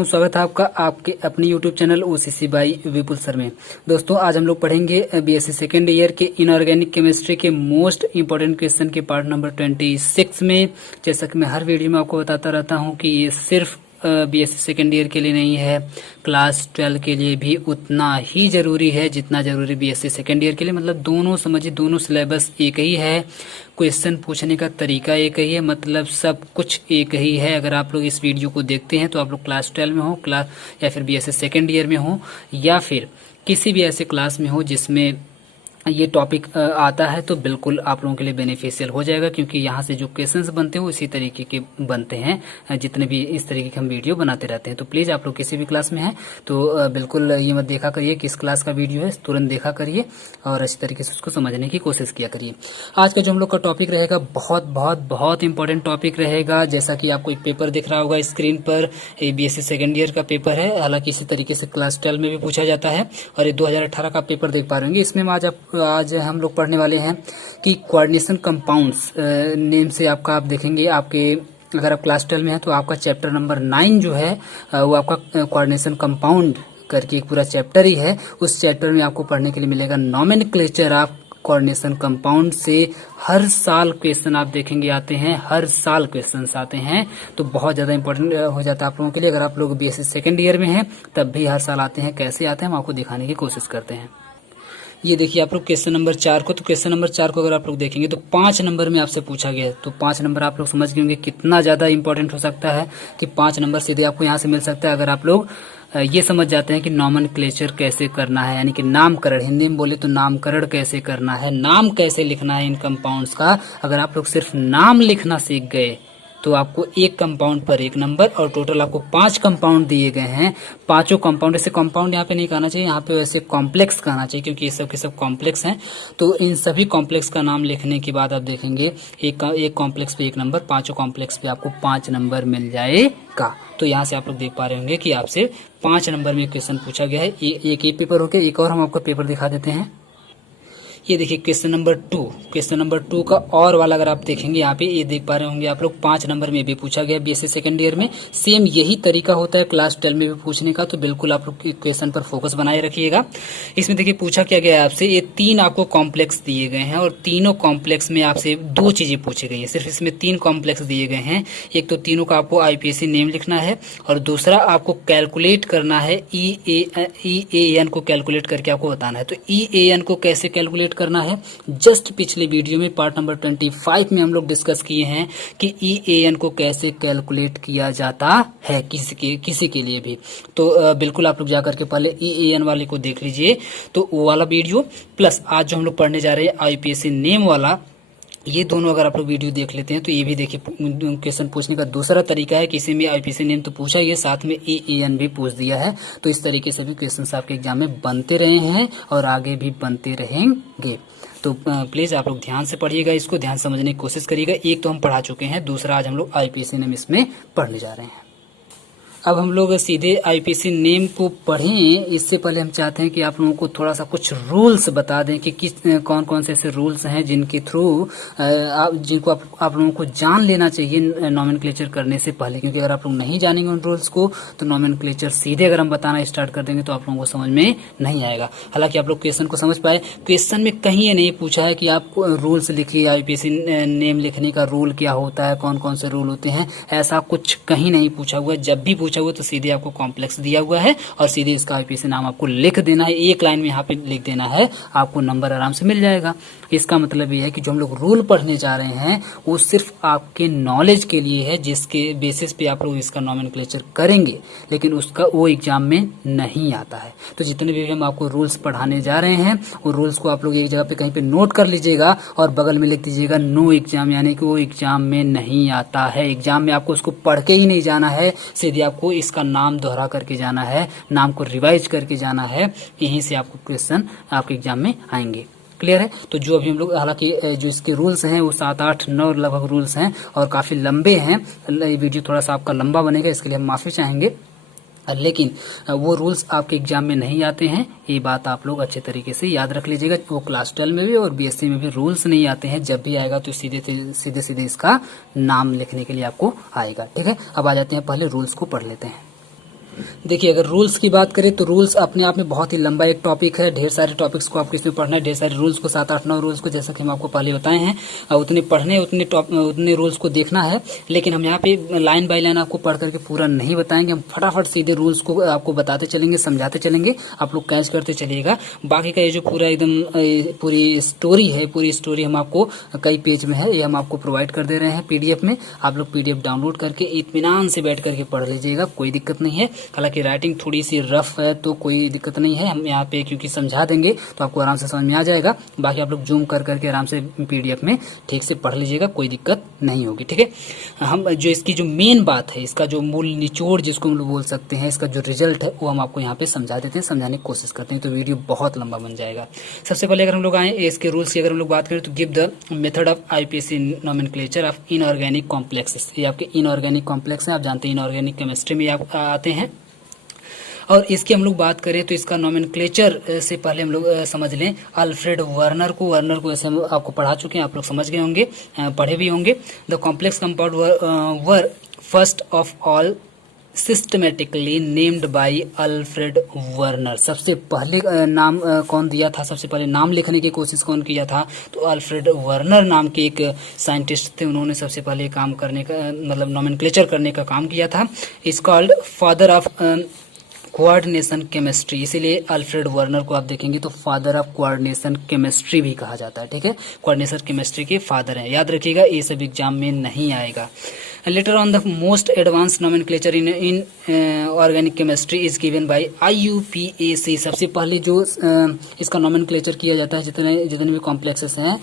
हूं। स्वागत है आपका आपके अपने YouTube channel OCC by Vipul sir में। दोस्तों आज हम लोग पढ़ेंगे बीएससी सेकेंड ईयर के इनऑर्गेनिक केमिस्ट्री के मोस्ट इंपॉर्टेंट क्वेश्चन के पार्ट नंबर 26 में। जैसा कि मैं हर वीडियो में आपको बताता रहता हूं कि ये सिर्फ बीएससी सेकेंड ईयर के लिए नहीं है, क्लास 12 के लिए भी उतना ही जरूरी है जितना जरूरी बीएससी सेकेंड ईयर के लिए। मतलब दोनों समझिए, दोनों सिलेबस एक ही है, क्वेश्चन पूछने का तरीका एक ही है, मतलब सब कुछ एक ही है। अगर आप लोग इस वीडियो को देखते हैं तो आप लोग क्लास 12 में हो, क्लास या फिर बीएससी सेकेंड ईयर में हो, या फिर किसी भी ऐसे क्लास में हो जिसमें ये टॉपिक आता है, तो बिल्कुल आप लोगों के लिए बेनिफिशियल हो जाएगा, क्योंकि यहाँ से जो क्वेश्चंस बनते हैं वो इसी तरीके के बनते हैं। जितने भी इस तरीके के हम वीडियो बनाते रहते हैं, तो प्लीज़ आप लोग किसी भी क्लास में हैं तो बिल्कुल ये मत देखा करिए किस क्लास का वीडियो है, तुरंत देखा करिए और अच्छी तरीके से उसको समझने की कोशिश किया करिए। आज का जो हम लोग का टॉपिक रहेगा बहुत बहुत बहुत इंपॉर्टेंट टॉपिक रहेगा। जैसा कि आपको एक पेपर दिख रहा होगा स्क्रीन पर, बीएससी सेकेंड ईयर का पेपर है। हालांकि इसी तरीके से क्लास 12 में भी पूछा जाता है और ये 2018 का पेपर देख पा रहे होंगे। इसमें आज हम लोग पढ़ने वाले हैं कि कोऑर्डिनेशन कंपाउंड्स नेम से आपका आप देखेंगे, आपके अगर आप क्लास 12 में है तो आपका चैप्टर नंबर 9 जो है वो आपका कोऑर्डिनेशन कंपाउंड करके एक पूरा चैप्टर ही है। उस चैप्टर में आपको पढ़ने के लिए मिलेगा नॉमेनक्लेचर ऑफ कोऑर्डिनेशन कंपाउंड से हर साल क्वेश्चन आप देखेंगे आते हैं, हर साल क्वेश्चन आते हैं, तो बहुत ज़्यादा इंपॉर्टेंट हो जाता है आप लोगों के लिए। अगर आप लोग बीएससी सेकेंड ईयर में हैं तब भी हर साल आते हैं। कैसे आते हैं हम आपको दिखाने की कोशिश करते हैं। ये देखिए आप लोग क्वेश्चन नंबर 4 को, तो क्वेश्चन नंबर 4 को अगर आप लोग देखेंगे तो 5 नंबर में आपसे पूछा गया है। तो 5 नंबर आप लोग समझ गए होंगे कितना ज़्यादा इंपॉर्टेंट हो सकता है कि 5 नंबर सीधे आपको यहाँ से मिल सकता है। अगर आप लोग ये समझ जाते हैं कि नॉमेनक्लेचर कैसे करना है, यानी कि नामकरण, हिंदी में बोले तो नामकरण कैसे करना है, नाम कैसे लिखना है इन कंपाउंड्स का। अगर आप लोग सिर्फ नाम लिखना सीख गए तो आपको एक कंपाउंड पर 1 नंबर, और टोटल आपको 5 कंपाउंड दिए गए हैं। पांचों कंपाउंड, ऐसे कंपाउंड यहाँ पे नहीं कहना चाहिए, यहाँ पे वैसे कॉम्प्लेक्स कहना चाहिए, क्योंकि ये सब के सब कॉम्प्लेक्स हैं। तो इन सभी कॉम्प्लेक्स का नाम लिखने के बाद आप देखेंगे एक कॉम्प्लेक्स पे 1 नंबर, पांचों कॉम्प्लेक्स पे आपको 5 नंबर मिल जाएगा। तो यहाँ से आप लोग देख पा रहे होंगे कि आपसे 5 नंबर में क्वेश्चन पूछा गया है। एक ये पेपर हो गया, एक और हम आपको पेपर दिखा देते हैं। ये देखिए क्वेश्चन नंबर 2, क्वेश्चन नंबर 2 का और वाला अगर आप देखेंगे यहाँ पे, ये देख पा रहे होंगे आप लोग 5 नंबर में भी पूछा गया बीएससी सेकेंड ईयर में। सेम यही तरीका होता है क्लास 12 में भी पूछने का, तो बिल्कुल आप लोग क्वेश्चन पर फोकस बनाए रखिएगा। इसमें देखिए पूछा क्या गया है आपसे, ये 3 आपको कॉम्प्लेक्स दिए गए हैं और तीनों कॉम्प्लेक्स में आपसे 2 चीजें पूछी गई है। सिर्फ इसमें 3 कॉम्प्लेक्स दिए गए हैं। एक तो तीनों का आपको आईपीएससी नेम लिखना है, और दूसरा आपको कैलकुलेट करना है EAN को कैलकुलेट करके आपको बताना है। तो EAN को कैसे कैलकुलेट करना है, जस्ट पिछले वीडियो में पार्ट नंबर 25 में हम लोग डिस्कस किए हैं कि EAN को कैसे कैलकुलेट किया जाता है किसी के लिए भी। तो बिल्कुल आप लोग जाकर के पहले EAN वाले को देख लीजिए, तो वो वाला वीडियो प्लस आज जो हम लोग पढ़ने जा रहे हैं आईपीएससी नेम वाला, ये दोनों अगर आप लोग वीडियो देख लेते हैं तो ये भी देखिए क्वेश्चन पूछने का दूसरा तरीका है। किसी में आईपीएससी नेम तो पूछा, ये साथ में EAN भी पूछ दिया है। तो इस तरीके से भी क्वेश्चन आपके एग्जाम में बनते रहे हैं और आगे भी बनते रहेंगे। तो प्लीज आप लोग ध्यान से पढ़िएगा, इसको ध्यान समझने की कोशिश करिएगा। एक तो हम पढ़ा चुके हैं, दूसरा आज हम लोग आईपीएससी नेम इसमें पढ़ने जा रहे हैं। अब हम लोग सीधे आईपीएससी नेम को पढ़ें, इससे पहले हम चाहते हैं कि आप लोगों को थोड़ा सा कुछ रूल्स बता दें कि कौन कौन से ऐसे रूल्स हैं जिनके थ्रू जिनको आप लोगों को जान लेना चाहिए नॉमेनक्लेचर करने से पहले। क्योंकि अगर आप लोग नहीं जानेंगे उन रूल्स को तो नॉमेनक्लेचर सीधे अगर हम बताना स्टार्ट कर देंगे तो आप लोगों को समझ में नहीं आएगा। हालांकि आप लोग क्वेश्चन को समझ पाए, क्वेश्चन में कहीं ये नहीं पूछा है कि आप रूल्स लिखिए, आईपीएससी नेम लिखने का रूल क्या होता है, कौन कौन से रूल होते हैं, ऐसा कुछ कहीं नहीं पूछा हुआ। जब भी पूछा हुआ तो सीधे आपको कॉम्प्लेक्स दिया हुआ है और सीधे इसका आईपीएससी नाम आपको लिख देना है, एक लाइन में यहाँ पे लिख देना है, आपको नंबर आराम से मिल जाएगा। इसका मतलब ये है कि जो हम लोग रूल पढ़ने जा रहे हैं वो सिर्फ आपके नॉलेज के लिए है, जिसके बेसिस पे आप लोग इसका नॉमेनक्लेचर करेंगे, लेकिन उसका वो एग्जाम में नहीं आता है। तो जितने भी हम आपको रूल्स पढ़ाने जा रहे हैं वो रूल्स को आप लोग एक जगह पे कहीं पे नोट कर लीजिएगा और बगल में लिख दीजिएगा नो एग्जाम, यानी कि वो एग्जाम में नहीं आता है। एग्जाम में आपको उसको पढ़ के ही नहीं जाना है, सीधे आपको इसका नाम दोहरा करके जाना है, नाम को रिवाइज करके जाना है, यहीं से आपको क्वेश्चन आपके एग्जाम में आएंगे। क्लियर है? तो जो अभी हम लोग, हालांकि जो इसके रूल्स हैं वो 7, 8, 9 लगभग रूल्स हैं और काफी लंबे हैं। वीडियो थोड़ा सा आपका लंबा बनेगा, इसके लिए हम माफी चाहेंगे, लेकिन वो रूल्स आपके एग्जाम में नहीं आते हैं। ये बात आप लोग अच्छे तरीके से याद रख लीजिएगा। वो क्लास 12 में भी और बीएससी में भी रूल्स नहीं आते हैं। जब भी आएगा तो सीधे इसका नाम लिखने के लिए आपको आएगा। ठीक है, अब आ जाते हैं, पहले रूल्स को पढ़ लेते हैं। देखिए, अगर रूल्स की बात करें तो रूल्स अपने आप में बहुत ही लंबा एक टॉपिक है। ढेर सारे टॉपिक्स को आपको इसमें पढ़ना है, ढेर सारे रूल्स को, 7 8 9 रूल्स को, जैसा कि हम आपको पहले बताए हैं। उतने पढ़ने, उतने रूल्स को देखना है। लेकिन हम यहाँ पे लाइन बाय लाइन आपको पढ़ करके पूरा नहीं बताएंगे, हम फटाफट सीधे रूल्स को आपको बताते चलेंगे, समझाते चलेंगे, आप लोग कैच करते चलिएगा। बाकी का ये जो पूरा एकदम पूरी स्टोरी है, पूरी स्टोरी हम आपको कई पेज में है, ये हम आपको प्रोवाइड कर दे रहे हैं पीडीएफ में। आप लोग पीडीएफ डाउनलोड करके इत्मीनान से बैठ करके पढ़ लीजिएगा, कोई दिक्कत नहीं है। हालांकि राइटिंग थोड़ी सी रफ है तो कोई दिक्कत नहीं है, हम यहाँ पे क्योंकि समझा देंगे तो आपको आराम से समझ में आ जाएगा। बाकी आप लोग जूम कर करके आराम से पीडीएफ में ठीक से पढ़ लीजिएगा, कोई दिक्कत नहीं होगी, ठीक है। हम जो इसकी जो मेन बात है, इसका जो मूल निचोड़ जिसको हम लोग बोल सकते हैं, इसका जो रिजल्ट है वो हम आपको यहाँ पे समझा देते हैं, समझाने की कोशिश करते हैं, तो वीडियो बहुत लंबा बन जाएगा। सबसे पहले अगर हम लोग आए इसके रूल्स की अगर हम लोग बात करें तो give the method of IPC nomenclature of inorganic complexes. ये आपके इनऑर्गेनिक कॉम्प्लेक्स है, आप जानते हैं इनऑर्गेनिक केमिस्ट्री में आप आते हैं। और इसकी हम लोग बात करें तो इसका नोमेनक्लेचर से पहले हम लोग समझ लें अल्फ्रेड वर्नर को ऐसे हम आपको पढ़ा चुके हैं, आप लोग समझ गए होंगे, पढ़े भी होंगे। The complex compound were first of all systematically named by Alfred Werner. सबसे पहले नाम कौन दिया था, सबसे पहले नाम लिखने की कोशिश कौन किया था, तो अल्फ्रेड वर्नर नाम के एक साइंटिस्ट थे, उन्होंने सबसे पहले काम करने का मतलब नोमेनक्लेचर करने का काम किया था। Is called father of coordination chemistry, इसीलिए अल्फ्रेड वर्नर को आप देखेंगे तो फादर ऑफ कोऑर्डिनेशन केमिस्ट्री भी कहा जाता है, ठीक है। कोऑर्डिनेशन केमिस्ट्री के फादर हैं, याद रखिएगा, ये सब एग्जाम में नहीं आएगा। Later on the most advance nomenclature in organic chemistry is given by IUPAC। सबसे पहले जो इसका नोमेनक्लेचर किया जाता है, जितने भी कॉम्प्लेक्सेस हैं,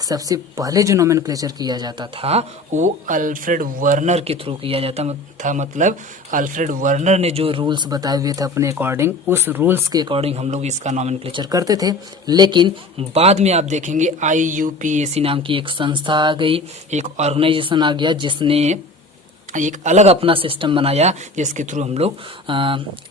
सबसे पहले जो नोमेनक्लेचर किया जाता था वो अल्फ्रेड वर्नर के थ्रू किया जाता था। मतलब अल्फ्रेड वर्नर ने जो रूल्स बताए हुए थे अपने अकॉर्डिंग, उस रूल्स के अकॉर्डिंग हम लोग इसका नोमेनक्लेचर करते थे। लेकिन बाद में आप देखेंगे IUPAC नाम की एक संस्था आ गई, एक ऑर्गेनाइजेशन आ गया, जिसने एक अलग अपना सिस्टम बनाया, जिसके थ्रू हम लोग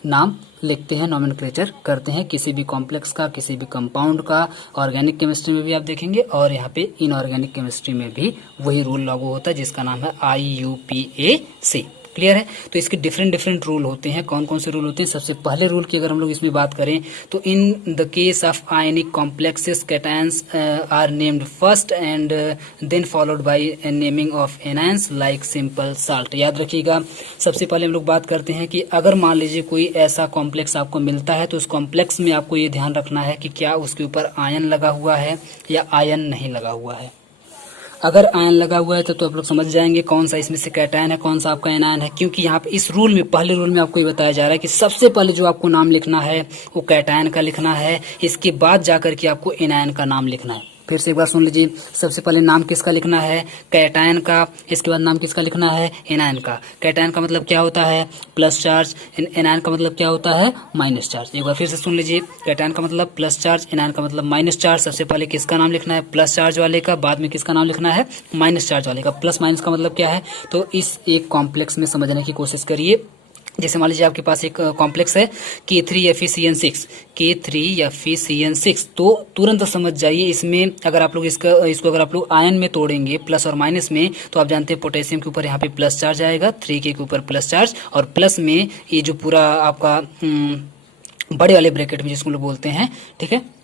नाम लिखते हैं, नोमेनक्लेचर करते हैं किसी भी कॉम्प्लेक्स का, किसी भी कंपाउंड का। ऑर्गेनिक केमिस्ट्री में भी आप देखेंगे और यहाँ पे इनऑर्गेनिक केमिस्ट्री में भी वही रूल लागू होता है, जिसका नाम है IUPAC। क्लियर है। तो इसके डिफरेंट रूल होते हैं। कौन कौन से रूल होते हैं? सबसे पहले रूल की अगर हम लोग इसमें बात करें तो in the case of ionic complexes cations are named first and then followed by naming of anions like simple salt. याद रखिएगा, सबसे पहले हम लोग बात करते हैं कि अगर मान लीजिए कोई ऐसा कॉम्प्लेक्स आपको मिलता है तो उस कॉम्प्लेक्स में आपको ये ध्यान रखना है कि क्या उसके ऊपर आयन लगा हुआ है या आयन नहीं लगा हुआ है। अगर आयन लगा हुआ है तो आप लोग समझ जाएंगे कौन सा इसमें से कैटायन है, कौन सा आपका एनायन है, क्योंकि यहाँ पे इस रूल में, पहले रूल में आपको ये बताया जा रहा है कि सबसे पहले जो आपको नाम लिखना है वो कैटायन का लिखना है, इसके बाद जाकर के आपको एनायन का नाम लिखना है। फिर से एक बार सुन लीजिए, सबसे पहले नाम किसका लिखना है? कैटायन का। इसके बाद नाम किसका लिखना है? एनायन का। कैटायन का मतलब क्या होता है? Plus charge. एनायन का मतलब क्या होता है? Minus charge. एक बार फिर से सुन लीजिए, कैटायन का मतलब प्लस चार्ज, एनायन का मतलब माइनस चार्ज। सबसे पहले किसका नाम लिखना है? प्लस चार्ज वाले का। बाद में किसका नाम लिखना है? माइनस चार्ज वाले का। प्लस माइनस का मतलब क्या है? तो इस एक कॉम्प्लेक्स में समझने की कोशिश करिए। जैसे मान लीजिए आपके पास एक कॉम्प्लेक्स है K3FeCN6, K3FeCN6, तो तुरंत समझ जाइए इसमें अगर आप लोग इसको अगर आप लोग आयन में तोड़ेंगे प्लस और माइनस में, तो आप जानते हैं पोटेशियम के ऊपर यहाँ पे प्लस चार्ज आएगा, 3K के ऊपर प्लस चार्ज, और प्लस में ये जो पूरा आपका बड़े वाले ब्रैकेट में जिसको लोग बोलते हैं, ठीक है,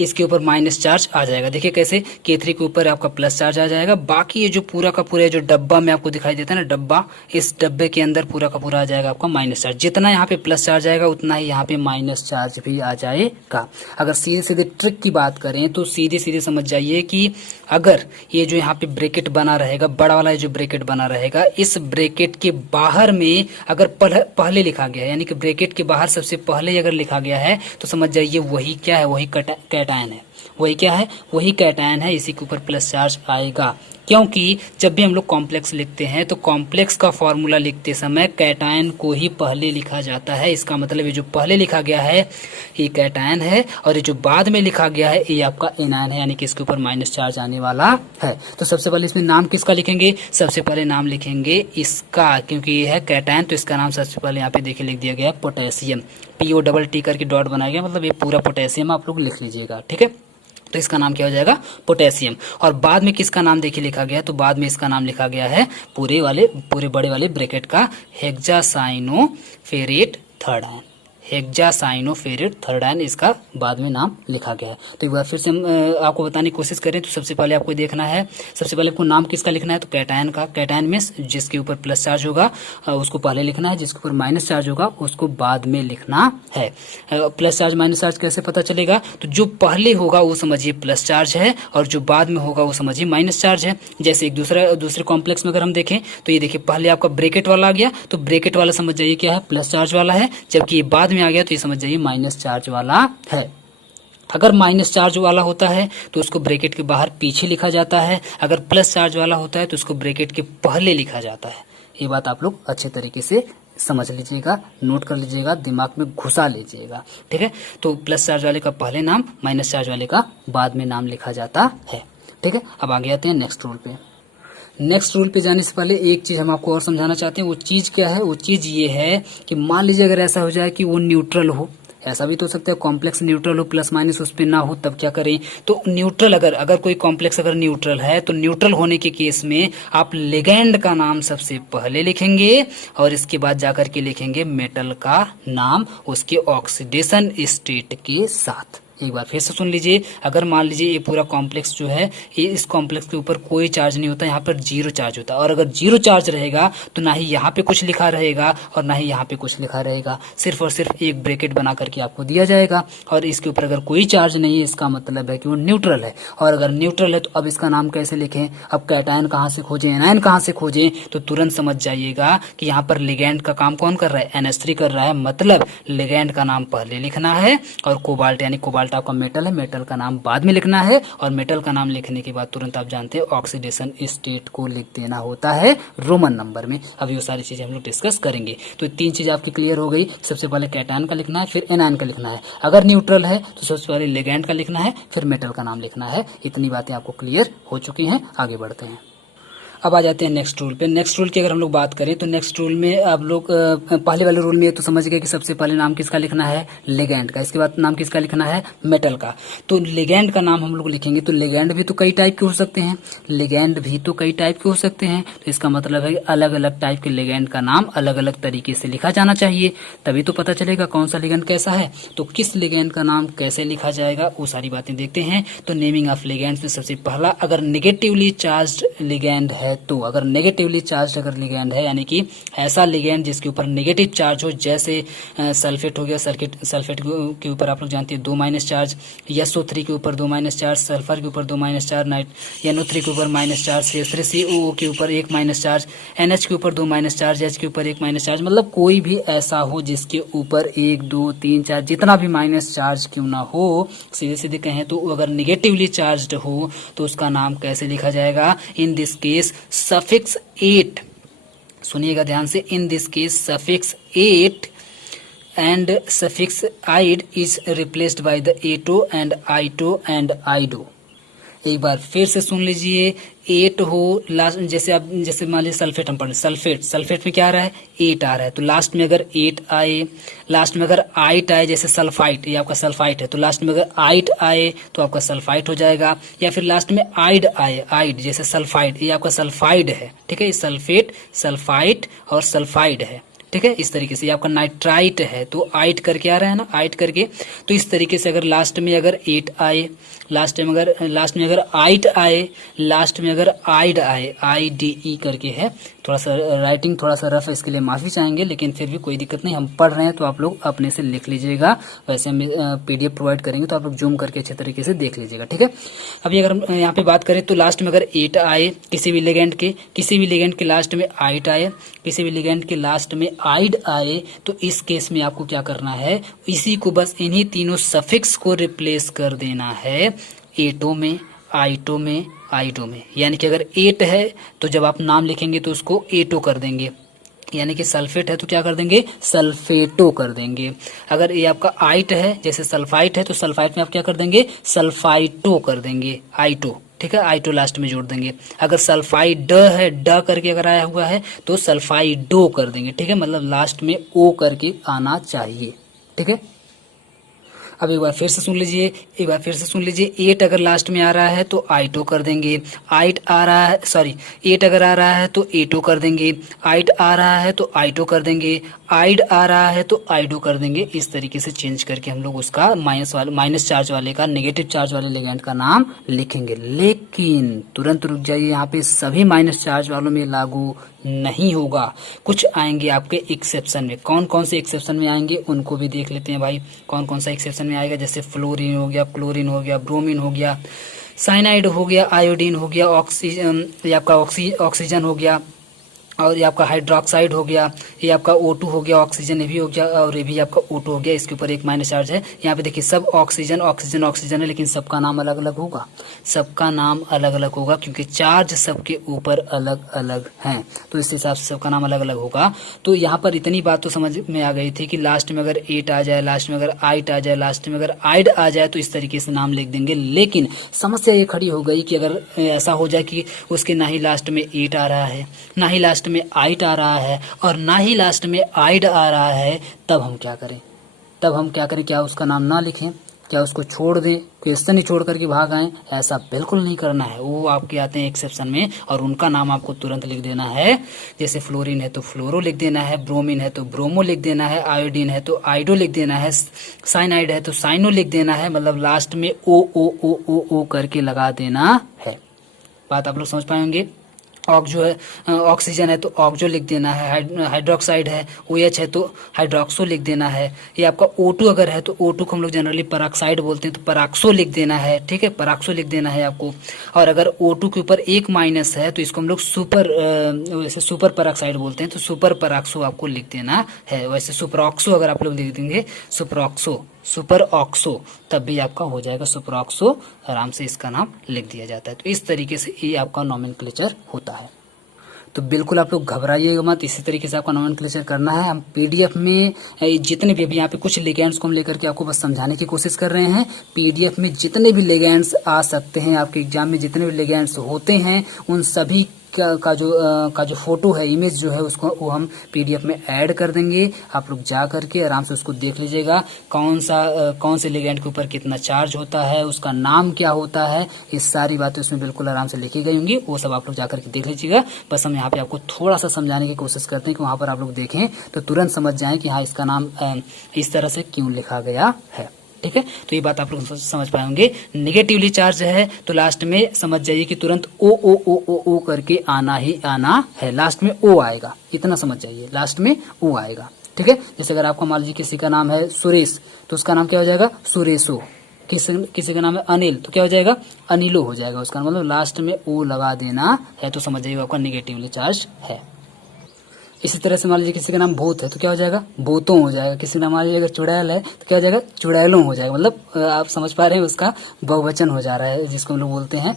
इसके ऊपर माइनस चार्ज आ जाएगा। देखिए कैसे, K3 के ऊपर आपका प्लस चार्ज आ जाएगा, बाकी ये जो पूरा का पूरा जो डब्बा में आपको दिखाई देता है ना, डब्बा, इस डब्बे के अंदर पूरा का पूरा आ जाएगा आपका माइनस चार्ज। जितना यहाँ पे प्लस चार्ज आएगा उतना ही यहाँ पे माइनस चार्ज भी आ जाएगा। अगर सीधे सीधे ट्रिक की बात करें तो सीधे सीधे समझ जाइए कि अगर ये जो यहाँ पे ब्रैकेट बना रहेगा, बड़ा वाला जो ब्रैकेट बना रहेगा, इस ब्रैकेट के बाहर में अगर पहले लिखा गया है, यानी कि ब्रैकेट के बाहर सबसे पहले अगर लिखा गया है, तो समझ जाइए वही क्या है? वही कैटायन है। वही क्या है? वही कैटायन है। इसी के ऊपर प्लस चार्ज आएगा, क्योंकि जब भी हम लोग कॉम्प्लेक्स लिखते हैं तो कॉम्प्लेक्स का फॉर्मूला लिखते समय कैटायन को ही पहले लिखा जाता है। इसका मतलब ये जो पहले लिखा गया है ये कैटायन है, और ये जो बाद में लिखा गया है ये आपका एनायन है, यानी कि इसके ऊपर माइनस चार्ज आने वाला है। तो सबसे पहले इसमें नाम किसका लिखेंगे? सबसे पहले नाम लिखेंगे इसका, क्योंकि ये है कैटायन, तो इसका नाम सबसे पहले यहाँ पे देखिए लिख दिया गया है पोटेशियम। POT करके डॉट बनाया गया, मतलब ये पूरा पोटेशियम आप लोग लिख लीजिएगा, ठीक है। तो इसका नाम क्या हो जाएगा, पोटेशियम। और बाद में किसका नाम देखिए लिखा गया है, तो बाद में इसका नाम लिखा गया है पूरे बड़े वाले ब्रैकेट का hexacyanoferrate third ion. Hexacyanoferrate third ion इसका बाद में नाम लिखा गया है। तो एक बार फिर से हम आपको बताने की कोशिश करें तो सबसे पहले आपको देखना है, सबसे पहले आपको नाम किसका लिखना है, तो कैटायन का। कैटायन में जिसके ऊपर प्लस चार्ज होगा उसको पहले लिखना है, जिसके ऊपर माइनस चार्ज होगा उसको बाद में लिखना है। प्लस चार्ज माइनस चार्ज कैसे पता चलेगा, तो जो पहले होगा वो समझिए प्लस चार्ज है और जो बाद में होगा वो समझिए माइनस चार्ज है। जैसे एक दूसरे कॉम्प्लेक्स में अगर हम देखें तो ये देखिए पहले आपका ब्रैकेट वाला आ गया, तो ब्रैकेट वाला समझ जाइए क्या है, प्लस चार्ज वाला है, जबकि ये बाद में आ गया तो ये समझ जाइए माइनस चार्ज वाला है। अगर माइनस चार्ज वाला होता है तो उसको ब्रैकेट के बाहर पीछे लिखा जाता है, अगर प्लस चार्ज वाला होता है तो उसको ब्रैकेट के पहले लिखा जाता है। ये बात आप लोग अच्छे तरीके से समझ लीजिएगा, नोट कर लीजिएगा, दिमाग में घुसा लीजिएगा, ठीक है। तो प्लस चार्ज वाले का पहले नाम, माइनस चार्ज वाले का बाद में नाम लिखा जाता है, ठीक है। अब आगे आते हैं नेक्स्ट रूल पे। नेक्स्ट रूल पे जाने से पहले एक चीज हम आपको और समझाना चाहते हैं। वो चीज क्या है, वो चीज ये है कि मान लीजिए अगर ऐसा हो जाए कि वो न्यूट्रल हो, ऐसा भी तो हो सकता है कॉम्प्लेक्स न्यूट्रल हो, प्लस माइनस उस पे ना हो, तब क्या करें, तो न्यूट्रल अगर कोई कॉम्प्लेक्स अगर न्यूट्रल है तो न्यूट्रल होने के केस में आप लिगैंड का नाम सबसे पहले लिखेंगे और इसके बाद जाकर के लिखेंगे मेटल का नाम उसके ऑक्सीडेशन स्टेट के साथ। एक बार फिर से सुन लीजिए, अगर मान लीजिए ये पूरा कॉम्प्लेक्स जो है, ये इस कॉम्प्लेक्स के ऊपर कोई चार्ज नहीं होता, यहाँ पर जीरो चार्ज होता है, और अगर जीरो चार्ज रहेगा तो ना ही यहाँ पे कुछ लिखा रहेगा और ना ही यहाँ पे कुछ लिखा रहेगा, सिर्फ और सिर्फ एक ब्रैकेट बना करके आपको दिया जाएगा। और इसके ऊपर अगर कोई चार्ज नहीं है इसका मतलब है कि वो न्यूट्रल है। और अगर न्यूट्रल है तो अब इसका नाम कैसे लिखें, अब कैटायन कहाँ से खोजें, एनायन कहाँ से खोजें, तो तुरंत समझ जाइएगा कि यहाँ पर लिगैंड का काम कौन कर रहा है, NH3 कर रहा है, मतलब लिगैंड का नाम पहले लिखना है और कोबाल्ट यानी कोबाल्ट आपका मेटल है, मेटल का नाम बाद में लिखना है। और मेटल का नाम लिखने के बाद तुरंत आप जानते हैं ऑक्सीडेशन स्टेट को लिख देना होता है रोमन नंबर में। अब ये सारी चीजें हम लोग डिस्कस करेंगे। तो तीन चीज आपकी क्लियर हो गई, सबसे पहले कैटायन का लिखना है, फिर एनायन का लिखना है, अगर न्यूट्रल है तो सबसे पहले लिगैंड का लिखना है, फिर मेटल का नाम लिखना है। इतनी बातें आपको क्लियर हो चुकी हैं, आगे बढ़ते हैं। अब आ जाते हैं नेक्स्ट रूल पे। नेक्स्ट रूल की अगर हम लोग बात करें तो नेक्स्ट रूल में आप लोग पहले वाले रूल में तो समझ गए कि सबसे पहले नाम किसका लिखना है, लिगैंड का, इसके बाद नाम किसका लिखना है, मेटल का। तो लिगैंड का नाम हम लोग लिखेंगे तो लिगैंड भी तो कई टाइप के हो सकते हैं, लिगैंड भी तो कई टाइप के हो सकते हैं, तो इसका मतलब है कि अलग अलग टाइप के लिगैंड का नाम अलग अलग तरीके से लिखा जाना चाहिए, तभी तो पता चलेगा कौन सा लिगैंड कैसा है। तो किस लिगैंड का नाम कैसे लिखा जाएगा वो सारी बातें देखते हैं। तो नेमिंग ऑफ लिगैंड में सबसे पहला, अगर नेगेटिवली चार्ज्ड लिगैंड है तो, अगर नेगेटिवली चार्ज अगर लिगैंड है यानी कि ऐसा लिगैंड जिसके ऊपर नेगेटिव चार्ज हो, जैसे सल्फेट हो गया, सल्फेट के ऊपर आप लोग जानते हैं 2 माइनस चार्ज, SO3 के ऊपर 2 माइनस चार्ज, सल्फर के ऊपर 2 माइनस चार्ज, NO3 के ऊपर माइनस चार्ज, CH3COO के ऊपर 1 माइनस चार्ज, NH के ऊपर 2 माइनस चार्ज, H के ऊपर 1 माइनस चार्ज, मतलब कोई भी ऐसा हो जिसके ऊपर 1 2 3 4 जितना भी माइनस चार्ज क्यों ना हो, सीधे सीधे कहें तो अगर नेगेटिवली चार्ज्ड हो तो उसका नाम कैसे लिखा जाएगा, इन दिस केस सफिक्स 8, सुनिएगा ध्यान से, in this case suffix 8 and suffix ide is replaced by the ato and ito and ido। एक बार फिर से सुन लीजिए, 8 हो लास्ट, जैसे मान लीजिए सल्फेट हम पढ़, सल्फेट में क्या आ रहा है, 8 आ रहा है, तो लास्ट में अगर 8 आए, लास्ट में अगर आइट आए, जैसे सल्फाइट, ये आपका सल्फाइट है, तो लास्ट में अगर आइट आए तो आपका सल्फाइट हो जाएगा, या फिर लास्ट में आइड आए, आइड जैसे सल्फाइड, ये आपका सल्फाइड है, ठीक है, सल्फेट, सल्फाइट और सल्फाइड है, ठीक है। इस तरीके से ये आपका नाइट्राइट है तो आइट करके आ रहा है ना, आइट करके, तो इस तरीके से अगर लास्ट में अगर 8 आए, लास्ट में अगर आइट आए, लास्ट में अगर आइड आए, IDE करके है, थोड़ा सा राइटिंग थोड़ा सा रफ है, इसके लिए माफी चाहेंगे, लेकिन फिर भी कोई दिक्कत नहीं, हम पढ़ रहे हैं तो आप लोग अपने से लिख लीजिएगा। वैसे हम PDF प्रोवाइड करेंगे तो आप लोग जूम करके अच्छे तरीके से देख लीजिएगा, ठीक है। अभी अगर हम यहाँ पे बात करें तो लास्ट में अगर 8 आए, किसी भी लिगैंड के लास्ट में आइट आए, किसी भी लिगैंड के लास्ट में आइड आए, तो इस केस में आपको क्या करना है, इसी को बस इन्हीं तीनों सफिक्स को रिप्लेस कर देना है एटो में, आइटो में, आइडो में। यानी कि अगर 8 है तो जब आप नाम लिखेंगे तो उसको एटो कर देंगे, यानी कि सल्फेट है तो क्या कर देंगे, सल्फेटो कर देंगे। अगर ये आपका आइट है, जैसे सल्फाइट है, तो सल्फाइट में आप क्या कर देंगे, सल्फाइटो कर देंगे, आइटो, ठीक है, आइटो लास्ट में जोड़ देंगे। अगर सल्फाइड है, ड करके अगर आया हुआ है तो सल्फाइडो कर देंगे, ठीक है, मतलब लास्ट में ओ करके आना चाहिए, ठीक है। अब एक बार फिर से सुन लीजिए, एक बार फिर से सुन लीजिए। 8 अगर लास्ट में आ रहा है तो आइटो कर देंगे, 8 आ रहा है, सॉरी 8 अगर आ रहा है तो एटो कर देंगे, 8 आ रहा है तो आइटो कर देंगे, आइड आ रहा है तो आइडो कर देंगे। इस तरीके से चेंज करके हम लोग उसका माइनस चार्ज वाले का, नेगेटिव चार्ज वाले लिगेंड का नाम लिखेंगे। लेकिन तुरंत रुक जाइए, यहाँ पे सभी माइनस चार्ज वालों में लागू नहीं होगा, कुछ आएंगे आपके एक्सेप्शन में। कौन कौन से एक्सेप्शन में आएंगे उनको भी देख लेते हैं भाई, कौन कौन सा एक्सेप्शन में आएगा। जैसे फ्लोरीन हो गया, क्लोरीन हो गया, ब्रोमीन हो गया, साइनाइड हो गया, आयोडीन हो गया, ऑक्सीजन, ये आपका ऑक्सीजन हो गया, और ये आपका हाइड्रोक्साइड हो गया, ये आपका O2 हो गया, ऑक्सीजन ये भी हो गया, और ये भी आपका O2 हो गया। इसके ऊपर एक माइनस चार्ज है। यहाँ पे देखिए सब ऑक्सीजन ऑक्सीजन ऑक्सीजन है, लेकिन सबका नाम अलग अलग होगा, सबका नाम अलग अलग होगा क्योंकि चार्ज सबके ऊपर अलग अलग हैं, तो इस हिसाब से सबका नाम अलग अलग होगा। तो यहाँ पर इतनी बात तो समझ में आ गई थी कि लास्ट में अगर 8 आ जाए, लास्ट में अगर आइट आ जाए, लास्ट में अगर आइड आ जाए तो इस तरीके से नाम लिख देंगे। लेकिन समस्या ये खड़ी हो गई कि अगर ऐसा हो जाए कि उसके ना ही लास्ट में 8 आ रहा है, ना ही लास्ट में आइट आ रहा है, और ना ही लास्ट में आइड आ रहा है, तब हम क्या करें? तब हम क्या करें? क्या उसका नाम ना लिखें? क्या उसको छोड़ दें, क्वेश्चन ही छोड़ करके भाग आएं? ऐसा बिल्कुल नहीं करना है। वो आपके आते हैं एक्सेप्शन में और उनका नाम आपको तुरंत लिख देना है। जैसे फ्लोरीन है तो फ्लोरो लिख देना है, ब्रोमीन है तो ब्रोमो लिख देना है, आयोडीन है तो आइडो लिख देना है, साइनाइड है तो साइनो लिख देना है। मतलब लास्ट में ओ करके लगा देना है। बात आप लोग समझ पाएंगे। जो है ऑक्सीजन है तो ऑक्जो लिख देना है, हाइड्रोक्साइड है OH है तो हाइड्रोक्सो लिख देना है। ये आपका O2 अगर है तो O2 को हम लोग जनरली पराक्साइड बोलते हैं तो पराक्सो लिख देना है, ठीक है, पराक्सो लिख देना है आपको। और अगर O2 के ऊपर एक माइनस है तो इसको हम लोग वैसे सुपर पराक्साइड बोलते हैं तो सुपर पराक्सो आपको लिख देना है। वैसे सुपरऑक्सो अगर आप लोग लिख देंगे सुपरऑक्सो, सुपर ऑक्सो, तब भी आपका हो जाएगा सुपरऑक्सो, आराम से इसका नाम लिख दिया जाता है। तो इस तरीके से ये आपका नोमेनक्लेचर होता है। तो बिल्कुल आप लोग घबराइएगा मत, इसी तरीके से आपका नोमेनक्लेचर करना है। हम PDF में जितने भी, अभी यहाँ पे कुछ लिगेंड्स को हम लेकर के आपको बस समझाने की कोशिश कर रहे हैं। PDF में जितने भी लिगेंड्स आ सकते हैं, आपके एग्जाम में जितने भी लिगेंड्स होते हैं, उन सभी का जो फोटो है, इमेज जो है, उसको वो हम PDF में ऐड कर देंगे। आप लोग जा करके आराम से उसको देख लीजिएगा, कौन से लिगेंड के ऊपर कितना चार्ज होता है, उसका नाम क्या होता है, ये सारी बातें उसमें बिल्कुल आराम से लिखी गई होंगी। वो सब आप लोग जा करके देख लीजिएगा। बस हम यहाँ पे आपको थोड़ा सा समझाने की कोशिश करते हैं कि वहाँ पर आप लोग देखें तो तुरंत समझ जाएं कि हाँ इसका नाम इस तरह से क्यों लिखा गया है, ठीक है। तो ये बात आप लोग समझ पाएंगे। निगेटिवली चार्ज है तो लास्ट में समझ जाइए कि तुरंत ओ करके आना ही आना है, लास्ट में O आएगा, इतना समझ जाइए, लास्ट में O आएगा, ठीक है। जैसे अगर आपका मान लीजिए किसी का नाम है सुरेश तो उसका नाम क्या हो जाएगा? सुरेशो। किसी का नाम है अनिल तो क्या हो जाएगा? अनिलो हो जाएगा उसका, मतलब लास्ट में O लगा देना है, तो समझ जाइए आपका निगेटिवली चार्ज है। इसी तरह से मान लीजिए किसी का नाम भूत है तो क्या हो जाएगा? भूतों हो जाएगा। किसी का नाम मान लीजिए अगर चुड़ैल है तो क्या हो जाएगा? चुड़ैलों हो जाएगा। मतलब आप समझ पा रहे हैं, उसका बहुवचन हो जा रहा है, जिसको हम लोग बोलते हैं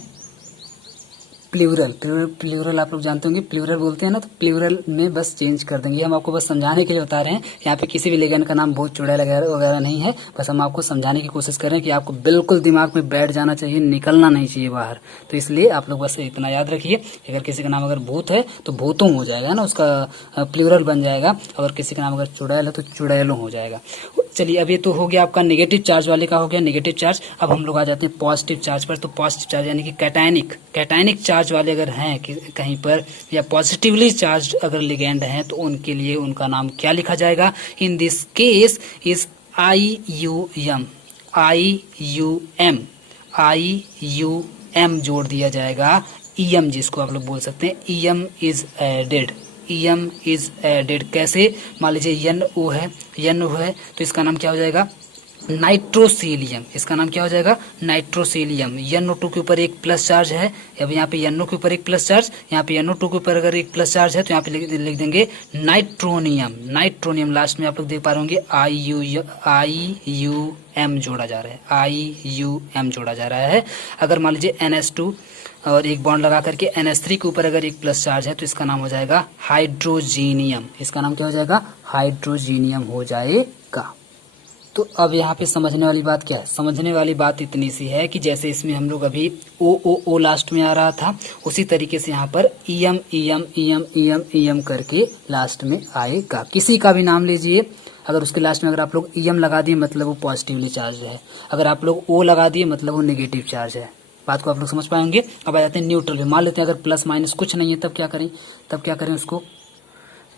प्लूरल। प्लूरल आप लोग जानते होंगे, प्लूरल बोलते हैं ना, तो प्लूरल में बस चेंज कर देंगे। हम आपको बस समझाने के लिए बता रहे हैं। यहाँ पे किसी भी लिगेंड का नाम भूत, चुड़ैल वगैरह नहीं है, बस हम आपको समझाने की कोशिश कर रहे हैं कि आपको बिल्कुल दिमाग में बैठ जाना चाहिए, निकलना नहीं चाहिए बाहर। तो इसलिए आप लोग बस इतना याद रखिए, अगर किसी का नाम अगर भूत है तो भूतों हो जाएगा ना, उसका प्लूरल बन जाएगा। अगर किसी का नाम अगर चुड़ैल है तो चुड़ैलों हो जाएगा। चलिए, अब ये तो हो गया आपका नेगेटिव चार्ज वाले का, हो गया नेगेटिव चार्ज। अब हम लोग आ जाते हैं पॉजिटिव चार्ज पर। तो पॉजिटिव चार्ज यानी कि कैटायनिक चार्ज वाले अगर हैं कहीं पर, या पॉजिटिवली चार्ज अगर लिगेंड हैं, तो उनके लिए उनका नाम क्या लिखा जाएगा? In this case is IUM जोड़ दिया जाएगा। EM जिसको आप लोग बोल सकते हैं, EM इज एडेड। कैसे? मान लीजिए NO है तो इसका नाम क्या हो जाएगा? नाइट्रोसीलियम। इसका नाम क्या हो जाएगा? नाइट्रोसीलियम। NO2 के ऊपर एक प्लस चार्ज है, अब यहाँ पे NO के ऊपर एक प्लस चार्ज, यहाँ पे NO2 के ऊपर अगर एक प्लस चार्ज है तो यहाँ पे लिख देंगे नाइट्रोनियम। लास्ट में आप लोग देख पा रहे होंगे IUM जोड़ा जा रहा है, IUM जोड़ा जा रहा है। अगर मान लीजिए NH2 और एक बॉन्ड लगा करके NH3 के ऊपर अगर एक प्लस चार्ज है तो इसका नाम हो जाएगा हाइड्रोजीनियम। इसका नाम क्या हो जाएगा? हाइड्रोजीनियम हो जाएगा। तो अब यहाँ पे समझने वाली बात क्या है? समझने वाली बात इतनी सी है कि जैसे इसमें हम लोग अभी O लास्ट में आ रहा था, उसी तरीके से यहाँ पर EM करके लास्ट में आएगा। किसी का भी नाम लीजिए, अगर उसके लास्ट में अगर आप लोग EM लगा दिए मतलब वो पॉजिटिवली चार्ज है, अगर आप लोग O लगा दिए मतलब वो नेगेटिव चार्ज है। बात को आप लोग समझ पाएंगे। अब आ जाते हैं न्यूट्रल पे। मान लेते हैं अगर प्लस माइनस कुछ नहीं है तब क्या करें उसको,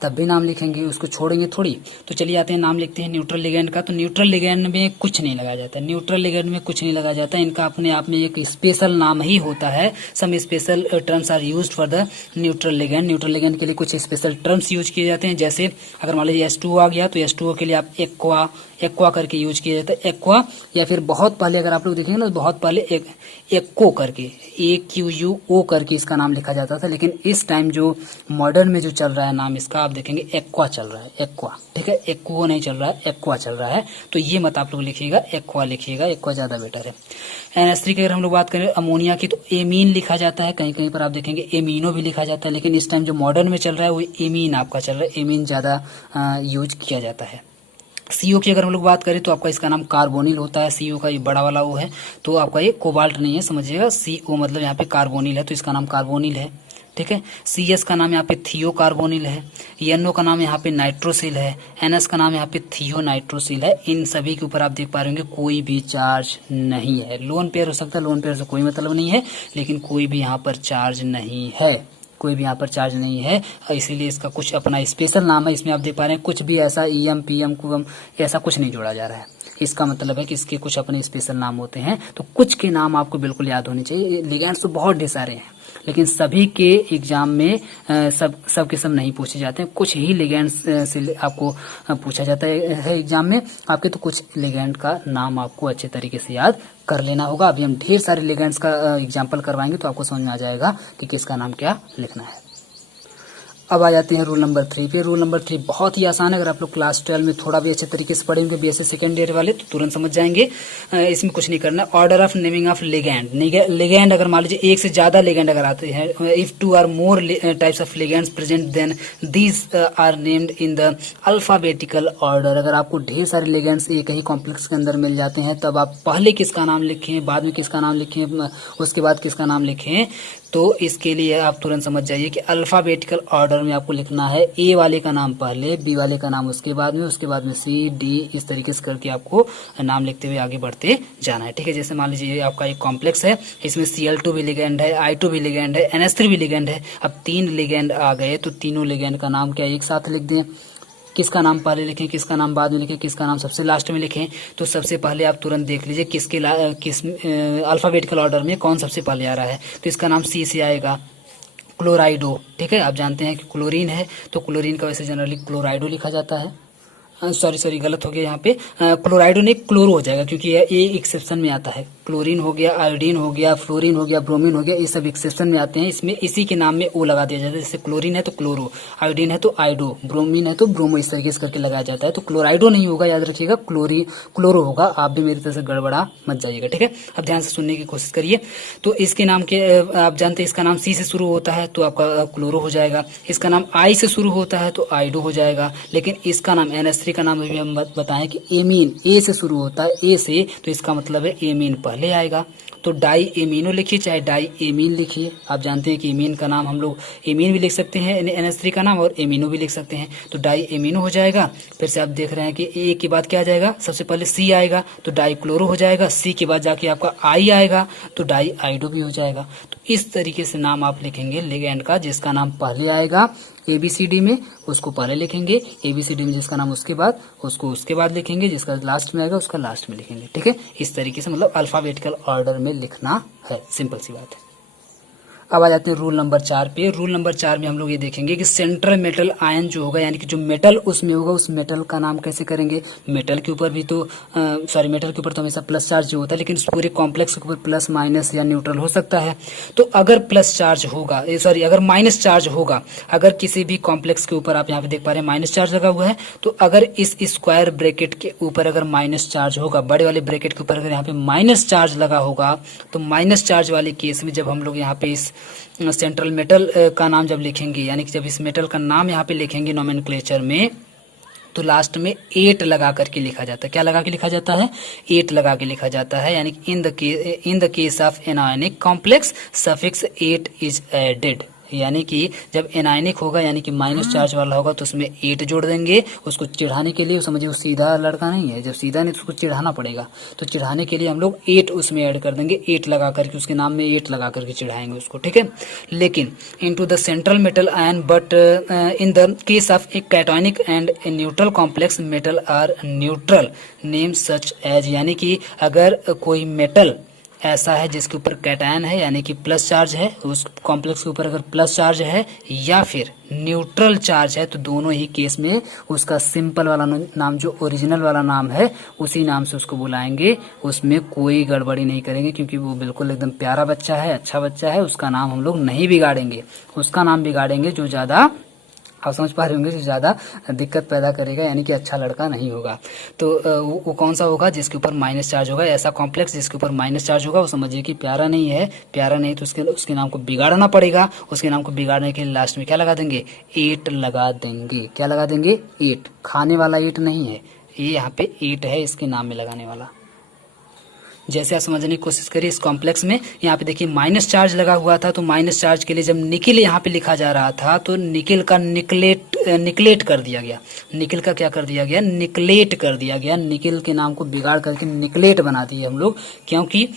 तब भी नाम लिखेंगे, उसको छोड़ेंगे थोड़ी। तो चलिए आते हैं, नाम लिखते हैं न्यूट्रल लिगेंड का। तो न्यूट्रल लिगेंड में कुछ नहीं लगाया जाता, न्यूट्रल लिगेंड में कुछ नहीं लगाया जाता, इनका अपने आप में एक स्पेशल नाम ही होता है। Some special terms are used for the neutral ligand. Neutral ligand के लिए कुछ स्पेशल टर्म्स यूज किए जाते हैं। जैसे अगर मान लीजिए H2O आ गया तो H2O के लिए आप एक्वा करके यूज किया जाता है, एक्वा। या फिर बहुत पहले अगर आप लोग देखेंगे ना, बहुत पहले एक्को करके, AQUO करके इसका नाम लिखा जाता था। लेकिन इस टाइम जो मॉडर्न में जो चल रहा है नाम इसका, आप देखेंगे एक्वा चल रहा है, एक्वा। ठीक है, एक्को नहीं चल रहा है, एक्वा चल रहा है। तो ये मत आप लोग लिखिएगा, एक्वा लिखिएगा, एक्वा ज्यादा बेटर है। NH3 की अगर हम लोग बात करें अमोनिया की, तो एमीन लिखा जाता है, कहीं कहीं पर आप देखेंगे एमिनो भी लिखा जाता है। लेकिन इस टाइम जो मॉडर्न में चल रहा है वो एमीन आपका चल रहा है, एमीन ज्यादा यूज किया जाता है। CO की अगर हम लोग बात करें तो आपका इसका नाम कार्बोनिल होता है। CO का ये बड़ा वाला वो है, तो आपका ये कोबाल्ट नहीं है, समझिएगा। CO मतलब यहाँ पे कार्बोनिल है तो इसका नाम कार्बोनिल है। ठीक है, CS का नाम यहाँ पे थियो कार्बोनिल है, NO का नाम यहाँ पे नाइट्रोसिल है, NS का नाम यहाँ पे थियो नाइट्रोसिल है। इन सभी के ऊपर आप देख पा रहे होंगे कोई भी चार्ज नहीं है। लोन पेयर हो सकता है, लोन पेयर से कोई मतलब नहीं है, लेकिन कोई भी यहाँ पर चार्ज नहीं है, कोई भी यहाँ पर चार्ज नहीं है। इसीलिए इसका कुछ अपना स्पेशल नाम है। इसमें आप देख पा रहे हैं कुछ भी ऐसा EM PM QM ऐसा कुछ नहीं जोड़ा जा रहा है। इसका मतलब है कि इसके कुछ अपने स्पेशल नाम होते हैं। तो कुछ के नाम आपको बिल्कुल याद होने चाहिए। लिगेंड्स तो बहुत ढेर सारे हैं, लेकिन सभी के एग्जाम में सब के सब नहीं पूछे जाते हैं। कुछ ही लिगेंड्स से आपको पूछा जाता है एग्जाम में आपके। तो कुछ लिगेंड का नाम आपको अच्छे तरीके से याद कर लेना होगा। अभी हम ढेर सारे लिगेंड्स का एग्जाम्पल करवाएंगे तो आपको समझ में आ जाएगा कि किसका नाम क्या लिखना है। अब आ जाते हैं रूल नंबर 3 पे। रूल नंबर 3 बहुत ही आसान है। अगर आप लोग क्लास 12 में थोड़ा भी अच्छे तरीके से पढ़ेंगे BSc सेकेंड ईयर वाले तो तुरंत समझ जाएंगे। इसमें कुछ नहीं करना। Order of naming of ligand. Ligand अगर मान लीजिए एक से ज्यादा लिगेंड अगर आते हैं, if 2 or more types of ligands present then these are named in the alphabetical order. अगर आपको ढेर सारे लिगेंड्स एक ही कॉम्प्लेक्स के अंदर मिल जाते हैं तब आप पहले किसका नाम लिखें, बाद में किसका नाम लिखें, उसके बाद किसका नाम लिखें, तो इसके लिए आप तुरंत समझ जाइए कि अल्फाबेटिकल ऑर्डर में आपको लिखना है। A वाले का नाम पहले, B वाले का नाम उसके बाद में C D, इस तरीके से करके आपको नाम लिखते हुए आगे बढ़ते जाना है। ठीक है, जैसे मान लीजिए आपका एक कॉम्प्लेक्स है, इसमें Cl2 भी लिगेंड है, I2 भी लिगेंड है, NH3 भी लिगेंड है। अब 3 लिगेंड आ गए तो तीनों लिगेंड का नाम क्या एक साथ लिख दें। किसका नाम पहले लिखें, किसका नाम बाद में लिखें, किसका नाम सबसे लास्ट में लिखें। तो सबसे पहले आप तुरंत देख लीजिए किस अल्फाबेटिकल ऑर्डर में कौन सबसे पहले आ रहा है। तो इसका नाम C से आएगा, क्लोराइडो। ठीक है, आप जानते हैं कि क्लोरीन है तो क्लोरीन का वैसे जनरली क्लोराइडो लिखा जाता है। सॉरी गलत हो गया यहाँ पे, क्लोराइडो नहीं क्लोरो हो जाएगा क्योंकि ये एक्सेप्शन में आता है। क्लोरीन हो गया, आयोडीन हो गया, फ्लोरीन हो गया, ब्रोमीन हो गया, ये सब एक्सेप्शन में आते हैं। इसमें इसी के नाम में O लगा दिया जाता है। जैसे क्लोरीन है तो क्लोरो, आयोडीन है तो आइडो, ब्रोमीन है तो ब्रोमो, इस तरीके से करके लगाया जाता है। तो क्लोराइडो नहीं होगा, याद रखिएगा, क्लोरो होगा। आप भी मेरी तरह से गड़बड़ा मत जाइएगा। ठीक है, अब ध्यान से सुनने की कोशिश करिए। तो इसके नाम के आप जानते हैं इसका नाम C से शुरू होता है तो आपका क्लोरो हो जाएगा। इसका नाम I से शुरू होता है तो आइडो हो जाएगा। लेकिन इसका नाम NH3 का नाम अभी हम बताएं कि एमीन A से शुरू होता है, A से, तो इसका मतलब है एमीन पहले आएगा। तो डाई एमीनो लिखिए चाहे डाई एमीन लिखिए। आप जानते हैं कि एमीन का नाम हम लोग एमीन भी लिख सकते हैं, NH3 का नाम, और एमीनो भी लिख सकते हैं। तो डाई एमीनो हो जाएगा। फिर से आप देख रहे हैं कि A के बाद क्या आ जाएगा, सबसे पहले C आएगा तो डाई क्लोरो हो जाएगा। C के बाद जाके आपका I आएगा तो डाई आइडो भी हो जाएगा। तो इस तरीके से नाम आप लिखेंगे लिगेंड का। जिसका नाम पहले आएगा ABCD में उसको पहले लिखेंगे, ABCD में जिसका नाम उसके बाद उसको उसके बाद लिखेंगे, जिसका लास्ट में आएगा उसका लास्ट में लिखेंगे। ठीक है, इस तरीके से मतलब अल्फाबेटिकल ऑर्डर में लिखना है। सिंपल सी बात है। अब आ जाते हैं रूल नंबर 4 पे। रूल नंबर 4 में हम लोग ये देखेंगे कि सेंट्रल मेटल आयन जो होगा, यानी कि जो मेटल उसमें होगा, उस मेटल का नाम कैसे करेंगे। मेटल के ऊपर भी तो मेटल के ऊपर तो हमेशा प्लस चार्ज जो होता है, लेकिन पूरे कॉम्प्लेक्स के ऊपर प्लस माइनस या न्यूट्रल हो सकता है। तो अगर प्लस चार्ज होगा, अगर माइनस चार्ज होगा, अगर किसी भी कॉम्प्लेक्स के ऊपर आप यहाँ पे देख पा रहे हैं माइनस चार्ज लगा हुआ है, तो अगर इस स्क्वायर ब्रैकेट के ऊपर अगर माइनस चार्ज होगा, बड़े वाले ब्रैकेट के ऊपर अगर यहाँ पे माइनस चार्ज लगा होगा, तो माइनस चार्ज वाले केस में जब हम लोग यहाँ पे इस सेंट्रल मेटल का नाम जब लिखेंगे, यानी कि जब इस मेटल का नाम यहाँ पे लिखेंगे नोमेनक्लेचर में, तो लास्ट में 8 लगा करके लिखा जाता है। क्या लगा के लिखा जाता है, 8 लगा के लिखा जाता है। यानी कि in the case of anionic complex suffix 8 is added. यानी कि जब एनायनिक होगा यानी कि माइनस चार्ज वाला होगा तो उसमें 8 जोड़ देंगे उसको चिढ़ाने के लिए। समझिए वो सीधा लड़का नहीं है, जब सीधा नहीं तो उसको चिढ़ाना पड़ेगा, तो चिढ़ाने के लिए हम लोग 8 उसमें ऐड कर देंगे, 8 लगा करके उसके नाम में 8 लगा करके चिढ़ाएंगे उसको, ठीक है। लेकिन into the central metal ion but in the case of a cationic and a neutral complex metal are neutral name such as, यानी कि अगर कोई मेटल ऐसा है जिसके ऊपर कैटायन है यानी कि प्लस चार्ज है, उस कॉम्प्लेक्स के ऊपर अगर प्लस चार्ज है या फिर न्यूट्रल चार्ज है, तो दोनों ही केस में उसका सिंपल वाला नाम जो ओरिजिनल वाला नाम है उसी नाम से उसको बुलाएंगे, उसमें कोई गड़बड़ी नहीं करेंगे, क्योंकि वो बिल्कुल एकदम प्यारा बच्चा है, अच्छा बच्चा है, उसका नाम हम लोग नहीं बिगाड़ेंगे। उसका नाम बिगाड़ेंगे जो ज़्यादा, आप समझ पा रहे होंगे, जो ज़्यादा दिक्कत पैदा करेगा, यानी कि अच्छा लड़का नहीं होगा। तो वो कौन सा होगा, जिसके ऊपर माइनस चार्ज होगा। ऐसा कॉम्प्लेक्स जिसके ऊपर माइनस चार्ज होगा वो समझिए कि प्यारा नहीं है, प्यारा नहीं तो उसके नाम को बिगाड़ना पड़ेगा। उसके नाम को बिगाड़ने के लिए लास्ट में क्या लगा देंगे, 8 लगा देंगे। क्या लगा देंगे, 8, खाने वाला 8 नहीं है, ये यहाँ पे 8 है इसके नाम में लगाने वाला। जैसे आप समझने की कोशिश करिए, इस कॉम्प्लेक्स में यहाँ पे देखिए माइनस चार्ज लगा हुआ था, तो माइनस चार्ज के लिए जब निकिल यहाँ पे लिखा जा रहा था तो निकिल का निकलेट कर दिया गया। निकिल का क्या कर दिया गया, निकलेट कर दिया गया। निकिल के नाम को बिगाड़ करके निकलेट बना दिए हम लोग, क्योंकि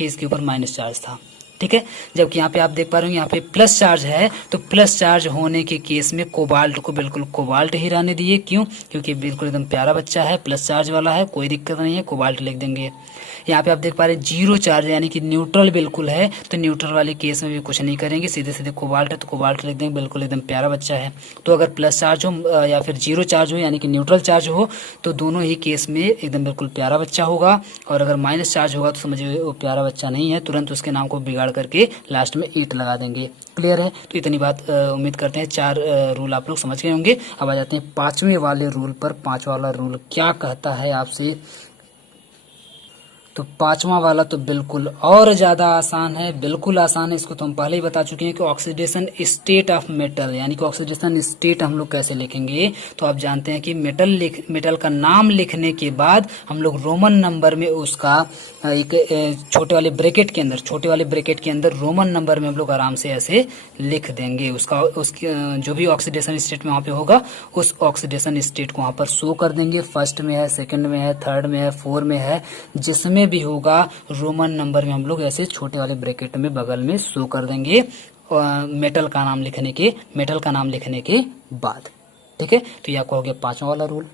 इसके ऊपर माइनस चार्ज था, ठीक है। जबकि यहाँ पे आप देख पा रहे हो यहाँ पे प्लस चार्ज है, तो प्लस चार्ज होने के केस में कोबाल्ट को बिल्कुल कोबाल्ट ही रहने दिए। क्यों, क्योंकि बिल्कुल एकदम प्यारा बच्चा है, प्लस चार्ज वाला है, कोई दिक्कत नहीं है, कोबाल्ट लिख देंगे। यहाँ पे आप देख पा रहे हैं जीरो चार्ज यानी कि न्यूट्रल बिल्कुल है, तो न्यूट्रल वाले केस में भी कुछ नहीं करेंगे, सीधे सीधे कोबाल्ट है तो कोबाल्ट लिख देंगे, बिल्कुल एकदम प्यारा बच्चा है। तो अगर प्लस चार्ज हो या फिर जीरो चार्ज हो यानी कि न्यूट्रल चार्ज हो, तो दोनों ही केस में एकदम बिल्कुल प्यारा बच्चा होगा। और अगर माइनस चार्ज होगा तो समझिए वो प्यारा बच्चा नहीं है, तुरंत उसके नाम को बिगाड़ करके लास्ट में 8 लगा देंगे। क्लियर है, तो इतनी बात उम्मीद करते हैं 4 रूल आप लोग समझ गए होंगे। अब आ जाते हैं 5वें वाले रूल पर। 5वां वाला रूल क्या कहता है आपसे, तो 5वां वाला तो बिल्कुल और ज़्यादा आसान है, बिल्कुल आसान है। इसको तो हम पहले ही बता चुके हैं कि ऑक्सीडेशन स्टेट ऑफ मेटल, यानी कि ऑक्सीडेशन स्टेट हम लोग कैसे लिखेंगे। तो आप जानते हैं कि मेटल का नाम लिखने के बाद हम लोग रोमन नंबर में उसका एक छोटे वाले ब्रैकेट के अंदर रोमन नंबर में हम लोग आराम से ऐसे लिख देंगे। उसकी जो भी ऑक्सीडेशन स्टेट में वहाँ पे होगा उस ऑक्सीडेशन स्टेट को वहाँ पर शो कर देंगे। फर्स्ट में है, सेकंड में है, थर्ड में है, 4 में है, जिसमें भी होगा रोमन नंबर में हम लोग ऐसे छोटे वाले ब्रैकेट में बगल में शो कर देंगे मेटल का नाम लिखने के बाद, ठीक है। तो ये आपको हो गया 5वां वाला रूल।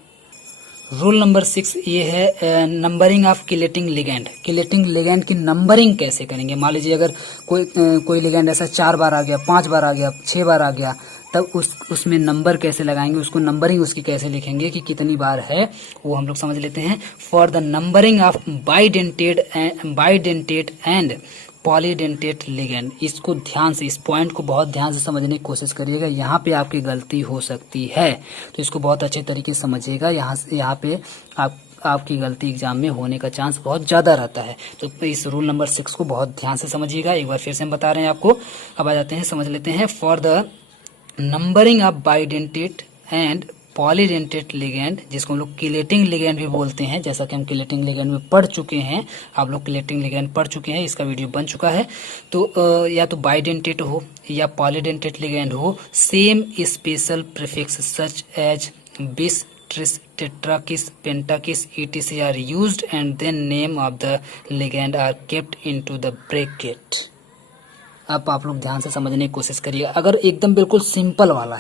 रूल नंबर 6 ये है numbering of chelating ligand. Chelating ligand की नंबरिंग कैसे करेंगे। मान लीजिए अगर कोई लिगेंड ऐसा 4 बार आ गया, 5 बार आ गया, 6 बार आ गया, तब उसमें नंबर कैसे लगाएंगे, उसको नंबरिंग उसकी कैसे लिखेंगे कि कितनी बार है, वो हम लोग समझ लेते हैं। For the numbering of bidentate and polydentate ligand, इसको ध्यान से, इस पॉइंट को बहुत ध्यान से समझने की कोशिश करिएगा। यहाँ पे आपकी गलती हो सकती है, तो इसको बहुत अच्छे तरीके से समझिएगा। यहाँ पे आपकी गलती एग्जाम में होने का चांस बहुत ज़्यादा रहता है। तो इस रूल नंबर 6 को बहुत ध्यान से समझिएगा। एक बार फिर से हम बता रहे हैं आपको। अब आ जाते हैं, समझ लेते हैं। For the numbering of bidentate and polydentate ligand, जिसको हम लोग किलेटिंग लिगेंड भी बोलते हैं, जैसा कि हम किलेटिंग लिगेंड में पढ़ चुके हैं, आप लोग किलेटिंग लिगेंड पढ़ चुके हैं, इसका वीडियो बन चुका है। तो या तो बाइडेंटेट हो या पॉलीडेंटेट लिगेंड हो, same special prefix such as bis, tris, tetrakis, pentakis etc are used and then name of the ligand are kept into the bracket. अब आप लोग ध्यान से समझने की कोशिश करिए। अगर एकदम बिल्कुल सिंपल वाला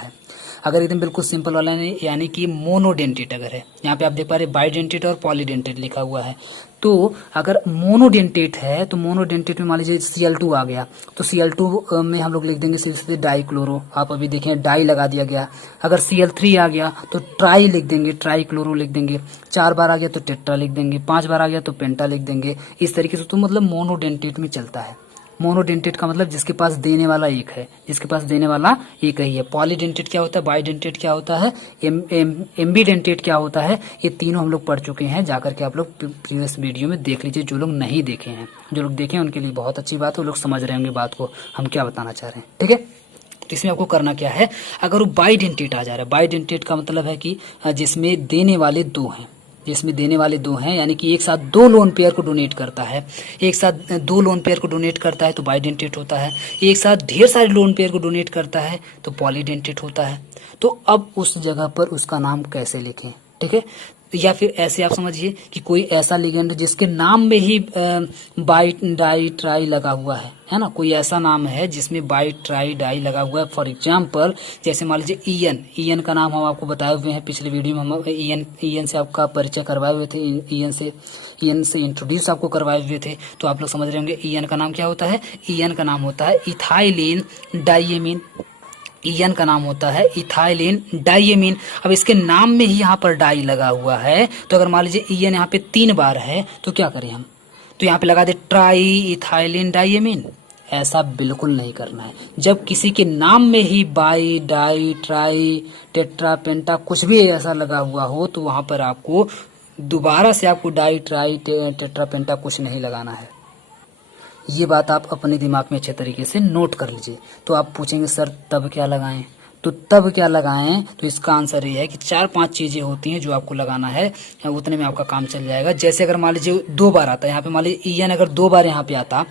है, यानी कि मोनोडेंटेट अगर है, यहाँ पे आप देख पा रहे बाइडेंटेट और पॉलीडेंटेट लिखा हुआ है। तो अगर मोनोडेंटेट है तो मोनोडेंटेट में मान लीजिए Cl2 आ गया, तो Cl2 में हम लोग लिख देंगे सीधे डाइक्लोरो। आप अभी देखें डाई लगा दिया गया। अगर Cl3 आ गया तो ट्राई लिख देंगे, ट्राई क्लोरो लिख देंगे। 4 बार आ गया तो टेट्रा लिख देंगे, 5 बार आ गया तो पेंटा लिख देंगे। इस तरीके से तो मतलब मोनोडेंटेट में चलता है। मोनोडेंटेट का मतलब जिसके पास देने वाला एक है, ही है। पॉलीडेंटेट क्या होता है, बाइडेंटेट क्या होता है, एम्बीडेंटेट क्या होता है, ये तीनों हम लोग पढ़ चुके हैं। जाकर के आप लोग प्रीवियस वीडियो में देख लीजिए। जो लोग नहीं देखे हैं, जो लोग देखे हैं उनके लिए बहुत अच्छी बात है, वो लोग समझ रहे होंगे बात को हम क्या बताना चाह रहे हैं, ठीक है। तो इसमें आपको करना क्या है, अगर वो बाइडेंटेट आ जा रहा है, बाइडेंटेट का मतलब है कि जिसमें देने वाले 2 हैं, जिसमें देने वाले दो हैं, यानी कि एक साथ दो लोन पेयर को डोनेट करता है, एक साथ दो लोन पेयर को डोनेट करता है तो बाइडेंटेट होता है, एक साथ ढेर सारे लोन पेयर को डोनेट करता है तो पॉलीडेंटेट होता है। तो अब उस जगह पर उसका नाम कैसे लिखें, ठीक है। या फिर ऐसे आप समझिए कि कोई ऐसा लिगेंड जिसके नाम में ही बाई डाई ट्राई लगा हुआ है ना, कोई ऐसा नाम है जिसमें बाई ट्राई डाई लगा हुआ है। फॉर एग्जांपल जैसे मान लीजिए ईएन का नाम हम आपको बताए हुए हैं, पिछले वीडियो में हम ईएन से आपका परिचय करवाए हुए थे, ईएन से इंट्रोड्यूस आपको करवाए हुए थे, तो आप लोग समझ रहे होंगे ईएन का नाम क्या होता है। ईएन का नाम होता है इथाइलिन डाइएमीन। ईएन का नाम होता है इथाइलिन डाइएमीन। अब इसके नाम में ही यहाँ पर डाई लगा हुआ है, तो अगर मान लीजिए ईएन यहाँ पे 3 बार है तो क्या करें हम, तो यहाँ पे लगा दे ट्राई इथाइलिन डाइएमीन। ऐसा बिल्कुल नहीं करना है। जब किसी के नाम में ही bi di tri tetra penta कुछ भी ऐसा लगा हुआ हो तो वहां पर आपको दोबारा से आपको डाई ट्राई टेट्रा पेंटा कुछ नहीं लगाना है। ये बात आप अपने दिमाग में अच्छे तरीके से नोट कर लीजिए। तो आप पूछेंगे सर तब क्या लगाएं, तो तब क्या लगाएं, तो इसका आंसर ये है कि 4-5 चीजें होती हैं जो आपको लगाना है, उतने में आपका काम चल जाएगा। जैसे अगर मान लीजिए 2 बार आता है यहाँ पे, मान लीजिए ईएन अगर 2 बार यहाँ पे आता,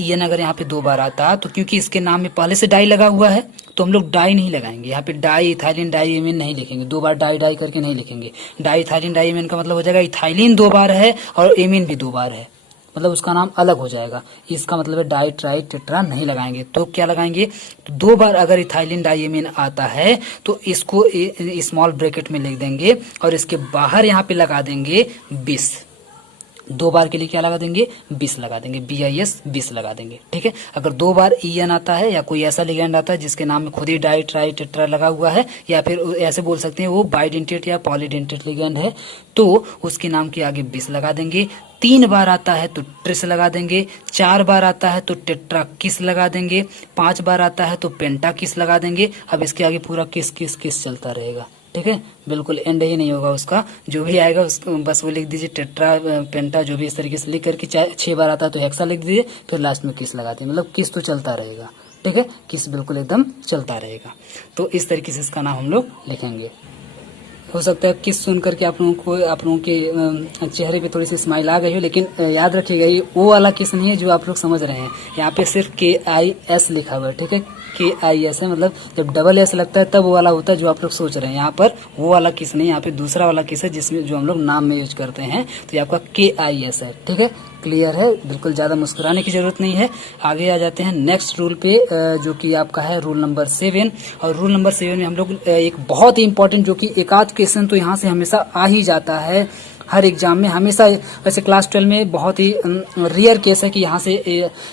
ईएन अगर यहाँ पे 2 बार आता, तो क्योंकि इसके नाम में पहले से डाई लगा हुआ है तो हम लोग डाई नहीं लगाएंगे। यहाँ पे डाई इथाइलिन डाइएमीन नहीं लिखेंगे, 2 बार डाई डाई करके नहीं लिखेंगे। डाई इथाइलिन डाइएमीन का मतलब हो जाएगा इथाइलिन 2 बार है और एमीन भी 2 बार है, मतलब उसका नाम अलग हो जाएगा। इसका मतलब है डाई ट्राई टेट्रा नहीं लगाएंगे। तो क्या लगाएंगे, तो 2 बार अगर इथाइलिन डाइएमीन आता है तो इसको स्मॉल ब्रैकेट में लिख देंगे और इसके बाहर यहाँ पे लगा देंगे 20। 2 बार के लिए क्या लगा देंगे, 20 लगा देंगे, BIS 20 लगा देंगे, ठीक है। अगर 2 बार ईएन आता है या कोई ऐसा लिगेंड आता है जिसके नाम में खुद ही डाई ट्राई टेट्रा लगा हुआ है, या फिर ऐसे बोल सकते हैं वो बाइडेंटेट या पॉलीडेंटेट लिगेंड है, तो उसके नाम के आगे 20 लगा देंगे। 3 बार आता है तो ट्रिस लगा देंगे, 4 बार आता है तो टेट्रा किस लगा देंगे, 5 बार आता है तो पेंटा किस लगा देंगे। अब इसके आगे पूरा किस किस किस चलता रहेगा, ठीक है, बिल्कुल एंड ही नहीं होगा उसका। जो भी आएगा उसको बस वो लिख दीजिए टेट्रा पेंटा, जो भी इस तरीके से लिख करके, 6 बार आता है तो हेक्सा लिख दीजिए, फिर लास्ट में किस लगा दीजिए, मतलब किस तो चलता रहेगा, ठीक है, किस बिल्कुल एकदम चलता रहेगा। तो इस तरीके से इसका नाम हम लोग लिखेंगे। हो सकता है किस सुन करके आप लोगों के चेहरे पे थोड़ी सी स्माइल आ गई हो, लेकिन याद रखिएगा ये वो वाला किस नहीं है जो आप लोग समझ रहे हैं। यहाँ पे सिर्फ KIS लिखा हुआ है, ठीक है, KIS है, मतलब जब डबल S लगता है तब वो वाला होता है जो आप लोग सोच रहे हैं। यहाँ पर वो वाला किस नहीं, यहाँ पे दूसरा वाला किस है जिसमें जो हम लोग नाम में यूज करते हैं, तो ये आपका KIS है, ठीक है, क्लियर है, बिल्कुल ज्यादा मुस्कुराने की जरूरत नहीं है। आगे आ जाते हैं नेक्स्ट रूल पे, जो कि आपका है रूल नंबर 7। और रूल नंबर 7 में हम लोग एक बहुत ही इंपॉर्टेंट, जो कि एक आध क्वेश्चन तो यहाँ से हमेशा आ ही जाता है हर एग्जाम में, हमेशा। वैसे क्लास 12 में बहुत ही रेयर केस है कि यहाँ से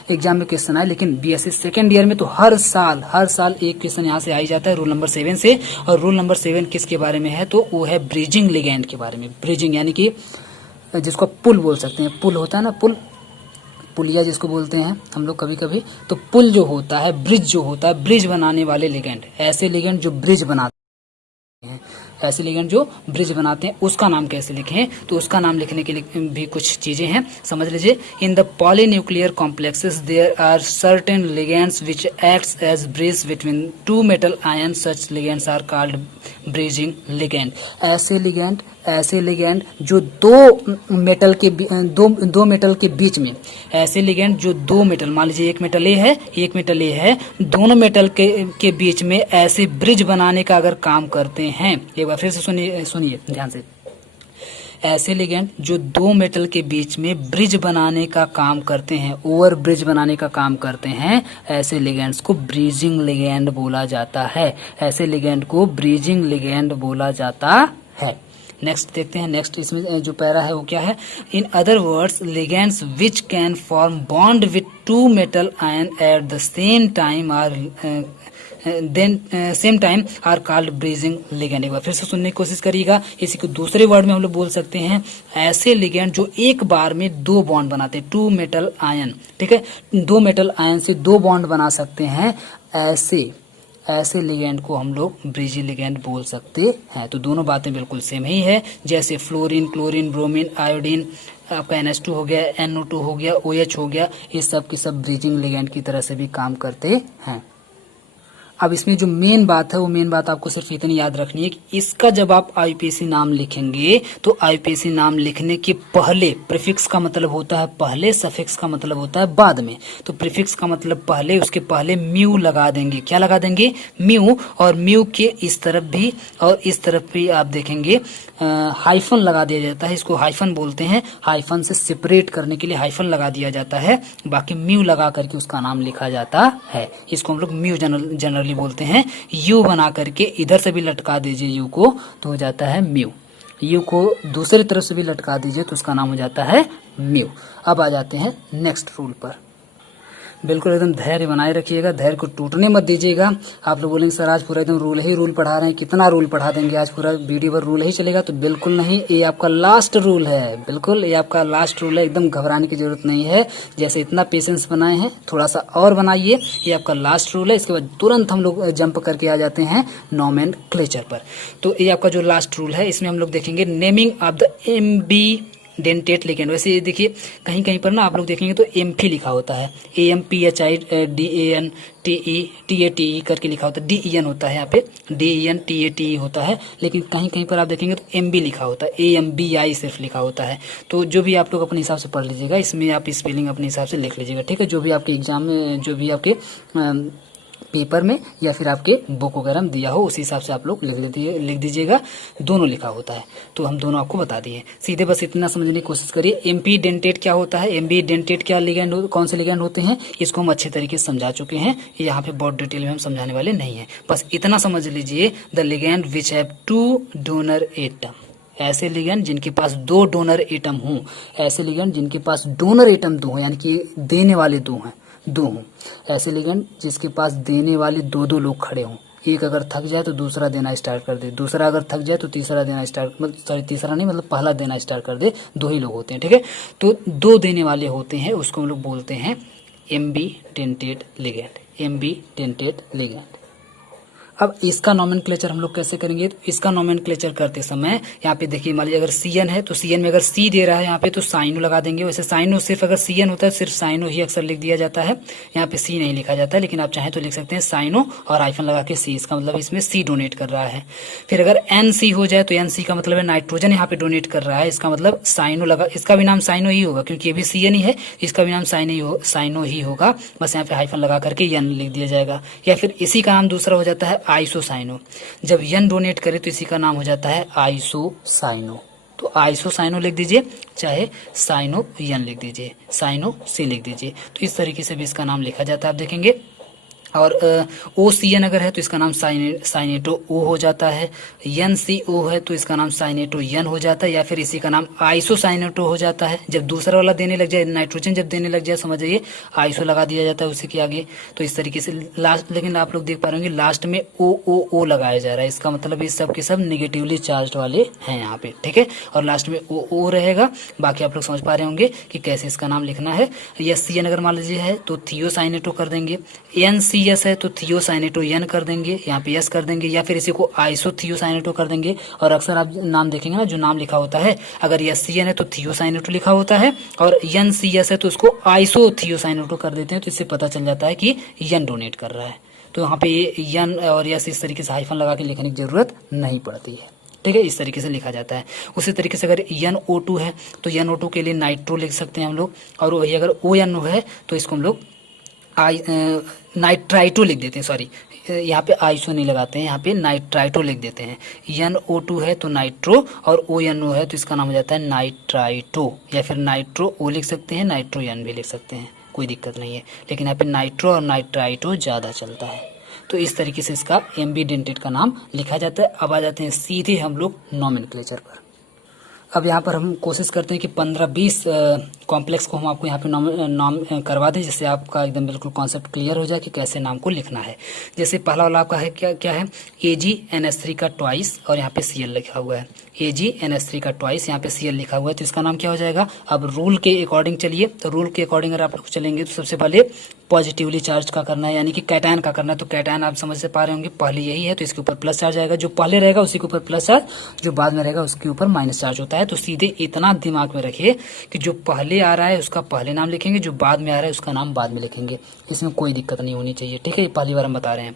एग्जाम में क्वेश्चन आए, लेकिन BSc सेकेंड ईयर में तो हर साल एक क्वेश्चन यहाँ से आ ही जाता है रूल नंबर 7 से। और रूल नंबर 7 किसके बारे में है, तो वो है ब्रिजिंग लिगेंड के बारे में। ब्रिजिंग यानी कि जिसको पुल बोल सकते हैं, पुल होता है ना, पुलिया जिसको बोलते हैं हम लोग कभी कभी, तो पुल जो होता है, ब्रिज जो होता है, ब्रिज बनाने वाले लिगेंड, ऐसे लिगेंड जो ब्रिज बनाते हैं, ऐसे लिगेंड जो ब्रिज बनाते हैं, उसका नाम कैसे लिखें, तो उसका नाम लिखने के लिए भी कुछ चीजें हैं, समझ लीजिए। In the polynuclear complexes there are certain ligands which acts as bridge between 2 metal ion, such ligands are called bridging ligand. ऐसे लिगेंड जो दो मेटल के बीच में, ऐसे लिगेंड जो 2 मेटल, मान लीजिए एक मेटल ए है, दोनों मेटल के बीच में ऐसे ब्रिज बनाने का अगर काम करते हैं, एक बार फिर से सुनिए ध्यान से, ऐसे लिगेंड जो 2 मेटल के बीच में ब्रिज बनाने का काम करते हैं, ओवर ब्रिज बनाने का काम करते हैं, ऐसे लिगेंड्स को ब्रिजिंग लिगेंड बोला जाता है। ऐसे लिगेंड को ब्रिजिंग लिगेंड बोला जाता है। नेक्स्ट देखते हैं, नेक्स्ट इसमें जो पैरा है वो क्या है। In other words ligands which can form bond with 2 metal ion at the same time are called bridging ligand. एक बार फिर से सुनने की कोशिश करिएगा। इसी को दूसरे वर्ड में हम लोग बोल सकते हैं, ऐसे लिगेंड जो एक बार में 2 बॉन्ड बनाते हैं, 2 मेटल आयन, ठीक है, 2 मेटल आयन से 2 बॉन्ड बना सकते हैं, ऐसे लिगेंड को हम लोग ब्रिजिंग लिगेंड बोल सकते हैं। तो दोनों बातें बिल्कुल सेम ही है, जैसे फ्लोरीन, क्लोरीन, ब्रोमीन, आयोडीन, आपका NH2 हो गया, NO2 हो गया, OH हो गया, ये सब की सब ब्रिजिंग लिगेंड की तरह से भी काम करते हैं। अब इसमें जो मेन बात है वो मेन बात आपको सिर्फ इतनी याद रखनी है कि इसका जब आप आईयूपीएसी नाम लिखेंगे तो आईयूपीएसी नाम लिखने के पहले प्रीफिक्स का मतलब होता है पहले, सफिक्स का मतलब होता है बाद में। तो प्रीफिक्स का मतलब पहले, उसके पहले म्यू लगा देंगे। क्या लगा देंगे? म्यू। और म्यू के इस तरफ भी और इस तरफ भी आप देखेंगे हाइफन लगा दिया जाता है। इसको हाइफन बोलते हैं। हाइफन से सेपरेट करने के लिए हाइफन लगा दिया जाता है, बाकी म्यू लगा करके उसका नाम लिखा जाता है। इसको हम लोग म्यू जनरली बोलते हैं। यू बना करके इधर से भी लटका दीजिए यू को तो हो जाता है म्यू। यू को दूसरी तरफ से भी लटका दीजिए तो उसका नाम हो जाता है म्यू। अब आ जाते हैं नेक्स्ट रूल पर। बिल्कुल एकदम धैर्य बनाए रखिएगा, धैर्य को टूटने मत दीजिएगा। आप लोग बोलेंगे सर आज पूरा एकदम रूल ही रूल पढ़ा रहे हैं, कितना रूल पढ़ा देंगे, आज पूरा वीडियो पर रूल ही चलेगा? तो बिल्कुल नहीं, ये आपका लास्ट रूल है। बिल्कुल ये आपका लास्ट रूल है, एकदम घबराने की जरूरत नहीं है। जैसे इतना पेशेंस बनाए हैं थोड़ा सा और बनाइए। ये आपका लास्ट रूल है। इसके बाद तुरंत हम लोग जंप करके आ जाते हैं नोमेनक्लेचर पर। तो ये आपका जो लास्ट रूल है इसमें हम लोग देखेंगे naming of the ambidentate ligand. वैसे ये देखिए कहीं कहीं पर ना आप लोग देखेंगे तो एम्फी लिखा होता है, AMPHIDANTETE करके लिखा होता है। DEN होता है, यहाँ पे DENTETE होता है, लेकिन कहीं कहीं पर आप देखेंगे तो MB लिखा होता है, AMBI सिर्फ लिखा होता है। तो जो भी आप लोग अपने हिसाब से पढ़ लीजिएगा, इसमें आप स्पेलिंग अपने हिसाब से लिख लीजिएगा, ठीक है? जो भी आपके एग्जाम में, जो भी आपके पेपर में या फिर आपके बुक वगैरह में दिया हो उसी हिसाब से आप लोग लिख दीजिएगा। दोनों लिखा होता है, तो हम दोनों आपको बता दिए। सीधे बस इतना समझने की कोशिश करिए। एमपी डेंटेट क्या होता है, एमबी डेंटेट क्या लिगेंड, कौन से लिगेंड होते हैं, इसको हम अच्छे तरीके से समझा चुके हैं। यहाँ पे बहुत डिटेल में हम समझाने वाले नहीं है, बस इतना समझ लीजिए। The ligand which have 2 donor atom, ऐसे लिगेंड जिनके पास 2 डोनर एटम हों, ऐसे लिगेंड जिनके पास डोनर एटम 2 हों, यानी कि देने वाले 2 हों, ऐसे लिगेंड जिसके पास देने वाले 2 लोग खड़े हों। एक अगर थक जाए तो दूसरा देना स्टार्ट कर दे, दूसरा अगर थक जाए तो तीसरा देना स्टार्ट, तीसरा नहीं मतलब पहला देना स्टार्ट कर दे। 2 ही लोग होते हैं, ठीक है? तो 2 देने वाले होते हैं, उसको हम लोग बोलते हैं Aamby dentate ligand, Aamby dentate ligand. अब इसका नोमेनक्लेचर हम लोग कैसे करेंगे? तो इसका नोमेनक्लेचर करते समय यहाँ पे देखिए, मान लीजिए अगर CN है तो CN में अगर C दे रहा है यहाँ पे तो साइनो लगा देंगे। वैसे साइनो सिर्फ अगर CN होता है सिर्फ साइनो ही अक्सर लिख दिया जाता है, यहाँ पे C नहीं लिखा जाता है, लेकिन आप चाहें तो लिख सकते हैं साइनो और हाइफन लगा के C। इसका मतलब इसमें C डोनेट कर रहा है। फिर अगर NC हो जाए तो NC का मतलब है नाइट्रोजन यहाँ पे डोनेट कर रहा है, इसका मतलब साइनो लगा, इसका भी नाम साइनो ही होगा क्योंकि ये भी CN ही है, इसका भी नाम साइनो ही होगा। बस यहाँ पे हाइफन लगा करके N लिख दिया जाएगा। या फिर इसी का नाम दूसरा हो जाता है आइसोसाइनो। जब N डोनेट करे तो इसी का नाम हो जाता है आइसोसाइनो। तो आइसोसाइनो लिख दीजिए, चाहे साइनो N लिख दीजिए, साइनो C लिख दीजिए। तो इस तरीके से भी इसका नाम लिखा जाता है, आप देखेंगे। और OCN अगर है तो इसका नाम साइनेटो O हो जाता है। NCO है तो इसका नाम साइनेटो N हो जाता है, या फिर इसी का नाम आइसोसाइनेटो हो जाता है। जब दूसरा वाला देने लग जाए, नाइट्रोजन जब देने लग जाए, समझ जाइए आइसो लगा दिया जाता है उसी के आगे। तो इस तरीके से लास्ट, लेकिन आप लोग देख पा रहे होंगे लास्ट में OO लगाया जा रहा है, इसका मतलब ये सब के सब निगेटिवली चार्ज वाले हैं यहाँ पे, ठीक है? और लास्ट में OO रहेगा। बाकी आप लोग समझ पा रहे होंगे कि कैसे इसका नाम लिखना है। SCN अगर मान लीजिए है तो थियोसाइनेटो कर देंगे, NCS है तो थियोसाइनेटो N कर देंगे, यहाँ पे S कर देंगे, या फिर इसी को आइसो थियोसाइनेटो कर देंगे। और अक्सर आप नाम देखेंगे ना, जो नाम लिखा होता है, अगर SCN है तो थियोसाइनेटो लिखा होता है, और NCS है तो उसको आइसो थियोसाइनेटो कर देते हैं। तो इससे पता चल जाता है कि N डोनेट कर रहा है। तो यहाँ पे N और S इस तरीके से हाइफन लगा के लिखने की जरूरत नहीं पड़ती है, ठीक है? इस तरीके से लिखा जाता है। उसी तरीके से अगर NO2 है तो NO2 के लिए नाइट्रो लिख सकते हैं हम लोग, और वही अगर ONO है तो इसको हम लोग नाइट्राइटो लिख देते हैं। सॉरी, यहाँ पे आइसो नहीं लगाते हैं, यहाँ पे नाइट्राइटो लिख देते हैं। NO2 है तो नाइट्रो, और ONO है तो इसका नाम हो जाता है नाइट्राइटो, या फिर नाइट्रो O लिख सकते हैं, नाइट्रो N भी लिख सकते हैं, कोई दिक्कत नहीं है। लेकिन यहाँ पे नाइट्रो और नाइट्राइटो ज़्यादा चलता है। तो इस तरीके से इसका एम्बी डेंटेट का नाम लिखा जाता है। अब आ जाते हैं सीधे हम लोग नोमेनक्लेचर पर। अब यहाँ पर हम कोशिश करते हैं कि 15-20 कॉम्प्लेक्स को हम आपको यहाँ पे नाम करवा दें, जिससे आपका एकदम बिल्कुल कॉन्सेप्ट क्लियर हो जाए कि कैसे नाम को लिखना है। जैसे पहला वाला आपका है क्या है, AgNH3 का ट्वाइस और यहाँ पे Cl लिखा हुआ है। AgNH3 का ट्वाइस, यहाँ पे Cl लिखा हुआ है, तो इसका नाम क्या हो जाएगा? अब रूल के अकॉर्डिंग चलिए, तो रूल के अकॉर्डिंग अगर आप लोग चलेंगे तो सबसे पहले पॉजिटिवली चार्ज का करना है, यानी कि कैटायन का करना है। तो कैटायन आप समझ से पा रहे होंगे, पहले यही है तो इसके ऊपर प्लस चार्ज आएगा, जो पहले रहेगा उसी के ऊपर प्लस चार्ज, जो बाद में रहेगा उसके ऊपर माइनस चार्ज होता है। तो सीधे इतना दिमाग में रखिए कि जो पहले आ रहा है उसका पहले नाम लिखेंगे, जो बाद में आ रहा है उसका नाम बाद में लिखेंगे, इसमें कोई दिक्कत नहीं होनी चाहिए, ठीक है? ये पहली बार हम बता रहे हैं।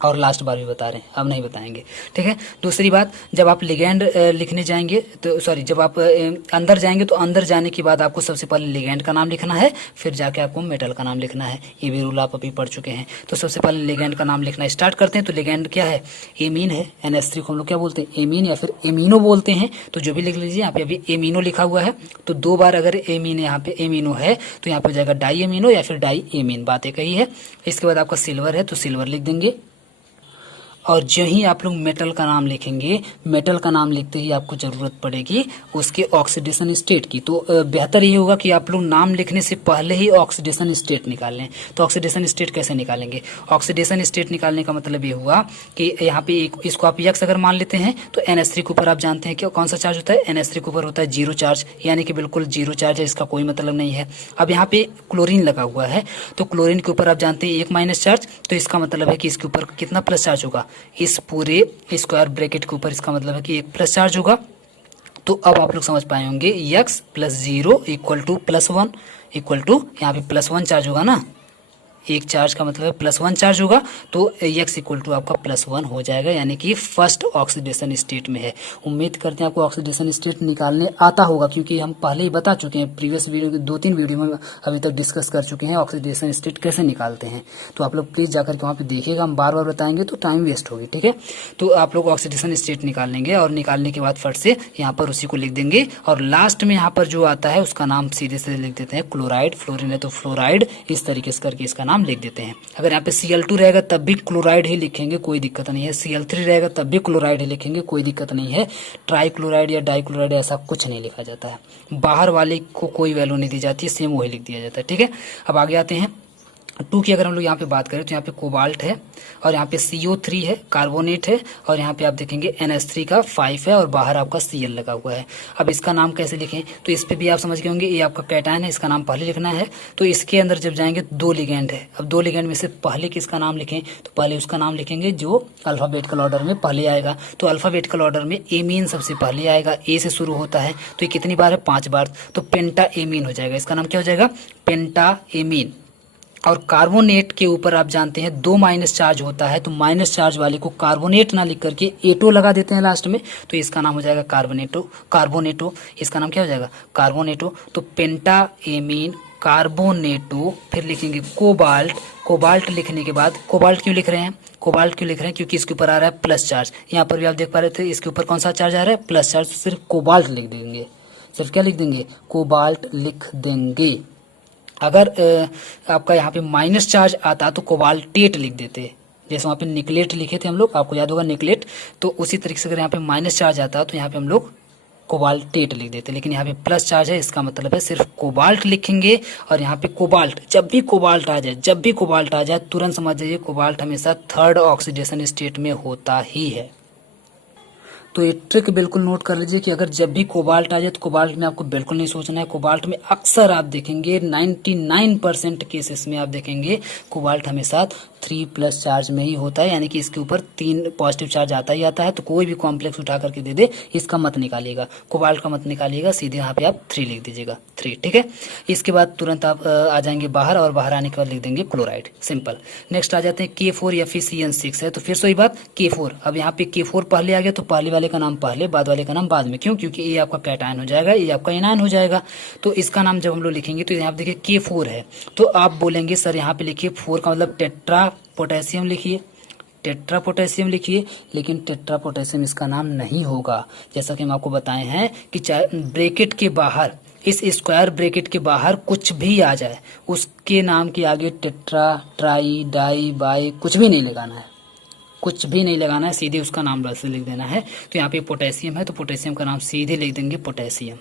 और लास्ट बार भी बता रहे हैं, अब नहीं बताएंगे, ठीक है। दूसरी बात, जब आप लिगैंड लिखने जाएंगे तो सॉरी, जब आप अंदर जाएंगे तो अंदर जाने के बाद आपको सबसे पहले लिगैंड का नाम लिखना है, फिर जाके आपको मेटल का नाम लिखना है। ये भी रूल आप अभी पढ़ चुके हैं। तो सबसे पहले लिगैंड का नाम लिखना स्टार्ट करते हैं। तो लिगैंड क्या है? एमीन है। NH3 को हम लोग क्या बोलते हैं? एमीन या फिर एमिनो बोलते हैं। तो जो भी लिख लीजिए, यहाँ पे अभी एमिनो लिखा हुआ है, तो 2 बार अगर एमीन यहाँ पे एमिनो है तो यहाँ पे हो जाएगा डाई एमिनो या फिर डाई एमीन, बात एक ही है। इसके बाद आपका सिल्वर है तो सिल्वर लिख देंगे। और जो ही आप लोग मेटल का नाम लिखेंगे, मेटल का नाम लिखते ही आपको ज़रूरत पड़ेगी उसके ऑक्सीडेशन स्टेट की। तो बेहतर ये होगा कि आप लोग नाम लिखने से पहले ही ऑक्सीडेशन स्टेट निकाल लें। तो ऑक्सीडेशन स्टेट कैसे निकालेंगे? ऑक्सीडेशन स्टेट निकालने का मतलब ये हुआ कि यहाँ पे इसको आप यक्स अगर मान लेते हैं तो NH3 के ऊपर आप जानते हैं कि कौन सा चार्ज होता है? NH3 के ऊपर होता है 0 चार्ज, यानी कि बिल्कुल 0 चार्ज है, इसका कोई मतलब नहीं है। अब यहाँ पे क्लोरीन लगा हुआ है, तो क्लोरीन के ऊपर आप जानते हैं 1 माइनस चार्ज, तो इसका मतलब है कि इसके ऊपर कितना प्लस चार्ज होगा? इस पूरे स्क्वायर ब्रैकेट के ऊपर इसका मतलब है कि 1 प्लस चार्ज होगा। तो अब आप लोग समझ पाए होंगे, x + 0 = +1 इक्वल टू यहाँ पे +1 चार्ज होगा ना, एक चार्ज का मतलब है +1 चार्ज होगा, तो x = आपका +1 हो जाएगा, यानी कि फर्स्ट ऑक्सीडेशन स्टेट में है। उम्मीद करते हैं आपको ऑक्सीडेशन स्टेट निकालने आता होगा, क्योंकि हम पहले ही बता चुके हैं, प्रीवियस वीडियो 2-3 वीडियो में अभी तक डिस्कस कर चुके हैं ऑक्सीडेशन स्टेट कैसे निकालते हैं। तो आप लोग प्लीज़ जाकर के वहाँ पे देखिएगा, हम बार बार बताएंगे तो टाइम वेस्ट होगी, ठीक है। तो आप लोग ऑक्सीडेशन स्टेट निकाल लेंगे और निकालने के बाद फट से यहाँ पर उसी को लिख देंगे, और लास्ट में यहाँ पर जो आता है उसका नाम सीधे से लिख देते हैं क्लोराइड। फ्लोरीन है तो फ्लोराइड, इस तरीके से करके इसका नाम लिख देते हैं। अगर यहाँ पे Cl2 रहेगा तब भी क्लोराइड ही लिखेंगे, कोई दिक्कत नहीं है। Cl3 रहेगा तब भी क्लोराइड ही लिखेंगे, कोई दिक्कत नहीं है। ट्राई क्लोराइड या डाई क्लोराइड ऐसा कुछ नहीं लिखा जाता है, बाहर वाले को कोई वैल्यू नहीं दी जाती है, सेम वही लिख दिया जाता है, ठीक है। अब आगे आते हैं 2 की। अगर हम लोग यहाँ पे बात करें तो यहाँ पे कोबाल्ट है, और यहाँ पे CO3 है, कार्बोनेट है, और यहाँ पे आप देखेंगे NH3 का 5 है, और बाहर आपका Cl लगा हुआ है। अब इसका नाम कैसे लिखें? तो इस पे भी आप समझ गए होंगे, ये आपका कैटायन है, इसका नाम पहले लिखना है। तो इसके अंदर जब जाएंगे 2 लिगेंड है। अब 2 लिगेंड में से पहले किसका नाम लिखें? तो पहले उसका नाम लिखेंगे जो अल्फ़ाबेटिकल ऑर्डर में पहले आएगा। तो अल्फ़ाबेटिकल ऑर्डर में एमीन सबसे पहले आएगा, ए से शुरू होता है। तो ये कितनी बार है? 5 बार। तो पेंटा एमीन हो जाएगा, इसका नाम क्या हो जाएगा? पेंटा एमीन। और कार्बोनेट के ऊपर आप जानते हैं 2 माइनस चार्ज होता है, तो माइनस चार्ज वाले को कार्बोनेट ना लिख करके एटो लगा देते हैं लास्ट में, तो इसका नाम हो जाएगा कार्बोनेटो। इसका नाम क्या हो जाएगा? कार्बोनेटो। तो पेंटा एमीन कार्बोनेटो। फिर लिखेंगे कोबाल्ट लिखने के बाद, कोबाल्ट क्यों लिख रहे हैं? क्योंकि इसके ऊपर आ रहा है प्लस चार्ज। यहाँ पर भी आप देख पा रहे थे, इसके ऊपर कौन सा चार्ज आ रहा है? Plus charge. तो सिर्फ कोबाल्ट लिख देंगे, सिर्फ क्या लिख देंगे? कोबाल्ट लिख देंगे। अगर आपका यहाँ पे माइनस चार्ज आता तो कोबाल्टेट लिख देते, जैसे वहाँ पे निकलेट लिखे थे हम लोग, आपको याद होगा निकलेट। तो उसी तरीके से अगर यहाँ पे माइनस चार्ज आता तो यहाँ पे हम लोग कोबाल्टेट लिख देते, लेकिन यहाँ पे प्लस चार्ज है, इसका मतलब है सिर्फ कोबाल्ट लिखेंगे। और यहाँ पे कोबाल्ट, जब भी कोबाल्ट आ जाए तुरंत समझ जाइए कोबाल्ट हमेशा 3rd ऑक्सीडेशन स्टेट में होता ही है। तो ये ट्रिक बिल्कुल नोट कर लीजिए कि अगर जब भी कोबाल्ट आ जाए तो कोबाल्ट में आपको बिल्कुल नहीं सोचना है। कोबाल्ट में अक्सर आप देखेंगे 99% केसेस में आप देखेंगे कोबाल्ट हमेशा 3+ चार्ज में ही होता है, यानी कि इसके ऊपर 3 पॉजिटिव चार्ज आता ही आता है। तो कोई भी कॉम्प्लेक्स उठा करके दे दे, इसका मत निकालिएगा, कोबाल्ट का मत निकालिएगा, सीधे यहाँ पे आप 3 लिख दीजिएगा, 3, ठीक है। इसके बाद तुरंत आप आ जाएंगे बाहर, और बाहर आने के बाद लिख देंगे क्लोराइड, सिंपल। नेक्स्ट आ जाते हैं K4 या फिर CN6 है, तो फिर से वही बात K4। अब यहाँ पे K4 पहले आ गया तो पहले वाले का नाम पहले, बाद वाले का नाम बाद में। क्यों? क्योंकि ये आपका कैटायन हो जाएगा, ये आपका एनायन हो जाएगा। तो इसका नाम जब हम लोग लिखेंगे तो यहाँ पे देखिए K4 है, तो आप बोलेंगे सर यहाँ पे लिखिए 4 का मतलब टेट्रा पोटेशियम लिखिए, टेट्रा पोटेशियम लिखिए, लेकिन टेट्रा पोटेशियम इसका नाम नहीं होगा। जैसा कि हम आपको बताए हैं कि चाहे ब्रैकेट के बाहर, इस स्क्वायर ब्रैकेट के बाहर कुछ भी आ जाए, उसके नाम के आगे टेट्रा, ट्राई, डाई, बाई कुछ भी नहीं लगाना है, सीधे उसका नाम वैसे लिख देना है। तो यहाँ पे पोटेशियम है तो पोटेशियम का नाम सीधे लिख देंगे पोटेशियम,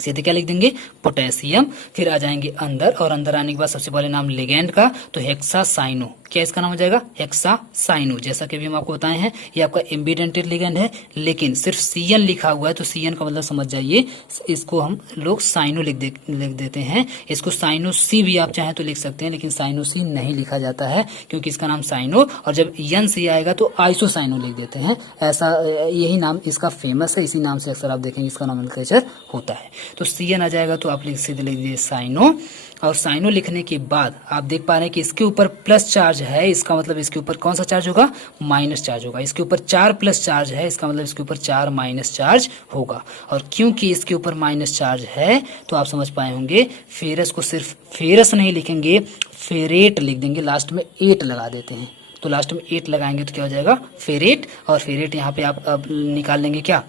सीधे क्या लिख देंगे? पोटेशियम। फिर आ जाएंगे अंदर, और अंदर आने के बाद सबसे पहले नाम लिगेंड का, तो हेक्सासाइनो। क्या इसका नाम हो जाएगा? हेक्सासाइनो। जैसा कि अभी हम आपको बताए हैं ये आपका एम्बिडेंटेड लिगेंड है, लेकिन सिर्फ Cn लिखा हुआ है, तो Cn का मतलब समझ जाइए, इसको हम लोग साइनो लिख देते हैं। इसको साइनो सी भी आप चाहें तो लिख सकते हैं, लेकिन साइनो सी नहीं लिखा जाता है क्योंकि इसका नाम साइनो, और जब एन सी आएगा तो आइसोसाइनो लिख देते हैं। ऐसा यही नाम इसका फेमस है, इसी नाम से अक्सर आप देखेंगे इसका नोमेनक्लेचर होता है। तो Cn आ जाएगा तो आप सीधे लिख दीजिए साइनो। और साइनो लिखने के बाद आप देख पा रहे हैं कि इसके ऊपर प्लस चार्ज है, इसका मतलब इसके ऊपर कौन सा चार्ज होगा, माइनस चार्ज होगा। इसके ऊपर 4 प्लस चार्ज है, इसका मतलब इसके ऊपर 4 माइनस चार्ज होगा। और क्योंकि इसके ऊपर माइनस चार्ज है तो आप समझ पाए होंगे फेरस को सिर्फ फेरस नहीं लिखेंगे, फेरेट लिख देंगे, लास्ट में 8 लगा देते हैं। तो लास्ट में 8 लगाएंगे तो क्या हो जाएगा, फेरेट। और फेरेट यहाँ पे आप अब निकाल लेंगे क्या,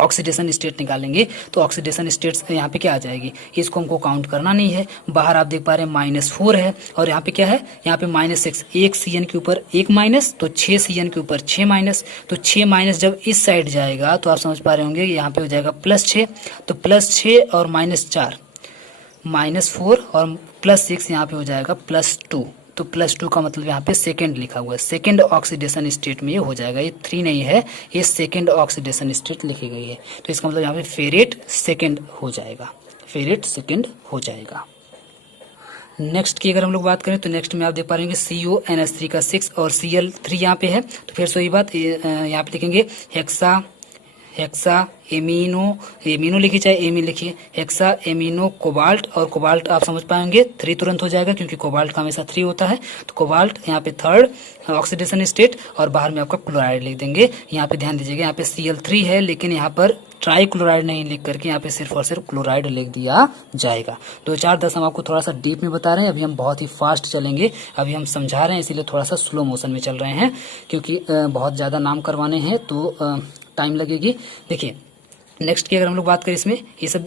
ऑक्सीडेशन स्टेट निकालेंगे। तो ऑक्सीडेशन स्टेट यहाँ पे क्या आ जाएगी, इसको हमको काउंट करना नहीं है। बाहर आप देख पा रहे हैं -4 है और यहाँ पे क्या है, यहाँ पे -6, एक CN के ऊपर एक माइनस, तो 6 CN के ऊपर 6 माइनस। तो 6 माइनस जब इस साइड जाएगा तो आप समझ पा रहे होंगे यहाँ पे हो जाएगा +6। तो +6 और -4, -4 और +6 यहाँ पे हो जाएगा +2। तो +2 का मतलब यहाँ पे सेकेंड लिखा हुआ है, सेकेंड ऑक्सीडेशन स्टेट में ये हो जाएगा। ये 3 नहीं है, ये सेकेंड ऑक्सीडेशन स्टेट लिखी गई है। तो इसका मतलब यहाँ पे फेरेट सेकेंड हो जाएगा, फेरेट सेकेंड हो जाएगा। नेक्स्ट की अगर हम लोग बात करें तो नेक्स्ट में आप देख पा रहे हैं CONH3 का 6 और Cl3 यहाँ पे है। तो फिर से वही बात, यहाँ पे लिखेंगे हेक्सा एमिनो, एमिनो लिखिए चाहे एमी लिखिए, हेक्सा एमिनो कोबाल्ट। और कोबाल्ट आप समझ पाएंगे 3 तुरंत हो जाएगा क्योंकि कोबाल्ट का हमेशा 3 होता है। तो कोबाल्ट यहाँ पे थर्ड ऑक्सीडेशन स्टेट और बाहर में आपका क्लोराइड लिख देंगे। यहाँ पे ध्यान दीजिएगा, यहाँ पे Cl3 है लेकिन यहाँ पर ट्राई क्लोराइड नहीं लिख करके यहाँ पे सिर्फ और सिर्फ क्लोराइड लिख दिया जाएगा। 2 4 10 हम आपको थोड़ा सा डीप में बता रहे हैं, अभी हम बहुत ही फास्ट चलेंगे, अभी हम समझा रहे हैं इसीलिए थोड़ा सा स्लो मोशन में चल रहे हैं क्योंकि बहुत ज़्यादा नाम करवाने हैं तो टाइम लगेगी। देखिए नेक्स्ट की अगर हम लोग बात करें इसमें,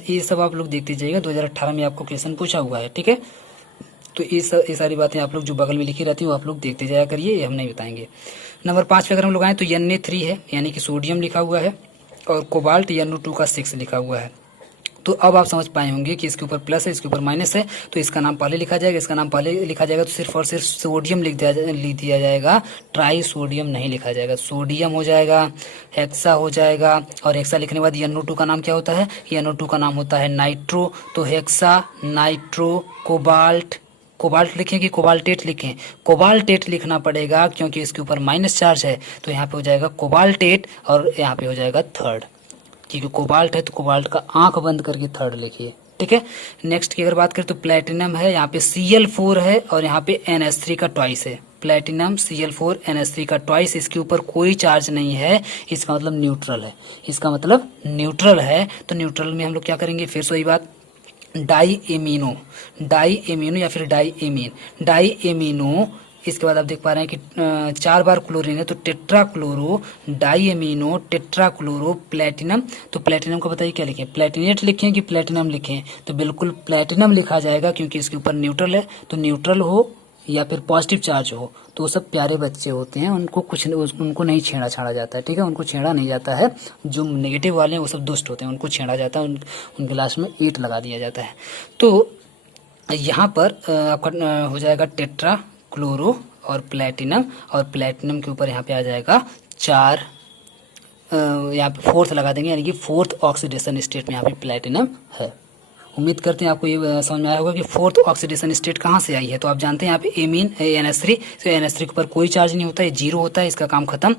ये सब आप लोग देखते जाइएगा, 2018 में आपको क्वेश्चन पूछा हुआ है, ठीक है। तो ये सारी बातें आप लोग जो बगल में लिखी रहती है वो आप लोग देखते जाया करिए, ये हम नहीं बताएंगे। नंबर 5 पे अगर हम लोग आए तो Na3 है, यानी कि सोडियम लिखा हुआ है, और कोबाल्ट NO2 का 6 लिखा हुआ है। तो अब आप समझ पाए होंगे कि इसके ऊपर प्लस है, इसके ऊपर माइनस है, तो इसका नाम पहले लिखा जाएगा, इसका नाम पहले लिखा जाएगा। तो सिर्फ और सिर्फ सोडियम लिख दिया जाएगा, ट्राई सोडियम नहीं लिखा जाएगा। सोडियम हो जाएगा, हेक्सा हो जाएगा, और हेक्सा लिखने के बाद NO2 का नाम क्या होता है, NO2 का नाम होता है नाइट्रो। तो हेक्सा नाइट्रो कोबाल्ट, कोबाल्ट लिखें कि कोबाल्टेट लिखें, कोबाल्टेट लिखना पड़ेगा क्योंकि इसके ऊपर माइनस चार्ज है। तो यहाँ पे हो जाएगा कोबाल्टेट और यहाँ पे हो जाएगा थर्ड, क्योंकि कोबाल्ट है तो कोबाल्ट का आंख बंद करके थर्ड लिखिए, ठीक है। नेक्स्ट की अगर बात करें तो प्लेटिनम है, यहाँ पे Cl4 है और यहाँ पे NH3 का ट्वाइस है। प्लेटिनम Cl4 NH3 का ट्वाइस, इसके ऊपर कोई चार्ज नहीं है, इसका मतलब न्यूट्रल है, इसका मतलब न्यूट्रल है। तो न्यूट्रल में हम लोग क्या करेंगे, फिर से वही बात, डाई एमिनो या फिर डाई एमिनो। इसके बाद आप देख पा रहे हैं कि 4 बार क्लोरीन है तो tetra chloro di amino tetra chloro platinum. तो प्लेटिनम को बताइए क्या लिखें, प्लेटिनेट लिखें कि प्लेटिनम लिखें, तो बिल्कुल प्लेटिनम लिखा जाएगा क्योंकि इसके ऊपर न्यूट्रल है। तो न्यूट्रल हो या फिर पॉजिटिव चार्ज हो तो वो सब प्यारे बच्चे होते हैं, उनको नहीं छेड़ा छाड़ा जाता है, ठीक है, उनको छेड़ा नहीं जाता है। जो नेगेटिव वाले हैं वो सब दुष्ट होते हैं, उनको छेड़ा जाता है, उनके लास्ट में 8 लगा दिया जाता है। तो यहाँ पर आपका हो जाएगा टेट्रा क्लोरो और प्लेटिनम के ऊपर यहाँ पे आ जाएगा 4, यहाँ पे 4th लगा देंगे, यानी कि 4th ऑक्सीडेशन स्टेट में यहाँ पे प्लेटिनम है। उम्मीद करते हैं आपको ये समझ में आया होगा कि 4th ऑक्सीडेशन स्टेट कहाँ से आई है। तो आप जानते हैं यहाँ पे एमीन NH3, तो NH3 के ऊपर कोई चार्ज नहीं होता है, 0 होता है, इसका काम खत्म।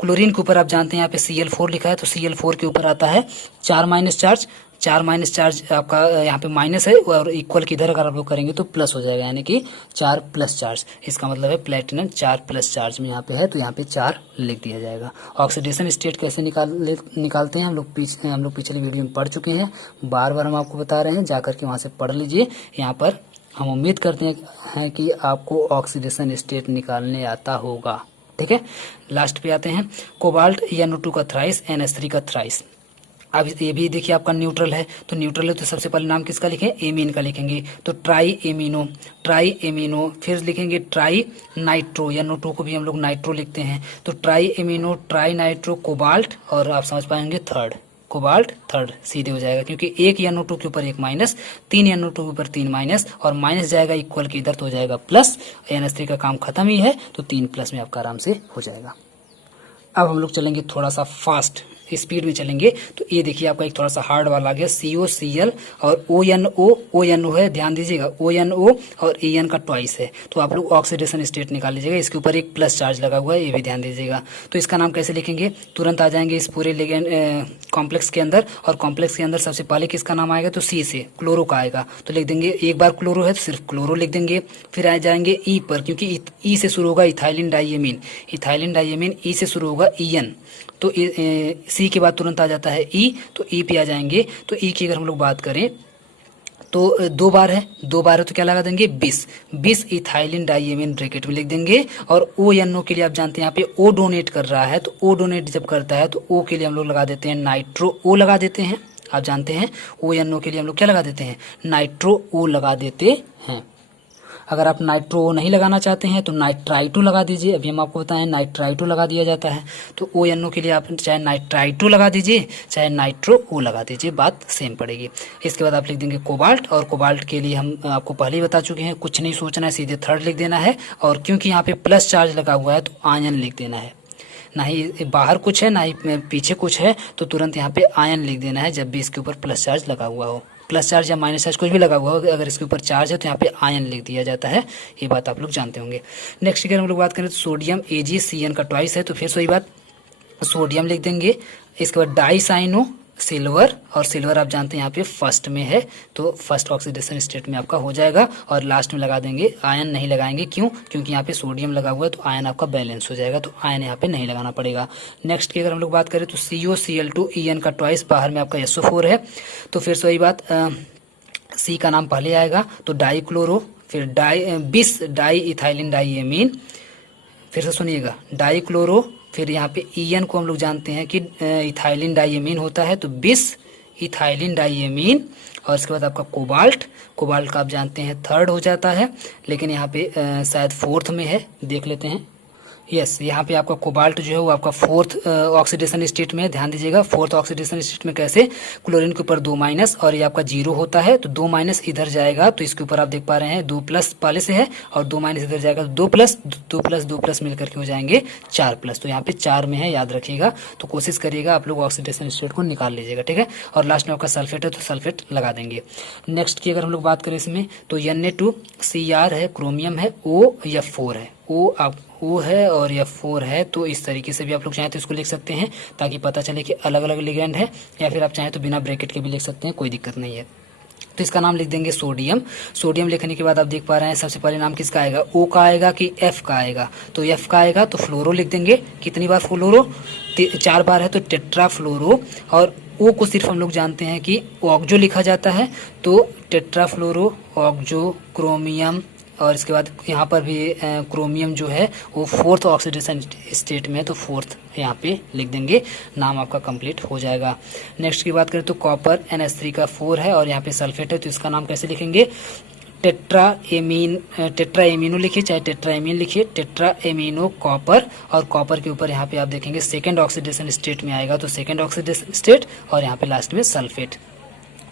क्लोरीन के ऊपर आप जानते हैं यहाँ पे Cl4 लिखा है, तो Cl4 के ऊपर आता है 4 माइनस चार्ज, 4 माइनस चार्ज आपका यहाँ पे माइनस है और इक्वल की इधर अगर आप लोग करेंगे तो प्लस हो जाएगा, यानी कि 4 प्लस चार्ज। इसका मतलब है प्लेटिनम 4 प्लस चार्ज में यहाँ पे है, तो यहाँ पे 4 लिख दिया जाएगा। ऑक्सीडेशन स्टेट कैसे निकालते हैं हम लोग पिछले वीडियो में पढ़ चुके हैं, बार बार हम आपको बता रहे हैं, जाकर के वहाँ से पढ़ लीजिए। यहाँ पर हम उम्मीद करते हैं कि आपको ऑक्सीडेशन स्टेट निकालने आता होगा, ठीक है। लास्ट पे आते हैं, कोबाल्ट NO2 का थ्राइस, NH3 का थ्राइस। अब ये भी देखिए आपका न्यूट्रल है, तो न्यूट्रल है तो सबसे पहले नाम किसका लिखें, एमीन का लिखेंगे। तो ट्राई एमिनो, फिर लिखेंगे ट्राई नाइट्रो, NO2 को भी हम लोग नाइट्रो लिखते हैं, तो try amino tri nitro cobalt, और आप समझ पाएंगे थर्ड, कोबाल्ट थर्ड सीधे हो जाएगा क्योंकि एक NO2 के ऊपर एक माइनस, 3 NO2 के ऊपर 3 माइनस, और माइनस जाएगा इक्वल के इधर तो हो जाएगा प्लस। NH3 का काम खत्म ही है, तो 3 प्लस में आपका आराम से हो जाएगा। अब हम लोग चलेंगे थोड़ा सा फास्ट, स्पीड में चलेंगे तो ये देखिए आपका एक थोड़ा सा हार्ड वाला आ गया COCl और ONO है, ध्यान दीजिएगा ONO और EN का ट्वाइस है, तो आप लोग ऑक्सीडेशन स्टेट निकाल लीजिएगा। इसके ऊपर एक प्लस चार्ज लगा हुआ है, ये भी ध्यान दीजिएगा। तो इसका नाम कैसे लिखेंगे, तुरंत आ जाएंगे इस पूरे लिगेंड कॉम्प्लेक्स के अंदर, और कॉम्प्लेक्स के अंदर सबसे पहले किसका नाम आएगा, तो C से क्लोरो का आएगा, तो लिख देंगे, एक बार क्लोरो है तो सिर्फ क्लोरो लिख देंगे। फिर आ जाएंगे E पर, क्योंकि E से शुरू होगा ethylene diamine, ethylene diamine E से शुरू होगा EN, तो C के बाद तुरंत आ जाता है E, तो E पे आ जाएंगे। तो E की अगर हम लोग बात करें तो 2 बार है, 2 बार है तो क्या लगा देंगे 20 इथाइलिन डाइएमीन ब्रैकेट में लिख देंगे। और ONO के लिए आप जानते हैं यहाँ पे O डोनेट कर रहा है, तो O डोनेट जब करता है तो O के लिए हम लोग लगा देते हैं नाइट्रो O लगा देते हैं। आप जानते हैं ONO के लिए हम लोग क्या लगा देते हैं, नाइट्रो O लगा देते हैं। अगर आप नाइट्रो O नहीं लगाना चाहते हैं तो नाइट्राइटो लगा दीजिए, अभी हम आपको बताएं नाइट्राइटो लगा दिया जाता है। तो ONO के लिए आप चाहे नाइट्राइटो लगा दीजिए चाहे नाइट्रो O लगा दीजिए, बात सेम पड़ेगी। इसके बाद आप लिख देंगे कोबाल्ट, और कोबाल्ट के लिए हम आपको पहले ही बता चुके हैं, कुछ नहीं सोचना है, सीधे थर्ड लिख देना है। और क्योंकि यहाँ पे प्लस चार्ज लगा हुआ है तो आयन लिख देना है, ना ही बाहर कुछ है ना ही पीछे कुछ है, तो तुरंत यहाँ पे आयन लिख देना है जब भी इसके ऊपर प्लस चार्ज लगा हुआ हो, प्लस चार्ज या माइनस चार्ज कुछ भी लगा हुआ हो, अगर इसके ऊपर चार्ज है तो यहाँ पे आयन लिख दिया जाता है। ये बात आप लोग जानते होंगे। नेक्स्ट अगर हम लोग बात करें तो सोडियम AgCN का ट्वाइस है, तो फिर से वही बात, सोडियम लिख देंगे। इसके बाद डाइसाइनो सिल्वर, और सिल्वर आप जानते हैं यहाँ पे फर्स्ट में है, तो फर्स्ट ऑक्सीडेशन स्टेट में आपका हो जाएगा। और लास्ट में लगा देंगे, आयन नहीं लगाएंगे, क्यों, क्योंकि यहाँ पे सोडियम लगा हुआ है तो आयन आपका बैलेंस हो जाएगा, तो आयन यहाँ पे नहीं लगाना पड़ेगा। नेक्स्ट की अगर हम लोग बात करें तो COCl2 EN का ट्वाइस, बाहर में आपका SO4 है, तो फिर से वही बात, C का नाम पहले आएगा तो डाइक्लोरो, फिर बिस डाई इथाइलिन डाइएमीन, फिर से सुनिएगा डाइक्लोरो, फिर यहाँ पे EN को हम लोग जानते हैं कि इथाइलिन डाइएमीन होता है, तो बिस इथाइलिन डाइएमीन। और इसके बाद आपका कोबाल्ट, कोबाल्ट का आप जानते हैं थर्ड हो जाता है, लेकिन यहाँ पे शायद फोर्थ में है, देख लेते हैं। यस, यहाँ पे आपका कोबाल्ट जो है वो आपका फोर्थ ऑक्सीडेशन स्टेट में है, ध्यान दीजिएगा। फोर्थ ऑक्सीडेशन स्टेट में कैसे, क्लोरीन के ऊपर 2 माइनस और ये आपका 0 होता है, तो 2 माइनस इधर जाएगा, तो इसके ऊपर आप देख पा रहे हैं 2 प्लस पहले से है, और 2 माइनस इधर जाएगा, 2 प्लस 2 प्लस मिलकर के हो जाएंगे 4 प्लस, तो यहाँ पे 4 में है, याद रखिएगा। तो कोशिश करिएगा आप लोग ऑक्सीडेशन स्टेट को निकाल लीजिएगा, ठीक है। और लास्ट में आपका सल्फेट है तो सल्फेट लगा देंगे। नेक्स्ट की अगर हम लोग बात करें इसमें तो Na2Cr है, क्रोमियम है, OF4 है, O है और F4 है, तो इस तरीके से भी आप लोग चाहें तो इसको लिख सकते हैं, ताकि पता चले कि अलग अलग लिगेंड है, या फिर आप चाहें तो बिना ब्रैकेट के भी लिख सकते हैं, कोई दिक्कत नहीं है। तो इसका नाम लिख देंगे सोडियम। सोडियम लिखने के बाद आप देख पा रहे हैं सबसे पहले नाम किसका आएगा, O का आएगा कि F का आएगा, तो F का आएगा तो फ्लोरो लिख देंगे। कितनी बार फ्लोरो, 4 बार है, तो टेट्रा फ्लोरो। और O को सिर्फ हम लोग जानते हैं कि ऑक्जो लिखा जाता है, तो टेट्रा फ्लोरो ऑक्जो क्रोमियम। और इसके बाद यहाँ पर भी क्रोमियम जो है वो फोर्थ ऑक्सीडेशन स्टेट में है, तो फोर्थ यहाँ पे लिख देंगे, नाम आपका कंप्लीट हो जाएगा। नेक्स्ट की बात करें तो कॉपर NH3 का 4 है, और यहाँ पे सल्फेट है, तो इसका नाम कैसे लिखेंगे, टेट्रा एमिनो लिखिए चाहे टेट्रा एमीन लिखिए, टेट्रा एमिनो कॉपर। और कॉपर के ऊपर यहाँ पे आप देखेंगे सेकेंड ऑक्सीडेशन स्टेट में आएगा, तो सेकेंड ऑक्सीडेशन स्टेट, और यहाँ पे लास्ट में सल्फेट।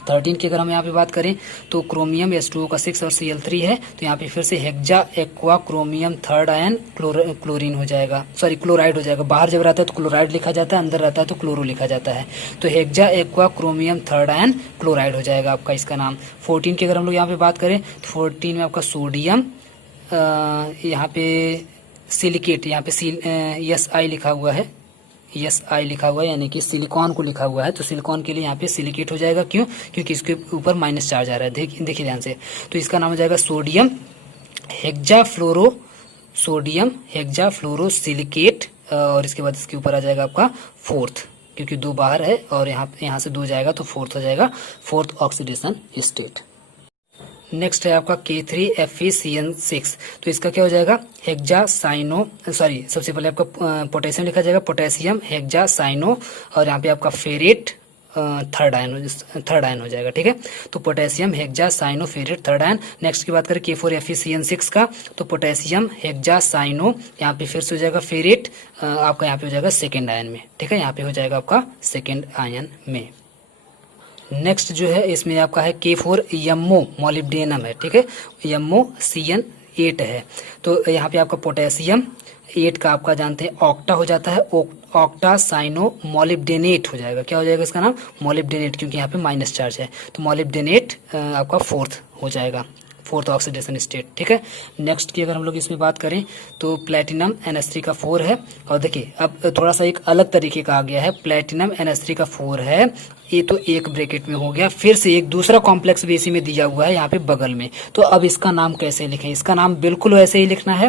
13 की अगर हम यहाँ पे बात करें तो क्रोमियम H2O का 6 और Cl3 है, तो यहाँ पे फिर से hexa aqua chromium third ion chlorine हो जाएगा, सॉरी क्लोराइड हो जाएगा। बाहर जब रहता है तो क्लोराइड लिखा जाता है, अंदर रहता है तो क्लोरो लिखा जाता है, तो hexa aqua chromium third ion chloride हो जाएगा आपका इसका नाम। 14 की अगर हम लोग यहाँ पे बात करें तो 14 में आपका सोडियम, यहाँ पे सिलिकेट, यहाँ पे SI लिखा हुआ है, SI लिखा हुआ है, यानी कि सिलिकॉन को लिखा हुआ है, तो सिलिकॉन के लिए यहाँ पे सिलिकेट हो जाएगा, क्यों, क्योंकि इसके ऊपर माइनस चार्ज आ रहा है, देखिए ध्यान से। तो इसका नाम हो जाएगा सोडियम हेक्साफ्लोरो, सोडियम हेक्साफ्लोरो सिलिकेट। और इसके बाद इसके ऊपर आ जाएगा आपका फोर्थ, क्योंकि 2 बाहर है और यहाँ से 2 जाएगा तो फोर्थ हो जाएगा, फोर्थ ऑक्सीडेशन स्टेट। नेक्स्ट है आपका K3FeCN6, तो इसका क्या हो जाएगा, हेक्सासाइनो, सॉरी सबसे पहले आपका पोटेशियम लिखा जाएगा, पोटेशियम हेक्सासाइनो, और यहाँ पे आपका फेरेट थर्ड आयन हो जाएगा, ठीक है। तो potassium hexacyano ferrate third ion. Next की बात करें K4FeCN6 का, तो पोटेशियम हेक्सासाइनो, यहाँ पे फिर से हो जाएगा फेरेट, आपका यहाँ पे हो जाएगा सेकेंड आयन में, ठीक है, यहाँ पे हो जाएगा आपका सेकेंड आयन में। नेक्स्ट जो है इसमें आपका है K4 यम्मो मोलिब्डेनम है, ठीक है, यम्मो CN 8 है, तो यहाँ पे आपका पोटेशियम 8 का आपका जानते हैं ऑक्टा हो जाता है, ऑक्टा साइनो मोलिब्डेनेट हो जाएगा। क्या हो जाएगा इसका नाम? मोलिब्डेनेट, क्योंकि यहाँ पे माइनस चार्ज है, तो मोलिब्डेनेट आपका 4th हो जाएगा, 4th ऑक्सीडेशन स्टेट। ठीक है, नेक्स्ट की अगर हम लोग इसमें बात करें तो प्लेटिनम NH3 का 4 है। और देखिए अब थोड़ा सा एक अलग तरीके का आ गया है, प्लेटिनम NH3 का 4 है, ये तो एक ब्रैकेट में हो गया, फिर से एक दूसरा कॉम्प्लेक्स भी इसी में दिया हुआ है यहाँ पे बगल में। तो अब इसका नाम कैसे लिखें? इसका नाम बिल्कुल वैसे ही लिखना है,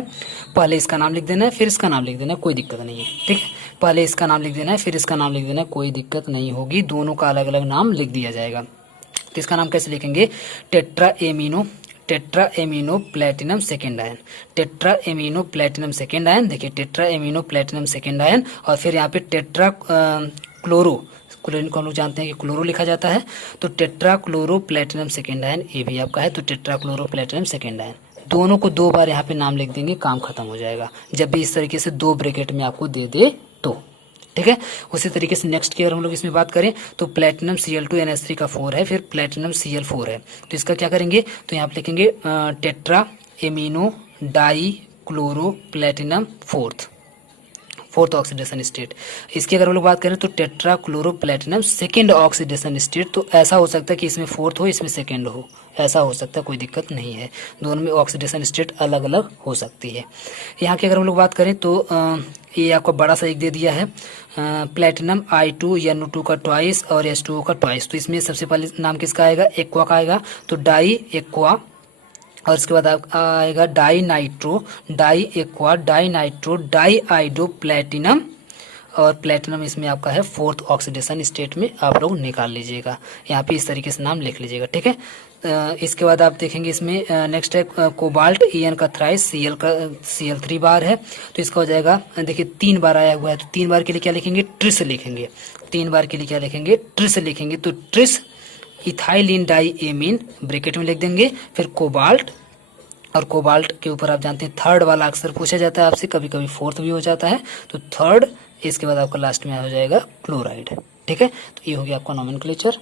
पहले इसका नाम लिख देना है, फिर इसका नाम लिख देना है, कोई दिक्कत नहीं है। ठीक है, पहले इसका नाम लिख देना है, फिर इसका नाम लिख देना है, कोई दिक्कत नहीं होगी, दोनों का अलग अलग नाम लिख दिया जाएगा। तो इसका नाम कैसे लिखेंगे? Tetra amino platinum second ion, tetra amino platinum second ion. देखिए tetra amino platinum second ion, और फिर यहाँ पे टेट्रा क्लोरो, क्लोरीन को हम लोग जानते हैं कि क्लोरो लिखा जाता है, तो tetra chloro platinum second ion ये भी आपका है, तो tetra chloro platinum second ion. दोनों को 2 बार यहाँ पे नाम लिख देंगे, काम खत्म हो जाएगा, जब भी इस तरीके से 2 ब्रैकेट में आपको दे दे तो। ठीक है, उसी तरीके से नेक्स्ट की अगर हम लोग इसमें बात करें तो प्लेटिनम Cl2 NH3 का 4 है, फिर प्लेटिनम Cl4 है, तो इसका क्या करेंगे? तो यहाँ पे लिखेंगे tetra amino die chloro platinum 4th oxidation state. इसकी अगर हम लोग बात करें तो tetra chloro platinum second oxidation state, तो ऐसा हो सकता है कि इसमें 4th हो, इसमें सेकेंड हो, ऐसा हो सकता है, कोई दिक्कत नहीं है, दोनों में ऑक्सीडेशन स्टेट अलग अलग हो सकती है। यहाँ की अगर हम लोग बात करें तो ये आपको बड़ा सा एक दे दिया है, प्लेटिनम I2 NO2 का ट्वाइस और H2O का ट्वाइस, तो इसमें सबसे पहले नाम किसका आएगा? एक्वा का आएगा, तो डाई एक्वा, और इसके बाद आएगा di nitro, di aqua, di nitro, di iodo platinum, और प्लेटिनम इसमें आपका है 4th ऑक्सीडेशन स्टेट में, आप लोग निकाल लीजिएगा, यहाँ पे इस तरीके से नाम लिख लीजिएगा। ठीक है, इसके बाद आप देखेंगे इसमें नेक्स्ट है कोबाल्ट EN का थ्राइस, Cl का Cl3 बार है, तो इसका हो जाएगा, देखिए 3 बार आया हुआ है, तो 3 बार के लिए क्या लिखेंगे? ट्रिस लिखेंगे, 3 बार के लिए क्या लिखेंगे? ट्रिस लिखेंगे, तो tris ethylene di amine bracket में लिख देंगे, फिर कोबाल्ट, और कोबाल्ट के ऊपर आप जानते हैं 3rd वाला अक्सर पूछा जाता है आपसे, कभी कभी 4th भी हो जाता है, तो 3rd, इसके बाद आपका लास्ट में हो जाएगा क्लोराइड। ठीक है, तो ये हो गया आपका नोमेनक्लेचर।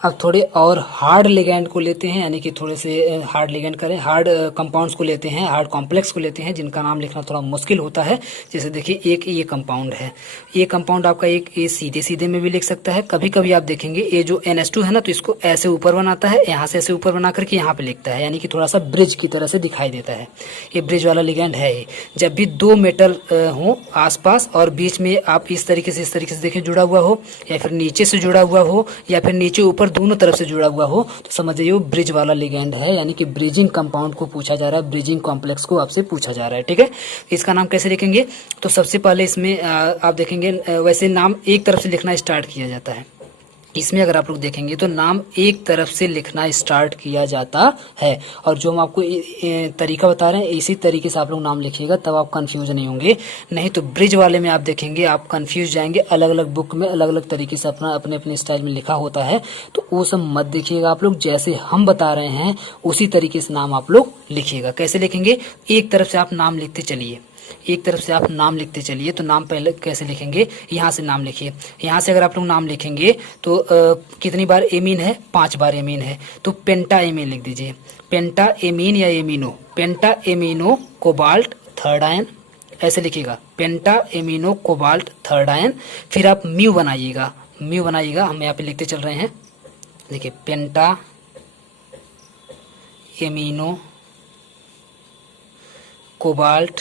अब थोड़े और हार्ड लिगैंड को लेते हैं, यानी कि थोड़े से हार्ड लिगैंड करें, हार्ड कंपाउंड्स को लेते हैं, हार्ड कॉम्प्लेक्स को लेते हैं, जिनका नाम लिखना थोड़ा मुश्किल होता है। जैसे देखिए एक ये कंपाउंड है, ये कंपाउंड आपका एक ये सीधे सीधे में भी लिख सकता है, कभी कभी आप देखेंगे ये जो NH2 है ना, तो इसको ऐसे ऊपर बनाता है, यहाँ से ऐसे ऊपर बना करके यहाँ पे लिखता है, यानी कि थोड़ा सा ब्रिज की तरह से दिखाई देता है, ये ब्रिज वाला लिगैंड है ये। जब भी 2 मेटल हो आसपास और बीच में आप इस तरीके से देखिए जुड़ा हुआ हो, या फिर नीचे से जुड़ा हुआ हो, या फिर नीचे ऊपर दोनों तरफ से जुड़ा हुआ हो, तो समझ जाइए वो ब्रिज वाला लिगैंड है, यानी कि ब्रिजिंग कंपाउंड को पूछा जा रहा है, ब्रिजिंग कॉम्प्लेक्स को आपसे पूछा जा रहा है। ठीक है, इसका नाम कैसे लिखेंगे? तो सबसे पहले इसमें आप देखेंगे वैसे नाम एक तरफ से लिखना स्टार्ट किया जाता है, इसमें अगर आप लोग देखेंगे तो नाम एक तरफ से लिखना स्टार्ट किया जाता है, और जो हम आपको तरीका बता रहे हैं इसी तरीके से आप लोग नाम लिखिएगा, तब आप कंफ्यूज नहीं होंगे। नहीं तो ब्रिज वाले में आप देखेंगे आप कंफ्यूज जाएंगे, अलग अलग बुक में अलग अलग तरीके से अपने अपने स्टाइल में लिखा होता है, तो वो सब मत देखिएगा आप लोग, जैसे हम बता रहे हैं उसी तरीके से नाम आप लोग लिखिएगा। कैसे लिखेंगे? एक तरफ से आप नाम लिखते चलिए, एक तरफ से आप नाम लिखते चलिए। तो नाम पहले कैसे लिखेंगे? यहाँ से नाम लिखिए, यहाँ से अगर आप लोग नाम लिखेंगे तो कितनी बार एमीन है? 5 बार एमीन है, तो पेंटा एमीन लिख दीजिए, पेंटा एमीन या एमिनो, पेंटा एमिनो कोबाल्ट 3rd आयन, ऐसे लिखिएगा, पेंटा एमिनो कोबाल्ट 3rd आयन। फिर आप म्यू बनाइएगा, म्यू बनाइएगा, हम यहाँ पे लिखते चल रहे हैं, देखिए पेंटा एमिनो कोबाल्ट,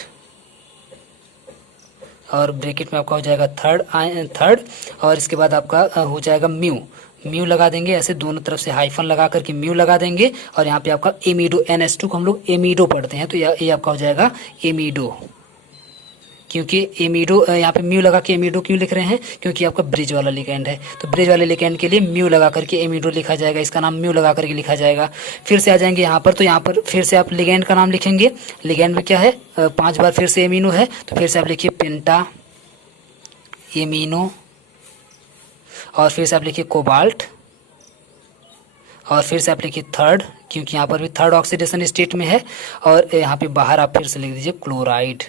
और ब्रैकेट में आपका हो जाएगा 3rd, और इसके बाद आपका हो जाएगा म्यू, म्यू लगा देंगे, ऐसे दोनों तरफ से हाइफन लगा करके म्यू लगा देंगे, और यहाँ पे आपका एमिडो, NH2 को हम लोग एमिडो पढ़ते हैं, तो ये आपका हो जाएगा एमिडो, क्योंकि एमिडो यहाँ पे म्यू लगा के एमिडो क्यों लिख रहे हैं? क्योंकि आपका ब्रिज वाला लिगैंड है, तो ब्रिज वाले लिगैंड के लिए म्यू लगा करके एमिडो लिखा जाएगा, इसका नाम म्यू लगा करके लिखा जाएगा। फिर से आ जाएंगे यहाँ पर, तो यहाँ पर फिर से आप लिगैंड का नाम लिखेंगे, लिगैंड में क्या है? 5 बार फिर से एमिनो है, तो फिर से आप लिखिए पेंटा एमिनो, और फिर से आप लिखिए कोबाल्ट, और फिर से आप लिखिए 3rd, क्योंकि यहाँ पर भी 3rd ऑक्सीडेशन स्टेट में है, और यहाँ पे बाहर आप फिर से लिख दीजिए क्लोराइड,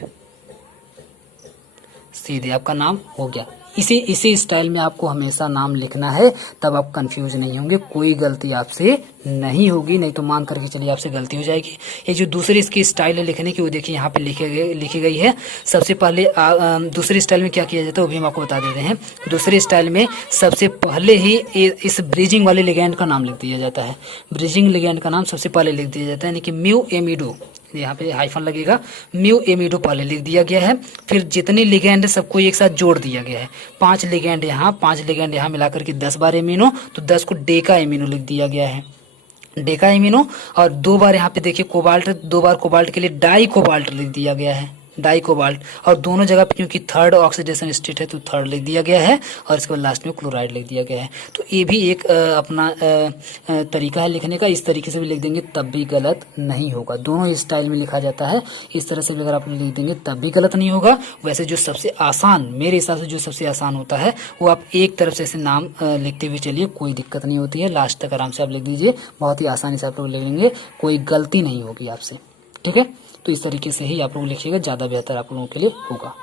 सीधे आपका नाम हो गया। इसी इसी स्टाइल में आपको हमेशा नाम लिखना है, तब आप कंफ्यूज नहीं होंगे, कोई गलती आपसे नहीं होगी। नहीं तो मान करके चलिए आपसे गलती हो जाएगी। ये जो दूसरी इसकी स्टाइल है लिखने की, वो देखिए यहाँ पे लिखी गई है। सबसे पहले दूसरी स्टाइल में क्या किया जाता है वो भी हम आपको बता देते हैं। दूसरी स्टाइल में सबसे पहले ही इस ब्रिजिंग वाले लिगेंड का नाम लिख दिया जाता है। ब्रिजिंग लिगेंड का नाम सबसे पहले लिख दिया जाता है, यानी कि म्यू एमिडो, यहाँ पे हाइफन लगेगा, म्यू एमिडो पहले लिख दिया गया है। फिर जितने लिगेंड सबको एक साथ जोड़ दिया गया है। 5 लिगेंड यहाँ, 5 लिगेंड यहाँ मिलाकर के 10 बार एमिनो, तो 10 को डेका एमिनो लिख दिया गया है, डेका एमिनो। और 2 बार यहाँ पे देखिए कोबाल्ट, 2 बार कोबाल्ट के लिए डाई कोबाल्ट लिख दिया गया है, डाई कोबाल्ट। और दोनों जगह पे क्योंकि थर्ड ऑक्सीडेशन स्टेट है तो थर्ड लिख दिया गया है, और इसके बाद लास्ट में क्लोराइड लिख दिया गया है। तो ये भी एक अपना तरीका है लिखने का। इस तरीके से भी लिख देंगे तब भी गलत नहीं होगा। दोनों स्टाइल में लिखा जाता है, इस तरह से भी अगर आप लिख देंगे तब भी गलत नहीं होगा। वैसे जो सबसे आसान, मेरे हिसाब से जो सबसे आसान होता है वो आप एक तरफ से ऐसे नाम लिखते हुए चलिए, कोई दिक्कत नहीं होती है। लास्ट तक आराम से आप लिख दीजिए, बहुत ही आसानी से आप लोग लिख लेंगे, कोई गलती नहीं होगी आपसे। ठीक है, तो इस तरीके से ही आप लोग लिखिएगा, ज़्यादा बेहतर आप लोगों के लिए होगा।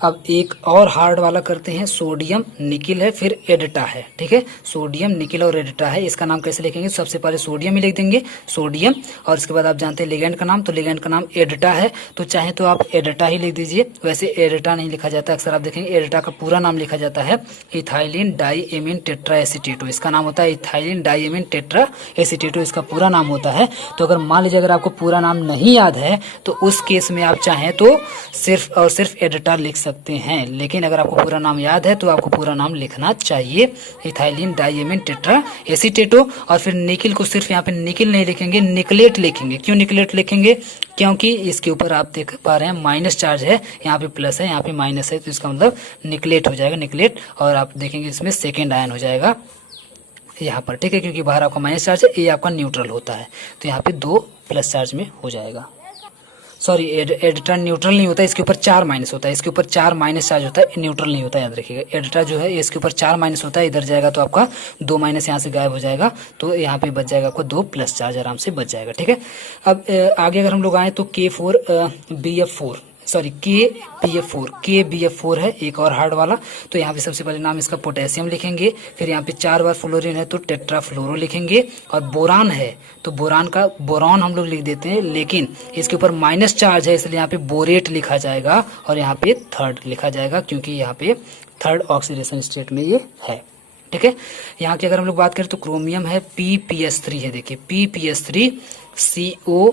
अब एक और हार्ड वाला करते हैं, सोडियम निकिल है, फिर एडिटा है। ठीक है, सोडियम निकिल और एडिटा है। इसका नाम कैसे लिखेंगे? सबसे पहले सोडियम ही लिख देंगे, सोडियम, और इसके बाद आप जानते हैं लिगेंड का नाम, तो लिगेंड का नाम एडिटा है, तो चाहे तो आप एडिटा ही लिख दीजिए। वैसे एडिटा नहीं लिखा जाता, अक्सर आप देखेंगे एडिटा का पूरा नाम लिखा जाता है इथाइलिन डाईएमीन टेट्रा एसीटेटो। इसका नाम होता है इथाइलिन डाईएमीन टेट्रा एसीटेटो, इसका पूरा नाम होता है। तो अगर मान लीजिए अगर आपको पूरा नाम नहीं याद है तो उस केस में आप चाहें तो सिर्फ और सिर्फ एडिटा लिख सकते हैं, लेकिन अगर आपको पूरा नाम याद है तो आपको पूरा नाम लिखना चाहिए, इथाइलिन डाईएमीन टेट्रा एसीटेटो। और फिर निकिल को सिर्फ यहाँ पे निकिल नहीं लिखेंगे, निकलेट लिखेंगे। क्यों निकलेट लिखेंगे? क्योंकि इसके ऊपर आप देख पा रहे हैं माइनस चार्ज है, यहाँ पे प्लस है, यहाँ पे माइनस है, तो इसका मतलब निकलेट हो जाएगा, निकलेट। और आप देखेंगे इसमें सेकेंड आयन हो जाएगा यहाँ पर। ठीक है, क्योंकि बाहर आपका माइनस चार्ज है, ये आपका न्यूट्रल होता है, तो यहाँ पे 2 प्लस चार्ज में हो जाएगा। सॉरी, एडिटा न्यूट्रल नहीं होता, इसके ऊपर 4 माइनस होता है, इसके ऊपर 4 माइनस चार्ज होता है, न्यूट्रल नहीं होता, याद रखिएगा। एडिटा जो है इसके ऊपर 4 माइनस होता है, इधर जाएगा तो आपका 2 माइनस यहाँ से गायब हो जाएगा, तो यहाँ पे बच जाएगा आपको 2 प्लस चार्ज, आराम से बच जाएगा। ठीक है, अब आगे अगर हम लोग आए तो K4BF4, सॉरी KBF4 है, एक और हार्ड वाला। तो यहाँ पे सबसे पहले नाम इसका पोटेशियम लिखेंगे, फिर यहाँ पे 4 बार फ्लोरीन है तो टेट्राफ्लोरो लिखेंगे। और बोरान है तो बोरान का बोरॉन हम लोग लिख देते हैं, लेकिन इसके ऊपर माइनस चार्ज है इसलिए यहाँ पे बोरेट लिखा जाएगा, और यहाँ पे थर्ड लिखा जाएगा क्योंकि यहाँ पे थर्ड ऑक्सीडेशन स्टेट में ये है। ठीक है, यहाँ की अगर हम लोग बात करें तो क्रोमियम है, PPS3 है, देखिए PPS3 CO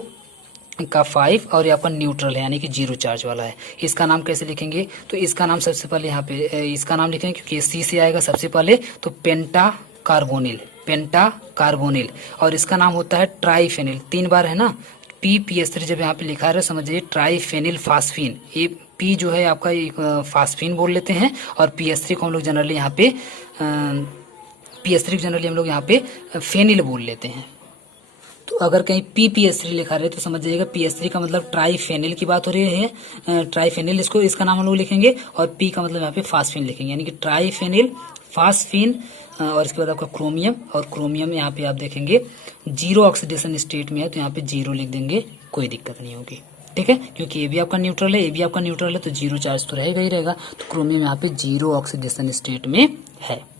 का 5, और ये आपका न्यूट्रल है यानी कि 0 चार्ज वाला है। इसका नाम कैसे लिखेंगे? तो इसका नाम सबसे पहले यहाँ पे इसका नाम लिखेंगे क्योंकि C से आएगा सबसे पहले, तो पेंटा कार्बोनिल, और इसका नाम होता है ट्राइफेनिल। 3 बार है ना, PPS3 जब यहाँ पे लिखा है समझिए ट्राइफेनिल फास्फीन। ये P जो है आपका एक फास्फीन बोल लेते हैं, और PS3 को हम लोग जनरली यहाँ पे फेनिल बोल लेते हैं। तो अगर कहीं PPS3 लिखा रहे तो समझ जाइएगा PS3 का मतलब ट्राइफेनिल की बात हो रही है, ट्राइफेनिल इसका नाम हम लोग लिखेंगे, और P का मतलब यहाँ पे फास्फीन लिखेंगे, यानी कि ट्राइफेनिल फास्फीन। और इसके बाद आपका क्रोमियम, और क्रोमियम यहाँ पे आप देखेंगे 0 ऑक्सीडेशन स्टेट में है, तो यहाँ पे 0 लिख देंगे, कोई दिक्कत नहीं होगी। ठीक है, क्योंकि ये भी आपका न्यूट्रल है, ये भी आपका न्यूट्रल है, तो 0 चार्ज तो रहेगा ही रहेगा। तो क्रोमियम यहाँ पे 0 ऑक्सीडेशन स्टेट में है।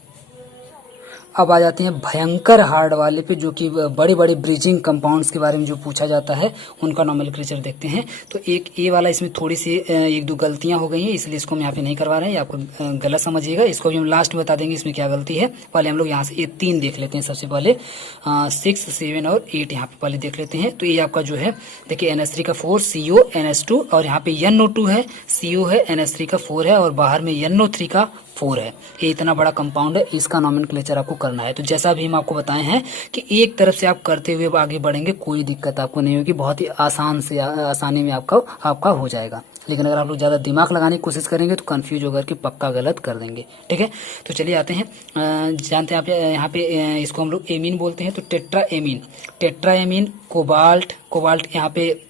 अब आ जाते हैं भयंकर हार्ड वाले पे, जो कि बड़े बड़े ब्रिजिंग कंपाउंड्स के बारे में जो पूछा जाता है उनका नोमेनक्लेचर देखते हैं। तो एक ए वाला इसमें थोड़ी सी 1-2 गलतियां हो गई हैं, इसलिए इसको हम यहाँ पे नहीं करवा रहे हैं, आपको गलत समझिएगा। इसको भी हम लास्ट में बता देंगे इसमें क्या गलती है। पहले हम लोग यहाँ से ये 3 देख लेते हैं। सबसे पहले 6, 7 और 8 यहाँ पे पहले देख लेते हैं। तो ये आपका जो है देखिए NH3 का 4 CO NH2, और यहाँ पे NO2 है, CO है, NH3 का 4 है, और बाहर में NO3 का 4 है। ये इतना बड़ा कंपाउंड है, इसका नोमेनक्लेचर आपको करना है। तो जैसा भी हम आपको बताए हैं कि एक तरफ से आप करते हुए आगे बढ़ेंगे, कोई दिक्कत आपको नहीं होगी, बहुत ही आसानी में आपका हो जाएगा। लेकिन अगर आप लोग ज़्यादा दिमाग लगाने की कोशिश करेंगे तो कंफ्यूज होकर के पक्का गलत कर देंगे। ठीक है, तो चलिए आते हैं, जानते हैं आप यहाँ पे इसको हम लोग एमीन बोलते हैं। तो टेट्रा एमीन कोबाल्ट यहाँ पे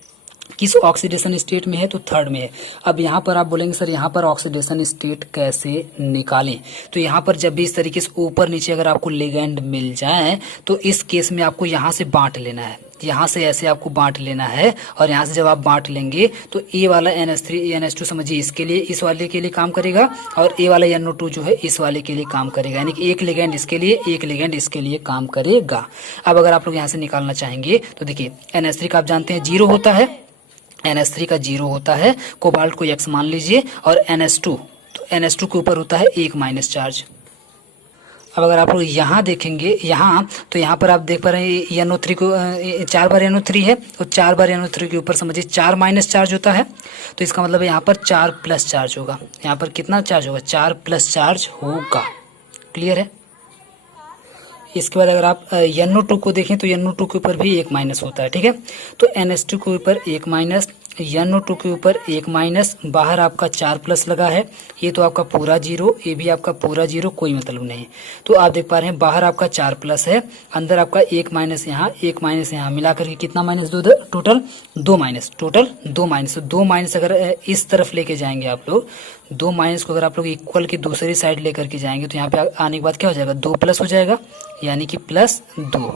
किस ऑक्सीडेशन स्टेट में है? तो थर्ड में है। अब यहाँ पर आप बोलेंगे सर यहाँ पर ऑक्सीडेशन स्टेट कैसे निकालें? तो यहाँ पर जब भी इस तरीके से ऊपर नीचे अगर आपको लिगेंड मिल जाए तो इस केस में आपको यहाँ से बांट लेना है। यहाँ से ऐसे आपको बांट लेना है, और यहाँ से जब आप बांट लेंगे तो ए वाला NH3 NH2 समझिए इसके लिए, इस वाले के लिए काम करेगा, और ए वाला NO2 जो है इस वाले के लिए काम करेगा, यानी कि एक लिगेंड इसके लिए, एक लिगेंड इसके लिए काम करेगा। अब अगर आप लोग यहाँ से निकालना चाहेंगे तो देखिए NH3 का आप जानते हैं 0 होता है, NH3 का 0 होता है, कोबाल्ट को X मान लीजिए, और NH2 तो NH2 के ऊपर होता है 1 माइनस चार्ज। अब अगर आप लोग यहाँ देखेंगे, यहाँ तो यहाँ पर आप देख पा रहे हैं NO3 को 4 बार NO3 है, तो 4 बार NO3 के ऊपर समझिए 4 माइनस चार्ज होता है, तो इसका मतलब है यहाँ पर 4 प्लस चार्ज होगा। यहाँ पर कितना चार्ज होगा? 4 प्लस चार्ज होगा। क्लियर है? इसके बाद अगर आप NO2 को देखें तो NO2 के ऊपर भी 1 माइनस होता है, ठीक है। तो NH2 के ऊपर 1 माइनस, NO2 के ऊपर 1 माइनस, बाहर आपका 4 प्लस लगा है, ये तो आपका पूरा 0, ये भी आपका पूरा 0, कोई मतलब नहीं। तो आप देख पा रहे हैं बाहर आपका 4 प्लस है, अंदर आपका 1 माइनस यहाँ, 1 माइनस यहाँ, मिलाकर के कितना minus? Total 2 minus, total 2 minus. तो 2 माइनस अगर इस तरफ लेके जाएंगे आप लोग, 2 माइनस को अगर आप लोग इक्वल की दूसरी साइड लेकर के जाएंगे तो यहाँ पे आने के बाद क्या हो जाएगा? 2 प्लस हो जाएगा, यानी कि प्लस 2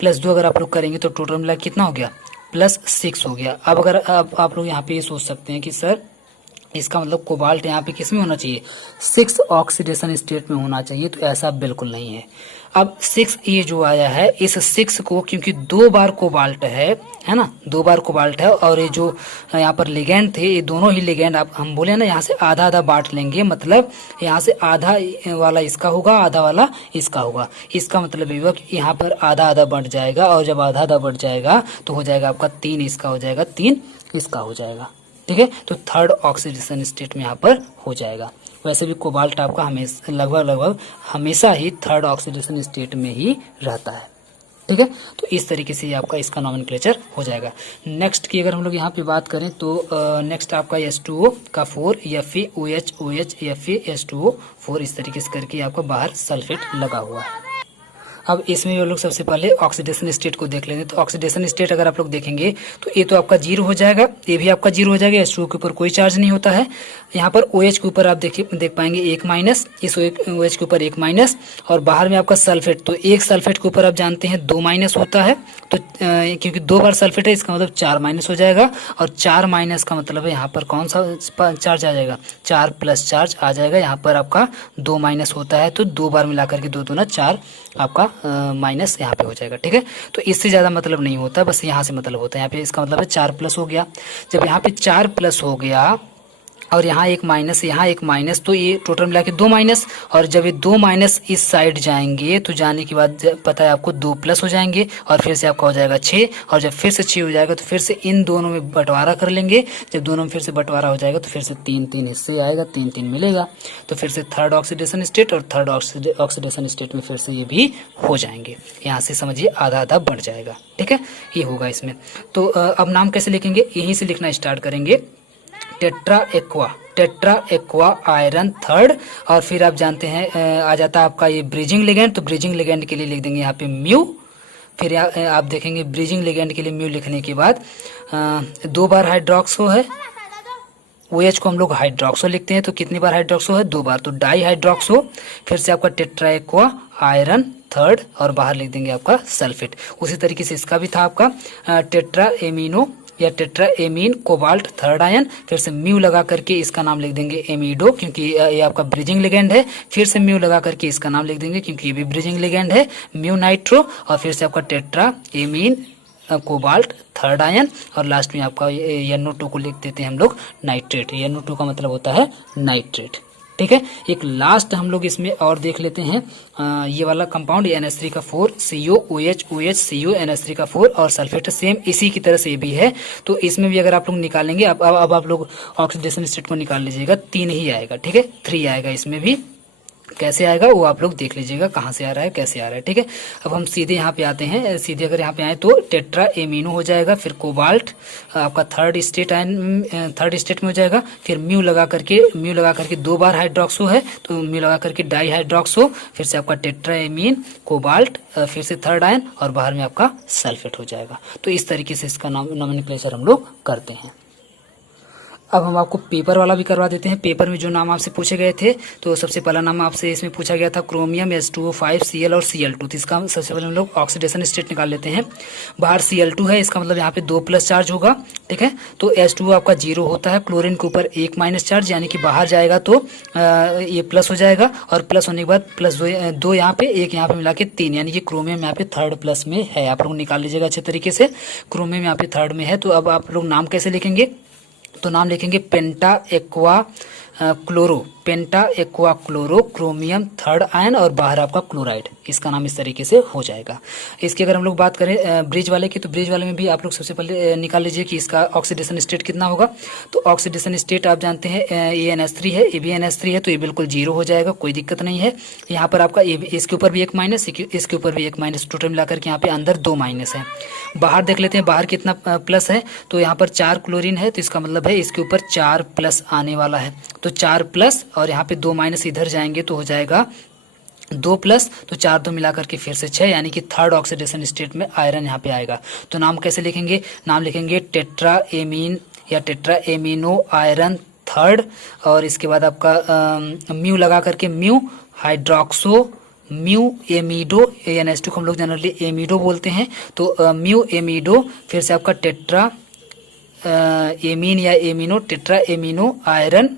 प्लस 2 अगर आप लोग करेंगे तो टोटल मिला कितना हो गया? प्लस 6 हो गया। अब अगर आप लोग यहाँ पे ये सोच सकते हैं कि सर इसका मतलब कोबाल्ट यहाँ पे किस में होना चाहिए? 6 ऑक्सीडेशन स्टेट में होना चाहिए, तो ऐसा बिल्कुल नहीं है। अब 6 ये जो आया है, इस 6 को क्योंकि 2 बार कोबाल्ट है ना, 2 बार कोबाल्ट है, और ये जो यहाँ पर लिगेंड थे, ये दोनों ही लिगेंड आप हम बोले ना यहाँ से आधा आधा बांट लेंगे, मतलब यहाँ से आधा वाला इसका होगा, आधा वाला इसका होगा। इसका मतलब ये हुआ कि यहाँ पर आधा आधा बढ़ जाएगा, और जब आधा आधा बढ़ जाएगा तो हो जाएगा आपका 3 इसका हो जाएगा, 3 इसका हो जाएगा, ठीक है। तो थर्ड ऑक्सीडेशन स्टेट में यहाँ पर हो जाएगा। वैसे भी कोबाल्ट आपका हमेशा लगभग हमेशा ही थर्ड ऑक्सीडेशन स्टेट में ही रहता है, ठीक है। तो इस तरीके से आपका इसका नॉमेनक्लेचर हो जाएगा। नेक्स्ट की अगर हम लोग यहाँ पे बात करें तो नेक्स्ट आपका H2O का 4 FeOH OH FeS2O 4, इस तरीके से करके आपका बाहर सल्फेट लगा हुआ है। अब इसमें हम लोग सबसे पहले ऑक्सीडेशन स्टेट को देख लेंगे। तो ऑक्सीडेशन स्टेट अगर आप लोग देखेंगे तो ये तो आपका 0 हो जाएगा, ये भी आपका 0 हो जाएगा। H2O के ऊपर कोई चार्ज नहीं होता है। यहाँ पर OH के ऊपर आप देख पाएंगे 1 माइनस, इस OH के ऊपर 1 माइनस, और बाहर में आपका सल्फेट, तो एक सल्फेट के ऊपर आप जानते हैं 2 माइनस होता है, तो क्योंकि 2 बार सल्फेट है इसका मतलब 4 माइनस हो जाएगा, और 4 माइनस का मतलब है यहाँ पर कौन सा चार्ज आ जाएगा? 4 प्लस चार्ज आ जाएगा। यहाँ पर आपका 2 माइनस होता है, तो 2 बार मिलाकर के 2 दूना 4 आपका माइनस यहाँ पे हो जाएगा, ठीक है। तो इससे ज़्यादा मतलब नहीं होता, बस यहाँ से मतलब होता है। यहाँ पे इसका मतलब है 4 प्लस हो गया। जब यहाँ पे 4 प्लस हो गया और यहाँ 1 माइनस, यहाँ 1 माइनस, तो ये टोटल मिला के 2 माइनस, और जब ये 2 माइनस इस साइड जाएंगे तो जाने के बाद पता है आपको 2 प्लस हो जाएंगे, और फिर से आपका हो जाएगा 6, और जब फिर से 6 हो जाएगा तो फिर से इन दोनों में बंटवारा कर लेंगे। जब दोनों में फिर से बंटवारा हो जाएगा तो फिर से 3 हिस्से आएगा, 3 मिलेगा, तो फिर से थर्ड ऑक्सीडेशन स्टेट, और थर्ड ऑक्सीडेशन स्टेट में फिर से ये भी हो जाएंगे। यहाँ से समझिए आधा आधा बढ़ जाएगा, ठीक है। ये होगा इसमें। तो अब नाम कैसे लिखेंगे? यहीं से लिखना स्टार्ट करेंगे। टेट्रा एक्वा आयरन थर्ड, और फिर आप जानते हैं आ जाता है आपका ये ब्रिजिंग लिगेंड, तो ब्रिजिंग लिगेंड के लिए लिख देंगे यहाँ पे म्यू। फिर आप देखेंगे ब्रिजिंग लिगेंड के लिए म्यू लिखने के बाद 2 बार हाइड्रोक्सो है, OH को हम लोग हाइड्रोक्सो लिखते हैं, तो कितनी बार हाइड्रोक्सो है? 2 बार, तो डाई हाइड्रोक्सो। फिर से आपका टेट्रा एक्वा आयरन थर्ड, और बाहर लिख देंगे आपका सल्फेट। उसी तरीके से इसका भी था आपका टेट्रा एमिनो या tetra amine cobalt third ion, फिर से म्यू लगा करके इसका नाम लिख देंगे एमिडो, क्योंकि ये आपका ब्रिजिंग लिगेंड है। फिर से म्यू लगा करके इसका नाम लिख देंगे क्योंकि ये भी ब्रिजिंग लिगेंड है, म्यू नाइट्रो, और फिर से आपका tetra amine cobalt third ion, और लास्ट में आपका NO2 को लिख देते हैं हम लोग नाइट्रेट। NO2 का मतलब होता है नाइट्रेट, ठीक है। एक लास्ट हम लोग इसमें और देख लेते हैं ये वाला कंपाउंड NH3 का 4 CO OH OH CO NH3 का 4, और सल्फेट सेम इसी की तरह से ये भी है। तो इसमें भी अगर आप लोग निकालेंगे, अब आप लोग ऑक्सीडेशन स्टेट को निकाल लीजिएगा, 3 ही आएगा, ठीक है, 3 आएगा। इसमें भी कैसे आएगा वो आप लोग देख लीजिएगा, कहाँ से आ रहा है, कैसे आ रहा है, ठीक है। अब हम सीधे यहाँ पे आते हैं। सीधे अगर यहाँ पे आए तो टेट्रा एमिनो हो जाएगा, फिर कोबाल्ट आपका थर्ड स्टेट में हो जाएगा। फिर म्यू लगा करके 2 बार हाइड्रोक्सो है, तो म्यू लगा करके डाई हाइड्रोक्सो, फिर से आपका टेट्रा एमीन कोबाल्ट, फिर से थर्ड आयन, और बाहर में आपका सल्फेट हो जाएगा। तो इस तरीके से इसका नॉमेनक्लेचर हम लोग करते हैं। अब हम आपको पेपर वाला भी करवा देते हैं। पेपर में जो नाम आपसे पूछे गए थे, तो सबसे पहला नाम आपसे इसमें पूछा गया था क्रोमियम H2O5 Cl और Cl2। तो इसका सबसे पहले हम लोग ऑक्सीडेशन स्टेट निकाल लेते हैं। बाहर Cl2 है, इसका मतलब यहाँ पे 2 प्लस चार्ज होगा, ठीक है। तो H2O आपका 0 होता है, क्लोरीन के ऊपर 1 माइनस चार्ज, यानी कि बाहर जाएगा तो ये प्लस हो जाएगा, और प्लस होने के बाद प्लस 2 यहाँ पे, 1 यहाँ पे मिला के 3, यानी कि क्रोमियम यहाँ पे थर्ड प्लस में है। आप लोग निकाल लीजिएगा अच्छे तरीके से, क्रोमियम यहाँ पे थर्ड में है। तो अब आप लोग नाम कैसे लिखेंगे, तो नाम लिखेंगे penta aqua chloro, penta aqua chloro chromium third ion, और बाहर आपका क्लोराइड, इसका नाम इस तरीके से हो जाएगा। इसकी अगर हम लोग बात करें ब्रिज वाले की, तो ब्रिज वाले में भी आप लोग सबसे पहले निकाल लीजिए कि इसका ऑक्सीडेशन स्टेट कितना होगा। तो ऑक्सीडेशन स्टेट आप जानते हैं AnH3 है, AbNH3 है, तो ये बिल्कुल 0 हो जाएगा, कोई दिक्कत नहीं है। यहाँ पर आपका इसके ऊपर भी 1 माइनस, इसके ऊपर भी 1 माइनस, टोटल मिलाकर के यहाँ पे अंदर 2 माइनस है। बाहर देख लेते हैं बाहर कितना प्लस है, तो यहाँ पर 4 क्लोरीन है, तो इसका मतलब है इसके ऊपर 4 प्लस आने वाला है। तो 4 प्लस और यहाँ पे 2 माइनस इधर जाएंगे तो हो जाएगा 2 प्लस, तो 4 2 मिलाकर के फिर से 6, यानी कि थर्ड ऑक्सीडेशन स्टेट में आयरन यहाँ पे आएगा। तो नाम कैसे लिखेंगे, नाम लिखेंगे टेट्रा एमीन या टेट्रा एमिनो आयरन थर्ड, और इसके बाद आपका म्यू लगा करके म्यू हाइड्रोक्सो म्यू एमिडो, NH2 को हम लोग जनरली एमिडो बोलते हैं, तो म्यू एमिडो, फिर से आपका टेट्रा एमीन या एमिनो, टेट्रा एमिनो आयरन,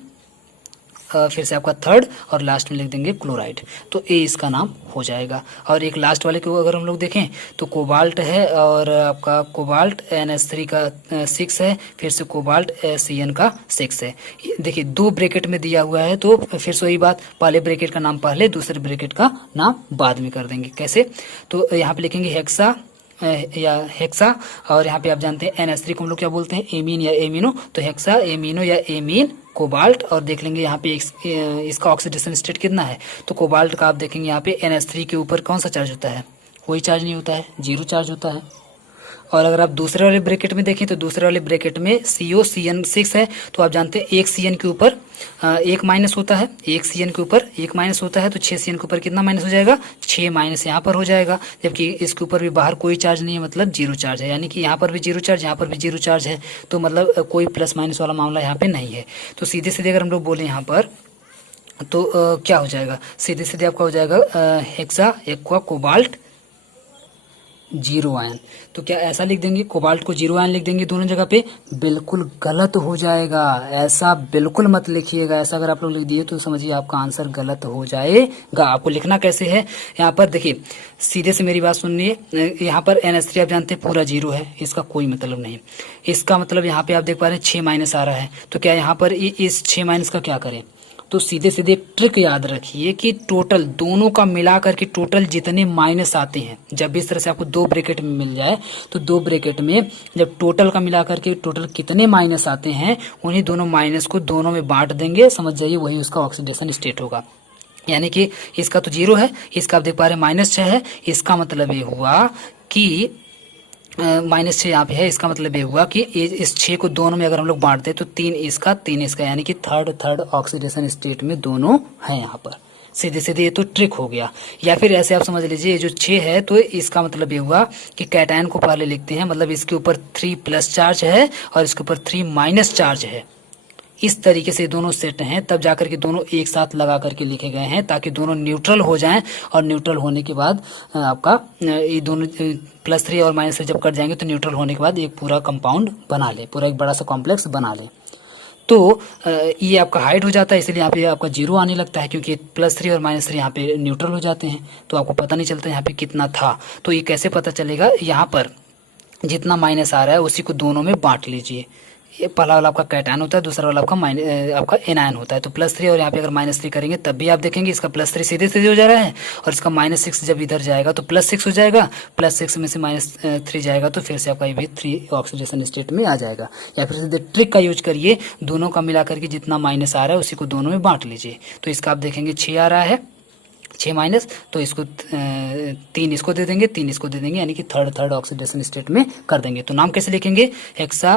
फिर से आपका थर्ड, और लास्ट में लिख देंगे क्लोराइड। तो ये इसका नाम हो जाएगा। और एक लास्ट वाले को अगर हम लोग देखें तो कोबाल्ट है, और आपका कोबाल्ट NH3 का 6 है, फिर से कोबाल्ट Cn का 6 है। देखिए 2 ब्रैकेट में दिया हुआ है, तो फिर से वही बात, पहले ब्रैकेट का नाम पहले, दूसरे ब्रैकेट का नाम बाद में कर देंगे। कैसे, तो यहाँ पे लिखेंगे हेक्सा या हेक्सा, और यहाँ पे आप जानते हैं NH3 को हम लोग क्या बोलते हैं, एमीन या एमिनो, तो हेक्सा एमिनो या एमीन कोबाल्ट। और देख लेंगे यहाँ पे इसका ऑक्सीडेशन स्टेट कितना है, तो कोबाल्ट का आप देखेंगे यहाँ पे NH3 के ऊपर कौन सा चार्ज होता है, कोई चार्ज नहीं होता है, 0 चार्ज होता है। और अगर आप दूसरे वाले ब्रैकेट में देखें, तो दूसरे वाले ब्रैकेट में COCN6 है, तो आप जानते हैं 1 CN के ऊपर 1 माइनस होता है, 1 CN के ऊपर 1 माइनस होता है, तो 6 CN के ऊपर कितना माइनस हो जाएगा, 6 माइनस यहाँ पर हो जाएगा। जबकि इसके ऊपर भी बाहर कोई चार्ज नहीं है, मतलब 0 चार्ज है, यानी कि यहाँ पर भी 0 चार्ज, यहाँ पर भी 0 चार्ज है, तो मतलब कोई प्लस माइनस वाला मामला यहाँ पे नहीं है। तो सीधे सीधे अगर हम लोग बोले यहाँ पर, तो क्या हो जाएगा, सीधे सीधे आपका हो जाएगा हेक्सा एक्वा कोबाल्ट 0 आयन। तो क्या ऐसा लिख देंगे, कोबाल्ट को 0 आयन लिख देंगे दोनों जगह पे, बिल्कुल गलत हो जाएगा। ऐसा बिल्कुल मत लिखिएगा, ऐसा अगर आप लोग लिख दिए तो समझिए आपका आंसर गलत हो जाएगा। आपको लिखना कैसे है, यहाँ पर देखिए सीधे से मेरी बात सुनिए, यहाँ पर NH3 आप जानते हैं पूरा 0 है, इसका कोई मतलब नहीं। इसका मतलब यहाँ पे आप देख पा रहे हैं 6 माइनस आ रहा है, तो क्या यहाँ पर इस 6 माइनस का क्या करें, तो सीधे सीधे ट्रिक याद रखिए कि टोटल दोनों का मिला करके टोटल जितने माइनस आते हैं, जब भी इस तरह से आपको 2 ब्रैकेट में मिल जाए, तो 2 ब्रैकेट में जब टोटल का मिला करके टोटल कितने माइनस आते हैं, उन्हीं दोनों माइनस को दोनों में बांट देंगे, समझ जाइए वही उसका ऑक्सीडेशन स्टेट होगा। यानी कि इसका तो 0 है, इसका आप देख पा रहे हैं -6 है, इसका मतलब ये हुआ कि -6 यहाँ पे है, इसका मतलब ये हुआ कि इस 6 को दोनों में अगर हम लोग बांट दें तो 3 इसका 3 इसका, यानी कि थर्ड ऑक्सीडेशन स्टेट में दोनों हैं यहाँ पर। सीधे सीधे ये तो ट्रिक हो गया। या फिर ऐसे आप समझ लीजिए, ये जो 6 है तो इसका मतलब ये हुआ कि कैटायन को पहले लिखते हैं, मतलब इसके ऊपर 3 प्लस चार्ज है और इसके ऊपर 3 माइनस चार्ज है। इस तरीके से दोनों सेट हैं, तब जाकर के दोनों एक साथ लगा करके लिखे गए हैं, ताकि दोनों न्यूट्रल हो जाएं, और न्यूट्रल होने के बाद आपका ये दोनों +3 और -3 जब कट जाएंगे तो न्यूट्रल होने के बाद एक पूरा कंपाउंड बना ले, पूरा एक बड़ा सा कॉम्प्लेक्स बना ले। तो ये आपका हाइड हो जाता है, इसलिए यहाँ पे आपका 0 आने लगता है, क्योंकि +3 और -3 यहाँ पे न्यूट्रल हो जाते हैं, तो आपको पता नहीं चलता यहाँ पे कितना था। तो ये कैसे पता चलेगा, यहाँ पर जितना माइनस आ रहा है उसी को दोनों में बांट लीजिए। ये पहला वाला आपका कैटायन होता है, दूसरा वाला आपका एनायन होता है। तो +3 और यहाँ पे अगर -3 करेंगे तब भी आप देखेंगे इसका +3 सीधे सीधे हो जा रहा है, और इसका -6 जब इधर जाएगा तो +6 हो जाएगा, +6 में से -3 जाएगा तो फिर से आपका ये भी 3 ऑक्सीडेशन स्टेट में आ जाएगा। या फिर सीधे ट्रिक का यूज करिए, दोनों का मिला करके जितना माइनस आ रहा है उसी को दोनों में बांट लीजिए। तो इसका आप देखेंगे 6 आ रहा है, 6 माइनस, तो इसको 3 इसको दे देंगे, 3 इसको दे देंगे, यानी कि थर्ड ऑक्सीडेशन स्टेट में कर देंगे। तो नाम कैसे लिखेंगे, हेक्सा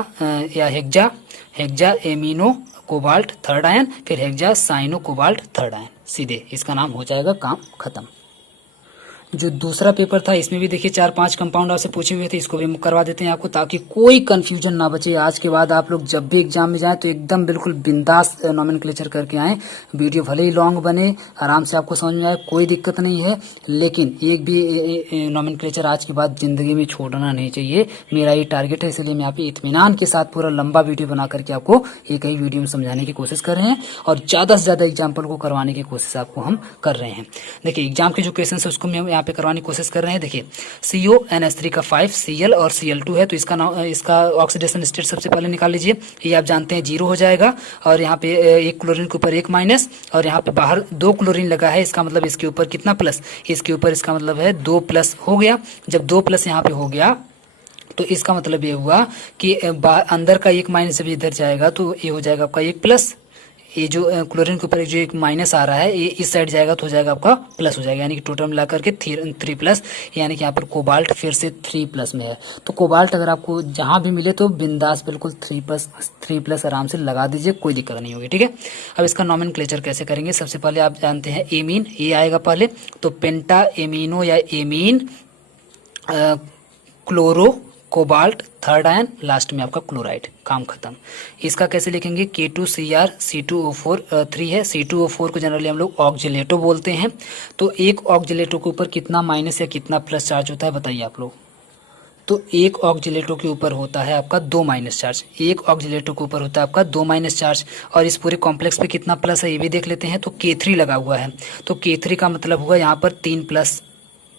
या hexa amino cobalt third ion, फिर hexa cyano cobalt third ion, सीधे इसका नाम हो जाएगा, काम खत्म। जो दूसरा पेपर था इसमें भी देखिए 4-5 कंपाउंड आपसे पूछे हुए थे, इसको भी हम करवा देते हैं आपको, ताकि कोई कंफ्यूजन ना बचे। आज के बाद आप लोग जब भी एग्जाम में जाएं तो एकदम बिल्कुल बिंदास नॉमेनक्लेचर करके आएँ। वीडियो भले ही लॉन्ग बने, आराम से आपको समझ में आए, कोई दिक्कत नहीं है, लेकिन एक भी नॉमेनक्लेचर आज के बाद जिंदगी में छोड़ना नहीं चाहिए। मेरा ये टारगेट है, इसलिए मैं यहाँ पे इत्मीनान के साथ पूरा लंबा वीडियो बना करके आपको एक ही वीडियो में समझाने की कोशिश कर रहे हैं और ज़्यादा से ज़्यादा एग्जाम्पल को करवाने की कोशिश आपको हम कर रहे हैं। देखिए एग्जाम के जो क्वेश्चन है उसको हम यहाँ पे करवाने की कोशिश कर रहे हैं। देखिए CONH3 का 5 Cl और Cl2 है, तो इसका ऑक्सीडेशन स्टेट सबसे पहले निकाल लीजिए। ये आप जानते हैं 0 हो जाएगा, और यहाँ पे एक क्लोरीन के ऊपर एक माइनस, और यहाँ पे बाहर 2 क्लोरीन लगा है, इसका मतलब इसके ऊपर कितना प्लस, इसके ऊपर इसका मतलब है 2 प्लस हो गया। जब 2 प्लस यहाँ पे हो गया तो इसका मतलब ये हुआ कि अंदर का एक माइनस जब इधर जाएगा तो ये हो जाएगा आपका एक प्लस। ये जो क्लोरीन के ऊपर जो एक माइनस आ रहा है ये इस साइड जाएगा तो हो जाएगा आपका प्लस हो जाएगा, यानी कि टोटल मिला करके 3 प्लस, यानी कि यहाँ पर कोबाल्ट फिर से 3 प्लस में है। तो कोबाल्ट अगर आपको जहाँ भी मिले तो बिंदास बिल्कुल 3 प्लस आराम से लगा दीजिए, कोई दिक्कत नहीं होगी, ठीक है। अब इसका नॉमेनक्लेचर कैसे करेंगे, सबसे पहले आप जानते हैं एमीन, ये आएगा पहले, तो पेंटा एमिनो या amine, chloro, cobalt, third ion, last में आपका क्लोराइड, काम खत्म। इसका कैसे लिखेंगे, K2Cr C2O4 3 है, C2O4 को जनरली हम लोग ऑक्जिलेटो बोलते हैं। तो एक ऑक्जिलेटो के ऊपर कितना माइनस या कितना प्लस चार्ज होता है बताइए आप लोग। तो एक ऑक्जिलेटो के ऊपर होता है आपका 2 माइनस चार्ज, एक ऑक्जिलेटो के ऊपर होता है आपका 2 माइनस चार्ज, और इस पूरे कॉम्प्लेक्स पे कितना प्लस है ये भी देख लेते हैं। तो K3 लगा हुआ है, तो K3 का मतलब हुआ यहाँ पर 3 प्लस,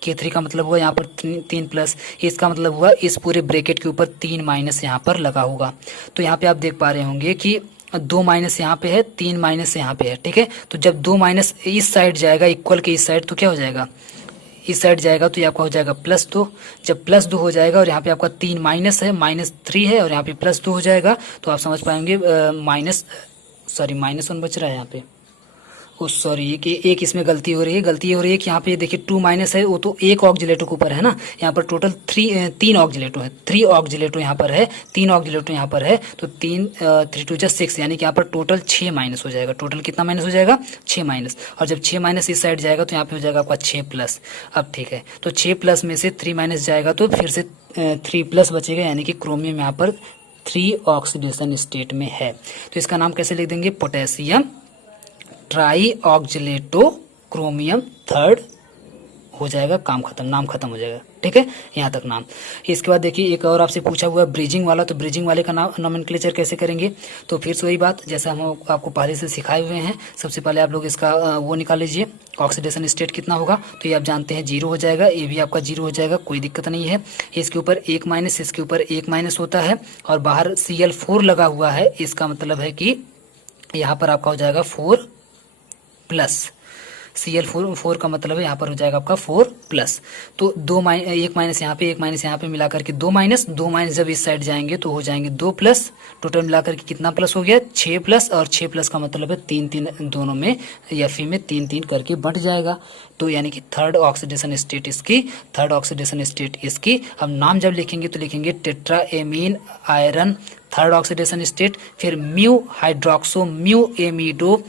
K3 का मतलब हुआ यहाँ पर 3 प्लस, इसका मतलब हुआ इस पूरे ब्रैकेट के ऊपर 3 माइनस यहाँ पर लगा होगा। तो यहाँ पे आप देख पा रहे होंगे कि 2 माइनस यहाँ पे है, 3 माइनस यहाँ पे है, ठीक है। तो जब 2 माइनस इस साइड जाएगा, इक्वल के इस साइड, तो क्या हो जाएगा, इस साइड जाएगा तो ये आपका हो जाएगा +2। जब +2 हो जाएगा और यहाँ पे आपका 3 माइनस है, -3 है, और यहाँ पे +2 हो जाएगा, तो आप समझ पाएंगे -1 बच रहा है यहाँ पे, सॉरी कि एक इसमें गलती हो रही है कि यहाँ पे देखिए 2 माइनस है, वो तो एक ऑक्जिलेटो के ऊपर है ना, यहाँ पर टोटल 3 ऑक्जिलेटो है, 3 ऑक्जिलेटो यहाँ पर है, 3 ऑक्जिलेटो यहाँ पर है, तो 3 2 6, यानी कि यहाँ पर टोटल 6 माइनस हो जाएगा। टोटल कितना माइनस हो जाएगा, 6 माइनस, और जब 6 माइनस इस साइड जाएगा तो यहाँ पे हो जाएगा आपका 6 प्लस। अब ठीक है, तो 6 प्लस में से 3 माइनस जाएगा तो फिर से 3 प्लस बचेगा, यानी कि क्रोमियम यहाँ पर 3 ऑक्सीडेशन स्टेट में है। तो इसका नाम कैसे लिख देंगे, पोटेशियम ट्राई ऑक्जिलेटो क्रोमियम थर्ड हो जाएगा, काम खत्म, नाम खत्म हो जाएगा, ठीक है, यहाँ तक नाम। इसके बाद देखिए एक और आपसे पूछा हुआ है ब्रिजिंग वाला, तो ब्रिजिंग वाले का नाम नॉमेनक्लेचर कैसे करेंगे, तो फिर से वही बात जैसा हम आपको पहले से सिखाए हुए हैं। सबसे पहले आप लोग इसका वो निकाल लीजिए, ऑक्सीडेशन स्टेट कितना होगा, तो ये आप जानते हैं 0 हो जाएगा, ये भी आपका 0 हो जाएगा, कोई दिक्कत नहीं है। इसके ऊपर एक माइनस, इसके ऊपर एक माइनस होता है, और बाहर Cl4 लगा हुआ है, इसका मतलब है कि यहाँ पर आपका हो जाएगा 4 प्लस, Cl4 का मतलब है यहाँ पर हो जाएगा आपका 4 प्लस। तो एक माइनस यहाँ पे, एक माइनस यहाँ पे मिलाकर के 2 माइनस जब इस साइड जाएंगे तो हो जाएंगे 2 प्लस, टोटल मिलाकर के कितना प्लस हो गया, 6 प्लस, और 6 प्लस का मतलब है 3 दोनों में या फी में 3 करके बढ़ जाएगा। तो यानी कि थर्ड ऑक्सीडेशन स्टेट इसकी। अब नाम जब लिखेंगे तो लिखेंगे tetra amine iron third oxidation state, फिर mu hydroxo mu amido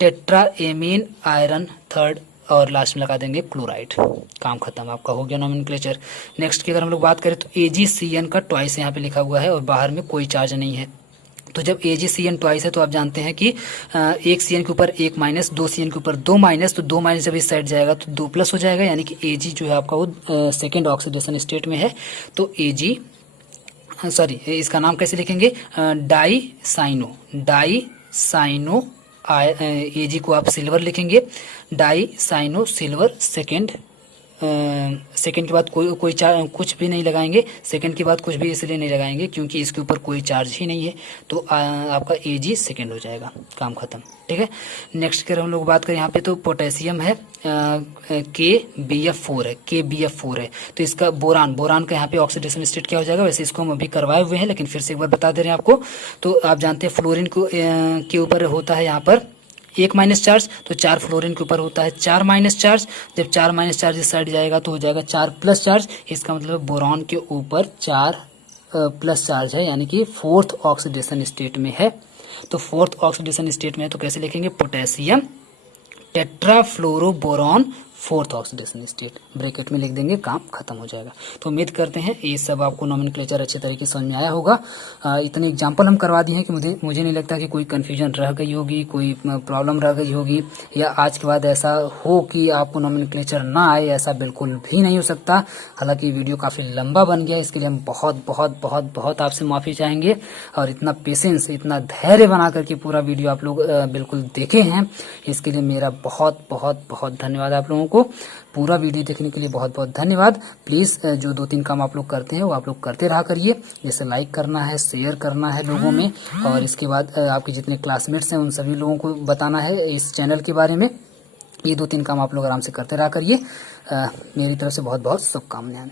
tetra amine iron third, और लास्ट में लगा देंगे क्लोराइड, काम खत्म, आपका हो गया नॉमेनक्लेचर। नेक्स्ट की अगर हम लोग बात करें तो AgCN का ट्वाइस यहाँ पे लिखा हुआ है और बाहर में कोई चार्ज नहीं है। तो जब AgCN ट्वाइस है तो आप जानते हैं कि एक CN के ऊपर एक माइनस, 2 CN के ऊपर 2 माइनस, तो 2 माइनस जब इस साइड जाएगा तो 2 प्लस हो जाएगा, यानी कि Ag जो है आपका वो सेकेंड ऑक्सीडेशन स्टेट में है। तो इसका नाम कैसे लिखेंगे, डाई साइनो Ag को आप सिल्वर लिखेंगे, डाई साइनो सिल्वर सेकेंड के बाद कोई चार्ज कुछ भी नहीं लगाएंगे, सेकंड के बाद कुछ भी इसलिए नहीं लगाएंगे क्योंकि इसके ऊपर कोई चार्ज ही नहीं है, तो आपका Ag सेकंड हो जाएगा, काम खत्म, ठीक है। नेक्स्ट की हम लोग बात करें यहाँ पे तो पोटेशियम है, KBF4 है, तो इसका बोरान का यहाँ पे ऑक्सीडेशन स्टेट क्या हो जाएगा, वैसे इसको हम अभी करवाए हुए हैं लेकिन फिर से एक बार बता दे रहे हैं आपको। तो आप जानते हैं फ्लोरीन के ऊपर होता है यहाँ पर एक माइनस चार्ज, तो 4 फ्लोरीन के ऊपर होता है 4 माइनस चार्ज, जब 4 माइनस चार्ज इस साइड जाएगा तो हो जाएगा 4 प्लस चार्ज, इसका मतलब बोरॉन के ऊपर 4 प्लस चार्ज है, यानी कि फोर्थ ऑक्सीडेशन स्टेट में है। तो फोर्थ ऑक्सीडेशन स्टेट में है तो कैसे लिखेंगे, potassium tetrafluoroboron fourth oxidation state, bracket में लिख देंगे, काम खत्म हो जाएगा। तो उम्मीद करते हैं ये सब आपको नोमेनक्लेचर अच्छे तरीके से समझ में आया होगा। इतने एग्जाम्पल हम करवा दिए हैं कि मुझे नहीं लगता कि कोई कन्फ्यूजन रह गई होगी, कोई प्रॉब्लम रह गई होगी, या आज के बाद ऐसा हो कि आपको नोमेनक्लेचर ना आए, ऐसा बिल्कुल भी नहीं हो सकता। हालांकि वीडियो काफ़ी लंबा बन गया, इसके लिए हम बहुत बहुत बहुत बहुत आपसे माफ़ी चाहेंगे। और इतना पेशेंस, इतना धैर्य बना करके पूरा वीडियो आप लोग बिल्कुल देखे हैं, इसके लिए मेरा बहुत बहुत बहुत धन्यवाद। आप लोगों को पूरा वीडियो देखने के लिए बहुत बहुत धन्यवाद। प्लीज़ जो 2-3 काम आप लोग करते हैं वो आप लोग करते रहा करिए, जैसे लाइक करना है, शेयर करना है लोगों में, और इसके बाद आपके जितने क्लासमेट्स हैं उन सभी लोगों को बताना है इस चैनल के बारे में। ये 2-3 काम आप लोग आराम से करते रहा करिए। मेरी तरफ से बहुत बहुत शुभकामनाएं।